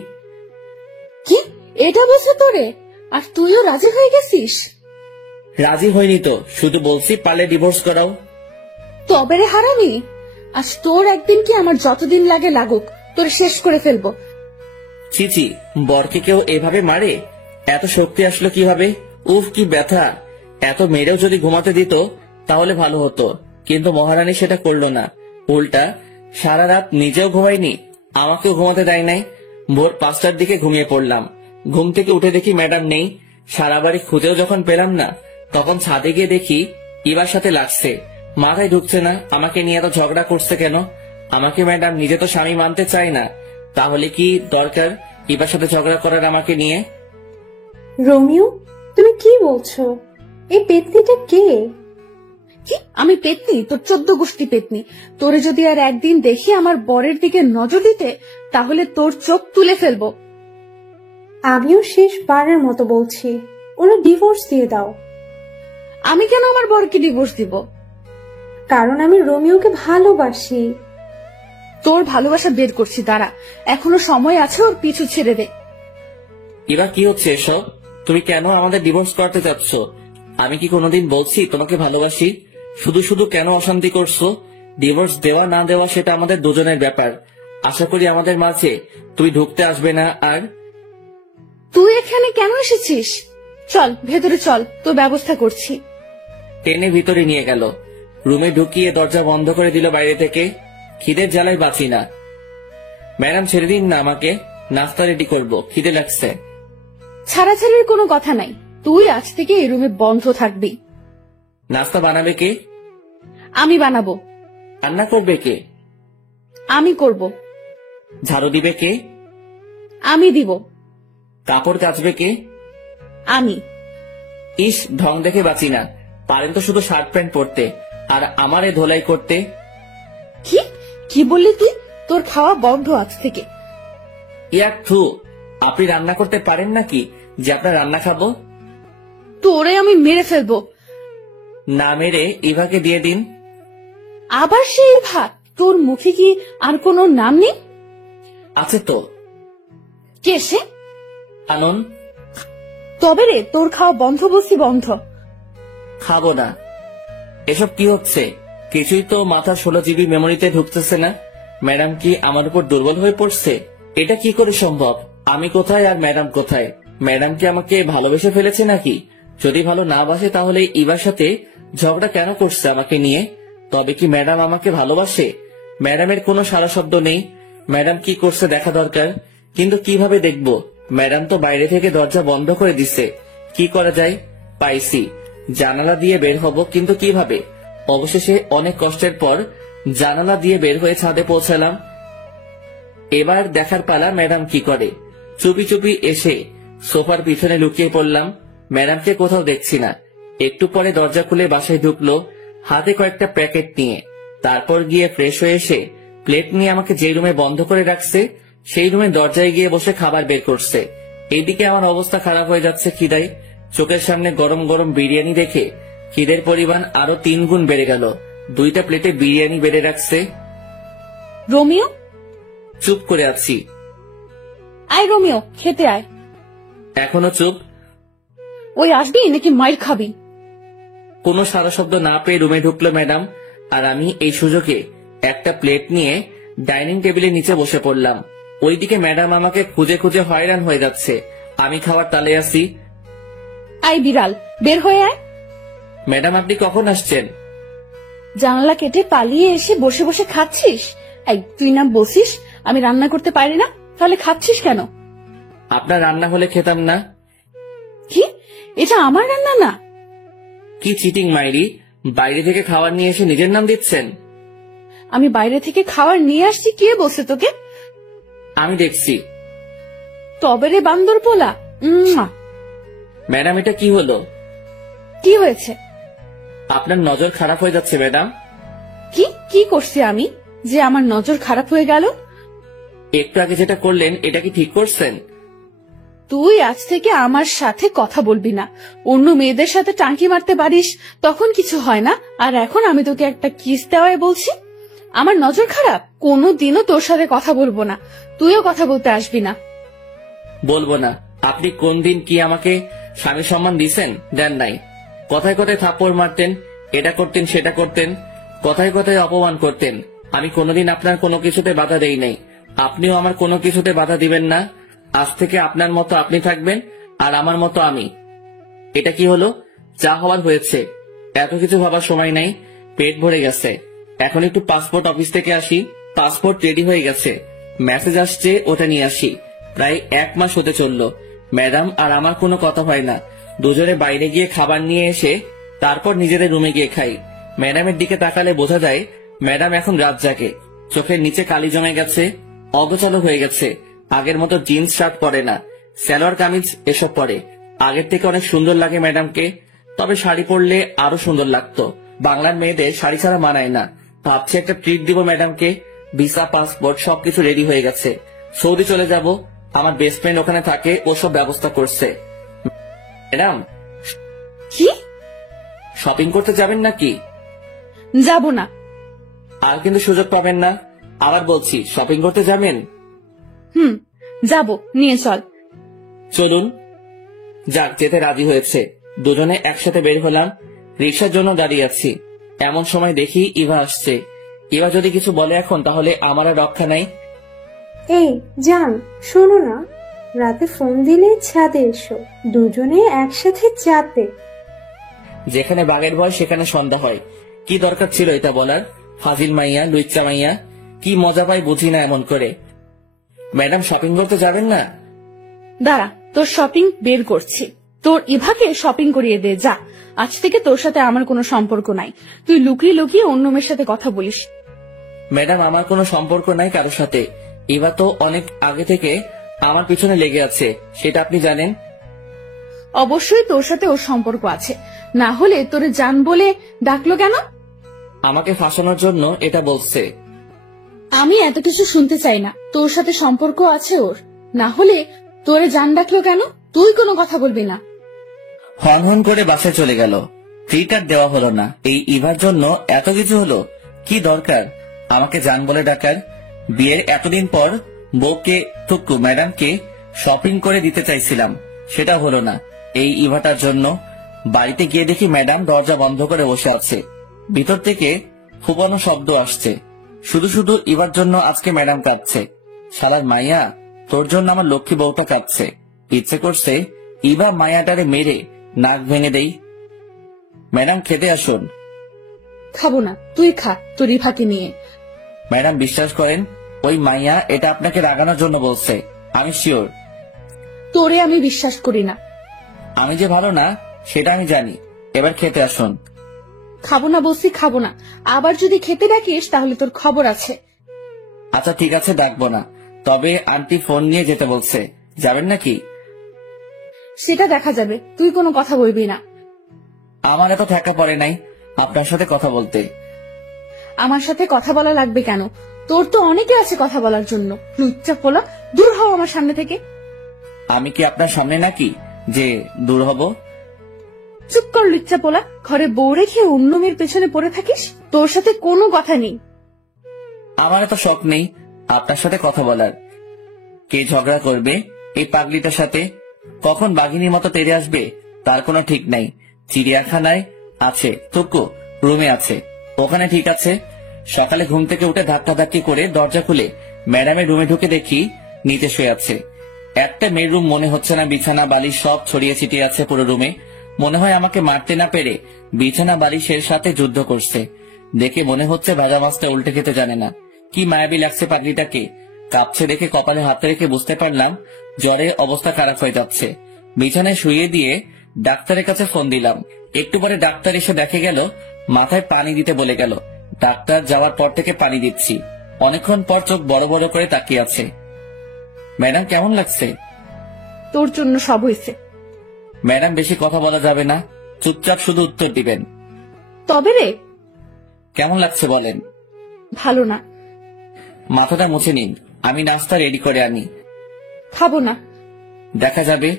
কি? এটা বলছে তোরে? আর তুইও রাজি হয়ে গেছিস? রাজি হয়নি তো, শুধু বলছি পারলে ডিভোর্স করাও। তবে রে হারামি, আজ তোর একদিন কি আমার যতদিন লাগে লাগুক, তোর শেষ করে ফেলবো। ছিছি, বরকে কেউ এভাবে মারে? এত শক্তি আসলো কিভাবে? উফ কি ব্যথা! এত মেরেও যদি ঘুমাতে দিত তাহলে ভালো হতো, কিন্তু মহারানী সেটা করলো না। উল্টা সারা রাত নিজেও ঘুমায়নি, আমাকেও ঘুমাতে দেয় নাই। ভোর 5টার দিকে ঘুমিয়ে পড়লাম। ঘুম থেকে উঠে দেখি ম্যাডাম নেই। সারা বাড়ি খুঁজেও যখন পেলাম না, তখন ছাদে গিয়ে দেখি ইবার সাথে লাগছে। মাথায় ঢুকছে না আমাকে নিয়ে এত ঝগড়া করছে কেন। আমাকে ম্যাডাম নিজে তো স্বামী মানতে চায় না, তাহলে কি দরকার ইবার সাথে ঝগড়া করার আমাকে নিয়ে? রোমিও, তুমি কি বলছো? এই পেতনিটা কে? কি? আমি পেতনি? তোর 14 গোষ্ঠী পেতনি। তোরে যদি আর একদিন দেখি আমার বরের দিকে নজর দিতে, তাহলে তোর চোখ তুলে ফেলবো। আমিও শেষবারের মতো বলছি, ওরা ডিভোর্স দিয়ে দাও। আমি কেন আমার বরকে ডিভোর্স দিব? কারণ আমি রোমিওকে ভালোবাসি। তোর ভালোবাসা বের করছি, দাঁড়া, এখনো সময় আছে, ওর পিছু ছেড়ে দে। এবার কি হচ্ছে এসব? তুমি কেন আমাদের ডিভোর্স করতে চাচ্ছ? আমি কি কোনোদিন বলছি তোমাকে ভালোবাসি? শুধু শুধু কেন অশান্তি করছো? ডিভোর্স দেওয়া না দেওয়া সেটা আমাদের দুজনের ব্যাপার। আশা করি আমাদের মাঝে তুমি ঢুকতে আসবে না। আর তুই এখানে কেন এসেছিস? চল ভেতরে চল, তোর ব্যবস্থা করছি। টেনে ভিতরে নিয়ে গেল, রুমে ঢুকিয়ে দরজা বন্ধ করে দিল বাইরে থেকে। খিদের জ্বালায় বাঁচি না। ম্যাডাম ছেড়ে দিন না আমাকে, নাস্তা রেডি করবো, খিদে লাগছে। ছাড়াছাড়ির কোনো কথা নাই, তুই আজ থেকে এই রুমে বন্ধ থাকবি। নাস্তা বানাবে কে? আমি বানাবো। রান্না করবে কে? আমি করব। ঝাড়ু দিবে কে? আমি দিব। কাপড় কাচবে কে? আমি। ইস, ঢং দেখে বাঁচি না। পারেন তো শুধু শার্ট প্যান্ট পরতে, আর আমারে ধোলাই করতে। কি? কি বললি তুই? তোর খাওয়া বন্ধ আজ থেকে। ইয়াক থু, আপনি রান্না করতে পারেন নাকি যে আপনার রান্না খাবো? তোরে আমি মেরে ফেলবো। না মেরে ইভাকে দিয়ে দিন। আবার সেই ভাত? তোর মুখে কি আর কোনো নাম নেই? আছে তো। কে সে? আনন। তবে রে, তোর খাওয়া বন্ধ বলছি, বন্ধ। খাবো না। এসব কি হচ্ছে? কিছুই তো মাথা 16 জিবি মেমোরিতে ঢুকতেছে না। ম্যাডাম কি আমার উপর দুর্বল হয়ে পড়ছে? এটা কি করে সম্ভব? আমি কোথায় আর ম্যাডাম কোথায়? ম্যাডাম কি আমাকে ভালোবেসে ফেলেছে নাকি? যদি ভালো না বাসে তাহলে ইবার সাথে ঝগড়া কেন করছে আমাকে নিয়ে? তবে কি ম্যাডাম আমাকে ভালোবাসে? ম্যাডামের কোনো সারা শব্দ নেই। ম্যাডাম কি করছে দেখা দরকার, কিন্তু কিভাবে দেখবো? ম্যাডাম তো বাইরে থেকে দরজা বন্ধ করে দিছে। কি করা যায়? পাইছি, জানালা দিয়ে বের হব, কিন্তু কিভাবে? অবশেষে অনেক কষ্টের পর জানালা দিয়ে বের হয়ে ছাদে পৌঁছালাম। এবার দেখার পালা ম্যাডাম কি করে। চুপি চুপি এসে সোফার পিছনে লুকিয়ে পড়লাম। ম্যাডামকে কোথাও দেখছি না। একটু পরে দরজা খুলে বাসায় ঢুকলো, হাতে কয়েকটা প্যাকেট নিয়ে। তারপর গিয়ে ফ্রেশ হয়ে এসে প্লেট নিয়ে আমাকে যে রুমে বন্ধ করে রাখছে সেই রুমে দরজায় গিয়ে বসে খাবার বের করছে। এইদিকে আমার অবস্থা খারাপ হয়ে যাচ্ছে খিদায়। চোখের সামনে গরম গরম বিরিয়ানি দেখে খিদের পরিমাণ আরো 3 গুণ বেড়ে গেল। 2টা প্লেটে বিরিয়ানি বেড়ে রাখছে। রোমিও, চুপ করে আছি। আয় রোমিও, খেতে আয়। এখনো চুপ। ওই আসবি নাকি মাইর খাবি? কোনো সারা শব্দ না পেয়ে রুমে ঢুকলো ম্যাডাম, আর আমি এই সুযোগে একটা প্লেট নিয়ে ডাইনিং টেবিলের নিচে বসে পড়লাম। ওইদিকে ম্যাডাম আমাকে খুঁজে খুঁজে হয়রান হয়ে যাচ্ছে। আমি খাওয়ার তালে আছি। আয় বিড়াল, বের হয়ে আয়। ম্যাডাম, আপনি কখন আসছেন? জানালা কেটে পালিয়ে এসে বসে বসে খাচ্ছিস? এই তুই না বসিস আমি রান্না করতে পারি না, তাহলে খাচ্ছিস কেন? আপনার রান্না হলে খেতাম না। কি, এটা আমার রান্না না? কি চিটিং মাইরি, বাইরে থেকে খাবার নিয়ে এসে নিজের নাম দিচ্ছেন। আমি বাইরে থেকে খাবার নিয়ে আসছি, কে বলছে তোকে? আমি দেখছি। তবে রে বান্দর পোলা। ম্যাডাম, এটা কি হলো? কি হয়েছে? আপনার নজর খারাপ হয়ে যাচ্ছে ম্যাডাম। কি কি করছি আমি যে আমার নজর খারাপ হয়ে গেল? একটু আগে যেটা করলেন এটা কি ঠিক করছেন? তুই আজ থেকে আমার সাথে কথা বলবি না। অন্য মেয়েদের সাথে টাঙ্কি মারতে পারিস, তখন কিছু হয় না, আর এখন আমি তোকে একটা কিস দেওয়াই বলছি। আমার নজর খারাপ? কোনোদিনও তোর সাথে কথা বলবো না, তুইও কথা বলতে আসবি না। বলবো না? আপনি কোন দিন কি আমাকে স্বামী সম্মান দিছেন? দেন নাই। কথায় কথায় থাপ্পড় মারতেন, এটা করতেন সেটা করতেন, কথায় কথায় অপমান করতেন। আমি কোনোদিন আপনার কোনো কিছুতে বাধা দেই নাই, আপনিও আমার কোনো কিছুতে বাধা দিবেন না। আজ থেকে আপনার মতো আপনি থাকবেন আর আমার মতো আমি। এটা কি হলো? যা হওয়ার হয়েছে, এত কিছু ভাবার সময় নাই। পেট ভরে গেছে, এখন একটু পাসপোর্ট অফিস থেকে আসি। পাসপোর্ট রেডি হয়ে গেছে, মেসেজ আসছে, ওটা নিয়ে আসি। প্রায় 1 মাস হতে চললো, ম্যাডাম আর আমার কোনো কথা হয় না। দুজনে বাইরে গিয়ে খাবার নিয়ে এসে তারপর নিজেদের রুমে গিয়ে খাই। ম্যাডামের দিকে তাকালে বোঝা যায় ম্যাডাম এখন রাত জাগে। চোখের নিচে কালি জমে গেছে, অগোছালো হয়ে গেছে। আগের মতো জিন্স শার্ট পরে না, সালোয়ার কামিজ এসব পরে। আগের থেকে অনেক সুন্দর লাগে ম্যাডামকে, তবে শাড়ি পরলে আরো সুন্দর লাগতো। বাংলার মেয়েদের শাড়ি ছাড়া মানায় না। ভাবছি একটা ট্রিট দিব ম্যাডামকে। ভিসা, পাসপোর্ট সবকিছু রেডি হয়ে গেছে। সৌদি চলে যাব, আমার বেস্ট ফ্রেন্ড ওখানে থাকে, ওসব ব্যবস্থা করছে। ম্যাডাম, কি? শপিং করতে যাবেন নাকি? যাব না। আর কিন্তু সুযোগ পাবেন না। আবার বলছি, শপিং করতে যাবেন? যাব, নিয়ে চল। চলুন। যাক, যেতে রাজি হয়েছে। দুজনে একসাথে বের হলাম। রিক্সার জন্য দাঁড়িয়ে আছি, এমন সময় দেখি ইভা আসছে। ইভা যদি কিছু বলে এখন, তাহলে আমার আর রক্ষা নাই। এই জান, শোনো না, রাতে ফোন দিলে ছাদে এসো, দুজনে একসাথে যাতে। যেখানে বাঘের ভয় সেখানে সন্ধ্যা হয়। কি দরকার ছিল এটা বলার? ফাজিল মাইয়া, লুচ্চা মাইয়া, কি মজা পাই বুঝি না এমন করে। ম্যাডাম, শপিং করতে যাবেন না? দাঁড়া, তোর শপিং বের করছি। তোর ইভাকে শপিং করিয়ে দে, যা। আজ থেকে তোর সাথে আমার কোনো সম্পর্ক নাই। তুই লুকিয়ে লুকিয়ে অন্য মেয়ের সাথে কথা বলিস। ম্যাডাম, আমার কোনো সম্পর্ক নাই কারোর সাথে। ইভা তো অনেক আগে থেকে আমার পিছনে লেগে আছে, সেটা আপনি জানেন। অবশ্যই তোর সাথে ওর সম্পর্ক আছে, না হলে তোরে জান বলে ডাকলো কেন? আমাকে ফাঁসানোর জন্য এটা বলছে। আমি এত কিছু শুনতে চাই না। তোর সাথে সম্পর্ক আছে ওর, না হলে তোরে জান ডাকলো কেন? তুই কোনো কথা বলবি না। হন হন করে বাসায় চলে গেল। ট্রিট আর দেওয়া হলো না। এই ইভার জন্য এত কিছু হলো। কি দরকার আমাকে জান বলে ডাকার? বিয়ের এতদিন পর বউকে, থুক্কু ম্যাডামকে শপিং করে দিতে চাইছিলাম, সেটা হলো না এই ইভাটার জন্য। বাড়িতে গিয়ে দেখি ম্যাডাম দরজা বন্ধ করে বসে আছে। ভিতর থেকে ফুপানো শব্দ আসছে। শুধু শুধু ইভার জন্য আজকে ম্যাডাম কাঁদছে। শালার মাইয়া, তোর জন্য আমার লক্ষ্মী বউটা কাঁদছে। ইচ্ছে করছে ইভা মায়াটারে মেরে নাক ভেঙে দেই। ম্যাডাম, খেতে আসুন। খাবো না, তুই খা তোর ইভাকে নিয়ে। ম্যাডাম, বিশ্বাস করেন, ওই মাইয়া এটা আপনাকে রাগানোর জন্য বলছে, আমি শিওর। তোরে আমি বিশ্বাস করি না। আমি যে ভালো না সেটা আমি জানি। এবার খেতে আসুন। খাবো না বলছি, খাবো না। আবার যদি খেতে ডাকিস তাহলে তোর খবর আছে। আচ্ছা ঠিক আছে, ডাকবো না। তবে আন্টি ফোন নিয়ে যেতে বলছে, যাবেন নাকি? সেটা দেখা যাবে, তুই কোনো কথা বলবি না। আমার এত ঠেকা পড়ে নাই আপনার সাথে কথা বলতে। আমার সাথে কথা বলা লাগবে কেন? তোর তো অনেকে আছে কথা বলার জন্য। লুচ্চা পোলা, দূর হও আমার সামনে থেকে। আমি কি আপনার সামনে নাকি যে দূর হব? চুপ কর লুচ্চা পোলা, ঘরে বউ রেখে অন্য মেয়ের পেছনে পড়ে থাকিস। তোর সাথে কোনো কথা নেই। আমার এত শখ নেই আপনার সাথে কথা বলার। কে ঝগড়া করবে এই পাগলিটার সাথে, কখন বাঘিনীর মতো তেড়ে আসবে তার কোনো ঠিক নাই। চিড়িয়াখানায় আছে টুকু, রুমে আছে, ওখানে ঠিক আছে। সকালে ঘুম থেকে উঠে ধাক্কাধাক্কি করে দরজা খুলে ম্যাডামের রুমে ঢুকে দেখি নিচে শুয়ে আছে। একটা মেয়ের রুম মনে হচ্ছে না, বিছানা বালিশ সব ছড়িয়ে ছিটিয়ে আছে পুরো রুমে। মনে হয় আমাকে মারতে না পেরে বিছানা বালিশের সাথে যুদ্ধ করছে। দেখে মনে হচ্ছে ভেজা মাছটা উল্টে খেতে জানে না। কি মায়াবী লাগছে পাগলিটাকে। কাঁপছে দেখে কপালে হাত রেখে বুঝতে পারলাম জ্বরে অবস্থা খারাপ হয়ে যাচ্ছে। বিছানায় শুয়ে দিয়ে ডাক্তারের কাছে ফোন দিলাম। একটু পরে ডাক্তার এসে দেখে গেল মাথায় পানি দিতে বলে গেল। ডাক্তার যাওয়ার পর থেকে পানি দিচ্ছি। অনেকক্ষণ পর চোখ বড় বড় করে তাকিয়ে আছে। ম্যাডাম কেমন লাগছে? তোর জন্য সব হয়েছে। ম্যাডাম বেশি কথা বলা যাবে না, চুপচাপ শুধু উত্তর দিবেন। তবে রে, কেমন লাগছে বলেন। ভালো না। মাথাটা মুছে নিন, আমি নাস্তা রেডি করে আনি। খাবো না। দেখা যাবে।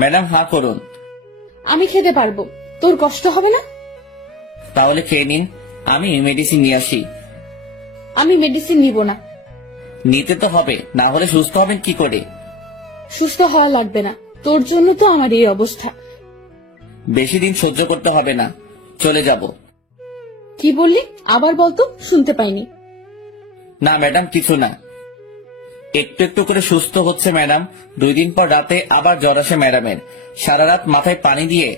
ম্যাডাম হাঁ করুন। আমি খেতে পারবো, তোর কষ্ট হবে না। তাহলে খেয়ে নিন, আমি মেডিসিন নিয়ে আসি। আমি মেডিসিন নিব না। নিতে তো হবে, না হলে সুস্থ হবেন কি করে? সুস্থ হওয়া লাগবে না, তোর জন্য তো আমার এই অবস্থা। বেশি দিন সহ্য করতে হবে না, চলে যাব। কি বললি আবার বলতো, শুনতে পাইনি। না ম্যাডাম কিছু না, একটু একটু করে সুস্থ হচ্ছে ম্যাডাম। 2 দিন পর রাতে আবার জ্বর আসে ম্যাডামের। সারা রাত মাথায় পানি দিয়ে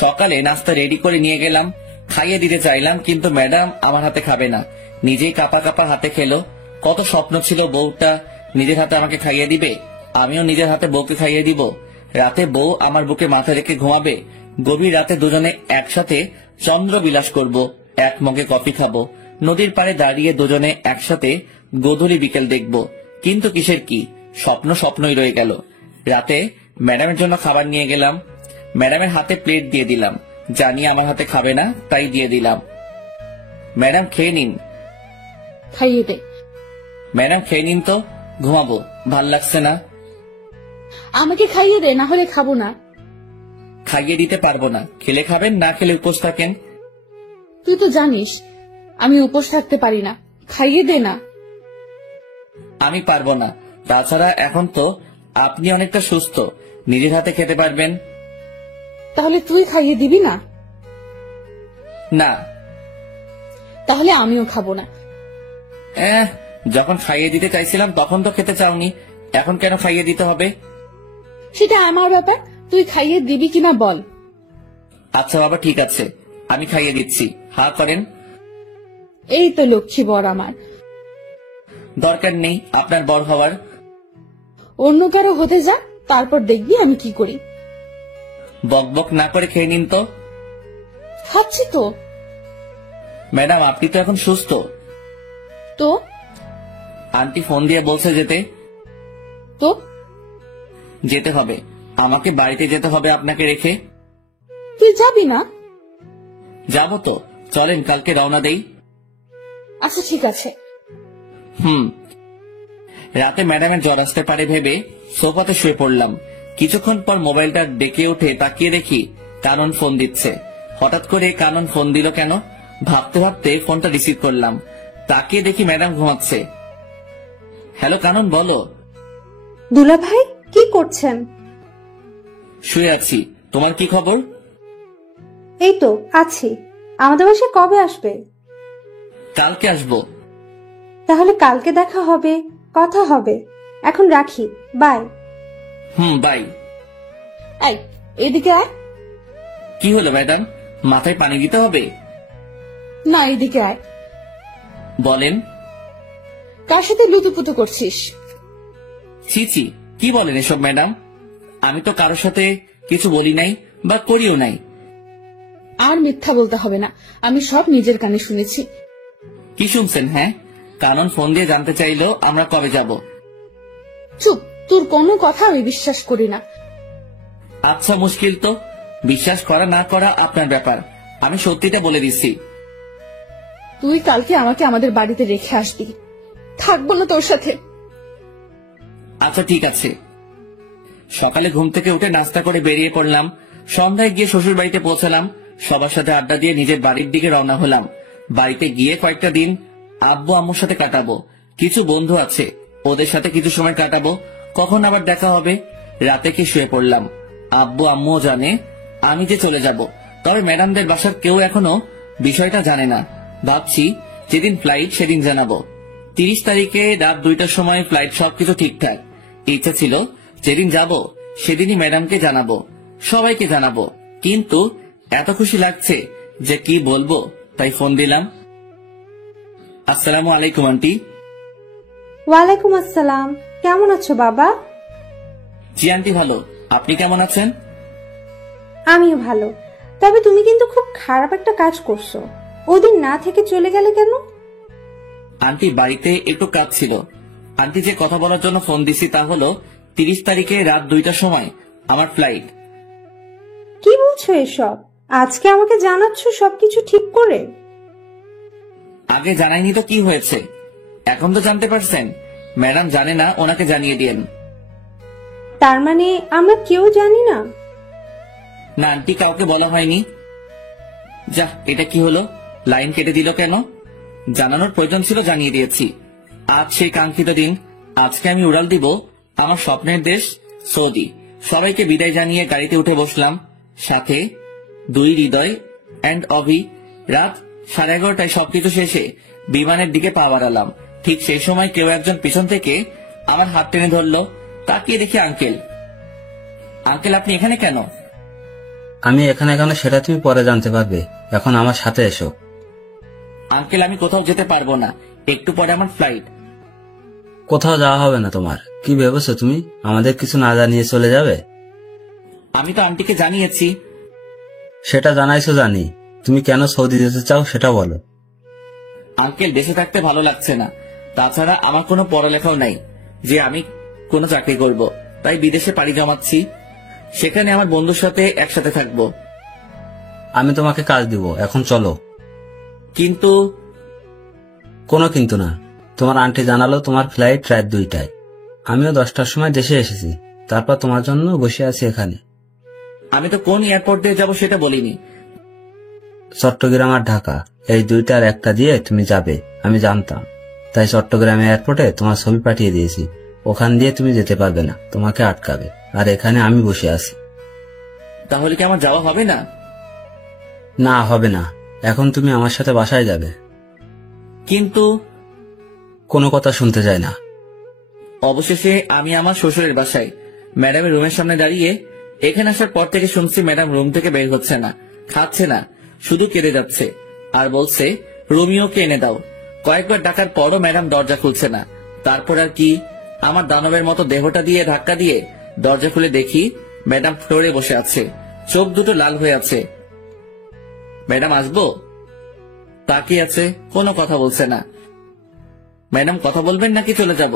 সকালে নাস্তা রেডি করে নিয়ে গেলাম, খাইয়ে দিতে চাইলাম, কিন্তু ম্যাডাম আমার হাতে খাবে না, নিজেই কাপা কাপা হাতে খেলো। কত স্বপ্ন ছিল বউটা নিজের হাতে আমাকে খাইয়ে দিবে, আমিও নিজের হাতে বউকে খাইয়ে দিব। রাতে বউ আমার বুকে মাথা রেখে ঘুমাবে, গভীর রাতে দুজনে একসাথে চন্দ্র বিলাস করব, এক মগে কফি খাবো, নদীর পাড়ে দাঁড়িয়ে দুজনে একসাথে গোধূলি বিকেল দেখব। কিন্তু কিসের কি, স্বপ্ন স্বপ্নই রয়ে গেল। রাতে ম্যাডামের জন্য খাবার নিয়ে গেলাম, ম্যাডামের হাতে প্লেট দিয়ে দিলাম, জানি আমার হাতে খাবে না তাই দিয়ে দিলাম। ম্যাডাম খেয়ে নিন। খাইয়ে দে। ম্যাডাম খেয়ে নিন তো, ঘুমাবো, ভাল লাগছে না। আমাকে খাইয়ে দে, না হলে খাবো না। খাইয়ে দিতে পারবো না, খেলে খাবেন, না খেলে উপোস থাকেন। তুই তো জানিস আমি উপোস থাকতে পারি না, খাইয়ে দে না। আমি পারবো না, তাছাড়া এখন তো আপনি অনেকটা সুস্থ, নিজের হাতে খেতে পারবেন। তাহলে তুই খাইয়ে দিবি না? না। তাহলে আমিও খাবো না। যখন খাইয়ে দিতে চাইছিলাম তখন তো খেতে চাওনি, এখন কেন খাইয়ে দিতে হবে? সেটা আমার ব্যাপার, তুই খাইয়ে দিবি কিনা বল। আচ্ছা বাবা ঠিক আছে, আমি খাইয়ে দিচ্ছি, হা করেন। এই তো লক্ষ্মী বর আমার। দরকার নেই আপনার বর হওয়ার। অন্য কারো হতে যা, তারপর দেখবি আমি কি করি। বক বক না করে খেয়ে নিন তো। খাচ্ছি তো। ম্যাডাম আপনি তো এখন সুস্থ। তো আন্টি ফোন দিয়ে বলছে যেতে। তো যেতে হবে, আমাকে বাড়িতে যেতে হবে আপনাকে রেখে। তুই যাবি না? যাবো তো, চলেন কালকে রওনা দেই। আচ্ছা ঠিক আছে। রাতে ম্যাডামের জ্বর আসতে পারে ভেবে সোফাতে শুয়ে পড়লাম। কিছুক্ষণ পর মোবাইলটা ডেকে উঠে তাকিয়ে দেখি কানন ফোন দিচ্ছে। হঠাৎ করে কানন ফোন দিল কেন ভাবতে ভাবতে ফোনটা রিসিভ করলাম। তাকিয়ে দেখি ম্যাডাম ঘুমাচ্ছে। হ্যালো কানন, বলো। দুলা ভাই কি করছেন? শুয়ে আছি, তোমার কি খবর? এই তো আছি। আমাদের বাসায় কবে আসবে? কালকে আসবো। তাহলে কালকে দেখা হবে, কথা হবে। এখন রাখি, বাই। বাই। এই এদিকে আয়। কি হলো ম্যাডাম, মাথায় পানি দিতে হবে? না এদিকে আয়। বলেন। কার সাথে লুতুপুতু করছিস? ছি ছি, কি বলেন এসব ম্যাডাম, আমি তো কারোর সাথে কিছু বলি নাই বা করিও নাই। আর মিথ্যা বলতে হবে না, আমি সব নিজের কানে শুনেছি। কি শুনছেন? হ্যাঁ, কানন ফোন দিয়ে জানতে চাইলো আমরা কবে যাব। চুপ, তোর কোনো কথা আমি বিশ্বাস করি না। আচ্ছা মুশকিল তো, বিশ্বাস করা না করা আপনার ব্যাপার, আমি সত্যিটা বলে দিচ্ছি। তুই কালকে আমাকে আমাদের বাড়িতে রেখে আসবি, থাকবো না তোর সাথে। আচ্ছা ঠিক আছে। সকালে ঘুম থেকে উঠে নাস্তা করে বেরিয়ে পড়লাম। সন্ধ্যায় গিয়ে শ্বশুর বাড়িতে পৌঁছালাম। সবার সাথে আড্ডা দিয়ে নিজের বাড়ির দিকে রওনা হলাম। বাড়িতে গিয়ে কয়েকটা দিন আব্বু আম্মুর সাথে কাটাবো। কিছু বন্ধু আছে, ওদের সাথে কিছু সময় কাটাবো। কখন আবার দেখা হবে। রাতে কি শুয়ে পড়লাম। আব্বু আম্মুও জানে আমি যে চলে যাব, তবে ম্যাডামদের বাসার কেউ এখনো বিষয়টা জানে না। ভাবছি যেদিন ফ্লাইট সেদিন জানাবো। 30 তারিখে রাত 2টার সময় ফ্লাইট, সবকিছু ঠিকঠাক। ইচ্ছা ছিল যেদিন যাব সেদিনই ম্যাডামকে জানাবো, সবাইকে জানাবো। কিন্তু এত খুশি লাগছে যে কি বলবো, তাই ফোন দিলাম। আসসালামু আলাইকুম আন্টি। ওয়ালাইকুম আসসালাম। কেমন আছো বাবা? জি আন্টি ভালো, আপনি কেমন আছেন? আমিও ভালো। তবে তুমি কিন্তু খুব খারাপ একটা কাজ করছো। ওদিন না থেকে চলে গেলে কেন? আন্টি বাড়িতে একটু কাজ ছিল। আন্টি যে কথা বলার জন্য ফোন দিছি তা হলো 30 তারিখে রাত 2টার সময় আমার ফ্লাইট। কি বলছো এসব? আজকে আমাকে জানাচ্ছ সবকিছু ঠিক করে? আগে জানাইনি তো কি হয়েছে, এখন তো জানতে পারছেন। ম্যাডাম জানে না, ওনাকে জানিয়ে দিয়েন। তার মানে আমরা কেউ জানি না? না আন্টি, কাউকে বলা হয়নি। যা, এটা কি হলো? লাইন কেটে দিল কেন? জানানোর প্রয়োজন ছিল, জানিয়ে দিয়েছি। আজ সেই কাঙ্ক্ষিত দিন। আজকে আমি উড়াল দিব আমার স্বপ্নের দেশ সৌদি। সবাইকে বিদায় জানিয়ে গাড়িতে উঠে বসলাম। সাথে 2 হৃদয় অ্যান্ড অভি। রাত 11:30টায় সবকিছু শেষে বিমানের দিকে পা বাড়ালাম। ঠিক সেই সময় কেউ একজন পিছন থেকে আমার হাত টেনে ধরলো। তাকিয়ে দেখি আঙ্কেল। আঙ্কেল, আপনি এখানে কেন? আমি এখানে কেন সেটা তুমি পরে জানতে পারবে, এখন আমার সাথে এসো। আঙ্কেল, আমি কোথাও যেতে পারবো না, একটু পরে আমার ফ্লাইট। কোথাও যাওয়া হবে না তোমার। কি ভেবেছো তুমি আমাদের কিছু না জানিয়ে চলে যাবে? আমি তো আন্টিকে জানিয়েছি। সেটা জানাইছো জানি, তুমি কেন সৌদি যেতে চাও সেটা বলো। আঙ্কেল, দেশে থাকতে ভালো লাগছে না। তাছাড়া আমার কোনো পড়ালেখাও নাই যে আমি কোনো চাকরি করব, তাই বিদেশে পাড়ি জমাচ্ছি। সেখানে আমার বন্ধুর সাথে একসাথে থাকবো। আমি তোমাকে কাজ দিব, এখন চলো। কিন্তু কোনো কিন্তু না। তোমার আন্টি জানালো তোমার ফ্লাইট রাত 2টায়। আমিও 10টার সময় দেশে এসেছি, তারপর তোমার জন্য বসে আছি এখানে। আমি তো কোন এয়ারপোর্ট দিয়ে যাবো সেটা বলিনি। চট্টগ্রাম আর ঢাকা, এই 2টার একটা দিয়ে তুমি যাবে আমি জানতাম, তাই চট্টগ্রাম এয়ারপোর্টে তোমার ছবি পাঠিয়ে দিয়েছি। ওখান দিয়ে তুমি যেতে পারবে না, তোমাকে আটকাবে। আর এখানে আমি বসে আছি। তাহলে কি আমার যাওয়া হবে না? না, হবে না। এখন তুমি আমার সাথে বাসায় যাবে। কিন্তু কোনো কথা শুনতে চাই না। অবশেষে আমি আমার শ্বশুরের বাসায় ম্যাডামের রুমের সামনে দাঁড়িয়ে। এখানে আসার পর থেকে শুনছি ম্যাডাম রুম থেকে বের হচ্ছে না, খাচ্ছে না, শুধু কেঁদে যাচ্ছে আর বলছে রোমিওকে এনে দাও। কয়েকবার ডাকার পরও ম্যাডাম দরজা খুলছে না। তারপর আর কি, আমার দানবের মতো দেহটা দিয়ে ধাক্কা দিয়ে দরজা খুলে দেখি ম্যাডাম ফ্লোরে বসে আছে, চোখ দুটো লাল হয়ে আছে। ম্যাডাম আসবো তাকিয়ে আছে, কোনো কথা বলছে না। ম্যাডাম কথা বলবেন নাকি চলে যাব?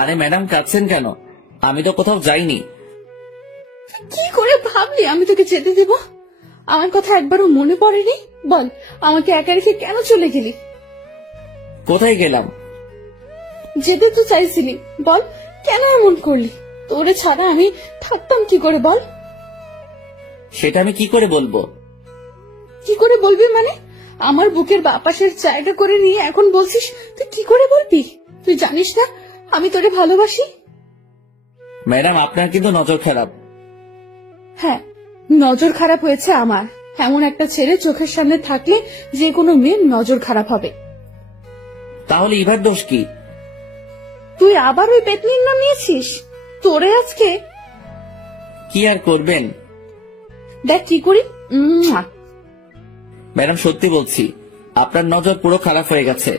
আরে ম্যাডাম, কাঁদছেন কেন? আমি তো কোথাও যাইনি। কি করে ভাবলি আমি তোকে যেতে দেব? আমার কথা একবারও মনে পড়েনি? বল, আমাকে একা রেখে কেন চলে গেলি? কোথায় গেলাম? যেতে তো চাইছিলি, বল কেন এমন করলি? তোরে ছাড়া আমি থাকতাম কি করে বল? সেটা আমি কি করে বলবো? কি করে বলবি মানে? আমার বুকের বাপাসের জায়গা করে নিয়ে এখন বলছিস তুই কি করে বলবি? তুই জানিস না আমি তোরে ভালোবাসি? ম্যাডাম, আপনার কিন্তু নজর খারাপ। হ্যাঁ, নজর খারাপ হয়েছে আমার। এমন একটা ছেলে চোখের সামনে থাকলে যে কোনো মেয়ের নজর খারাপ হবে। তাহলে ইভার দোষ কি? তুই আবার ওই পেতনির নাম নিয়েছিস? তোরে আজকে কি আর করবেন? দেখ কি করি। ম্যাডাম, সত্যি বলছি, আপনার নজর পুরো খারাপ হয়ে গেছে।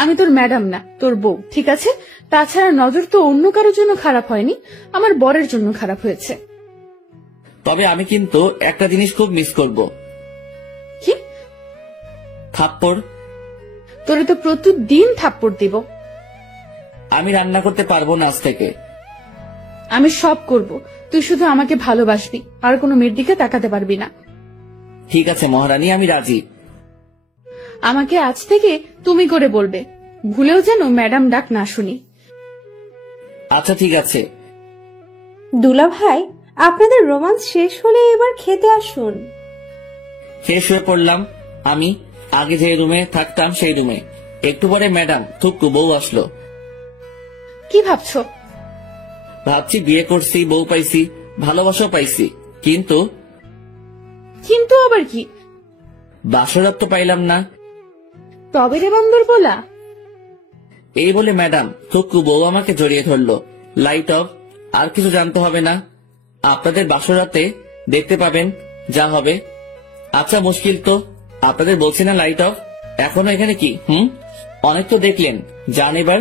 আমি তোর ম্যাডাম না, তোর বউ, ঠিক আছে? তাছাড়া নজর তো অন্য কারোর জন্য খারাপ হয়নি, আমার বরের জন্য খারাপ হয়েছে। তবে আমি কিন্তু একটা জিনিস খুব মিস করব। কি? থাপ্পড়। তোরে তো প্রতিদিন থাপ্পড় দিব। আমি রান্না করতে পারবো না আজ থেকে। আমি সব করব, তুই শুধু আমাকে ভালোবাসবি, আর কোনো মেয়ের দিকে তাকাতে পারবি না। ঠিক আছে মহারানী, আমি রাজি। আমাকে আজ থেকে তুমি করে বলবে, ভুলেও যেন ম্যাডাম ডাক না শুনি। আচ্ছা ঠিক আছে। দুলা ভাই, আপনাদের রোমান্স শেষ হলে এবার খেতে আসুন। খেয়ে শুয়ে পড়লাম। আমি আগে যে রুমে থাকতাম সেই রুমে। একটু পরে ম্যাডাম থুকু বউ আসলো। কি ভাবছো? ভাবছি বিয়ে করছি, বউ পাইছি, ভালোবাসাও পাইছি, কিন্তু কিন্তু আবার কি? বাসরাত তো পাইলাম না। তবে রে বান্দর বলা। এই বলে ম্যাডাম থুকু বউ আমাকে জড়িয়ে ধরলো। Light off. আর কিছু জানতে হবে না, আপনাদের বাসরাতে দেখতে পাবেন যা হবে। আচ্ছা মুশকিল তো, আপনাদের বলছি না লাইট অফ। এখনো এখানে কি? অনেক তো দেখলেন, যান এবার।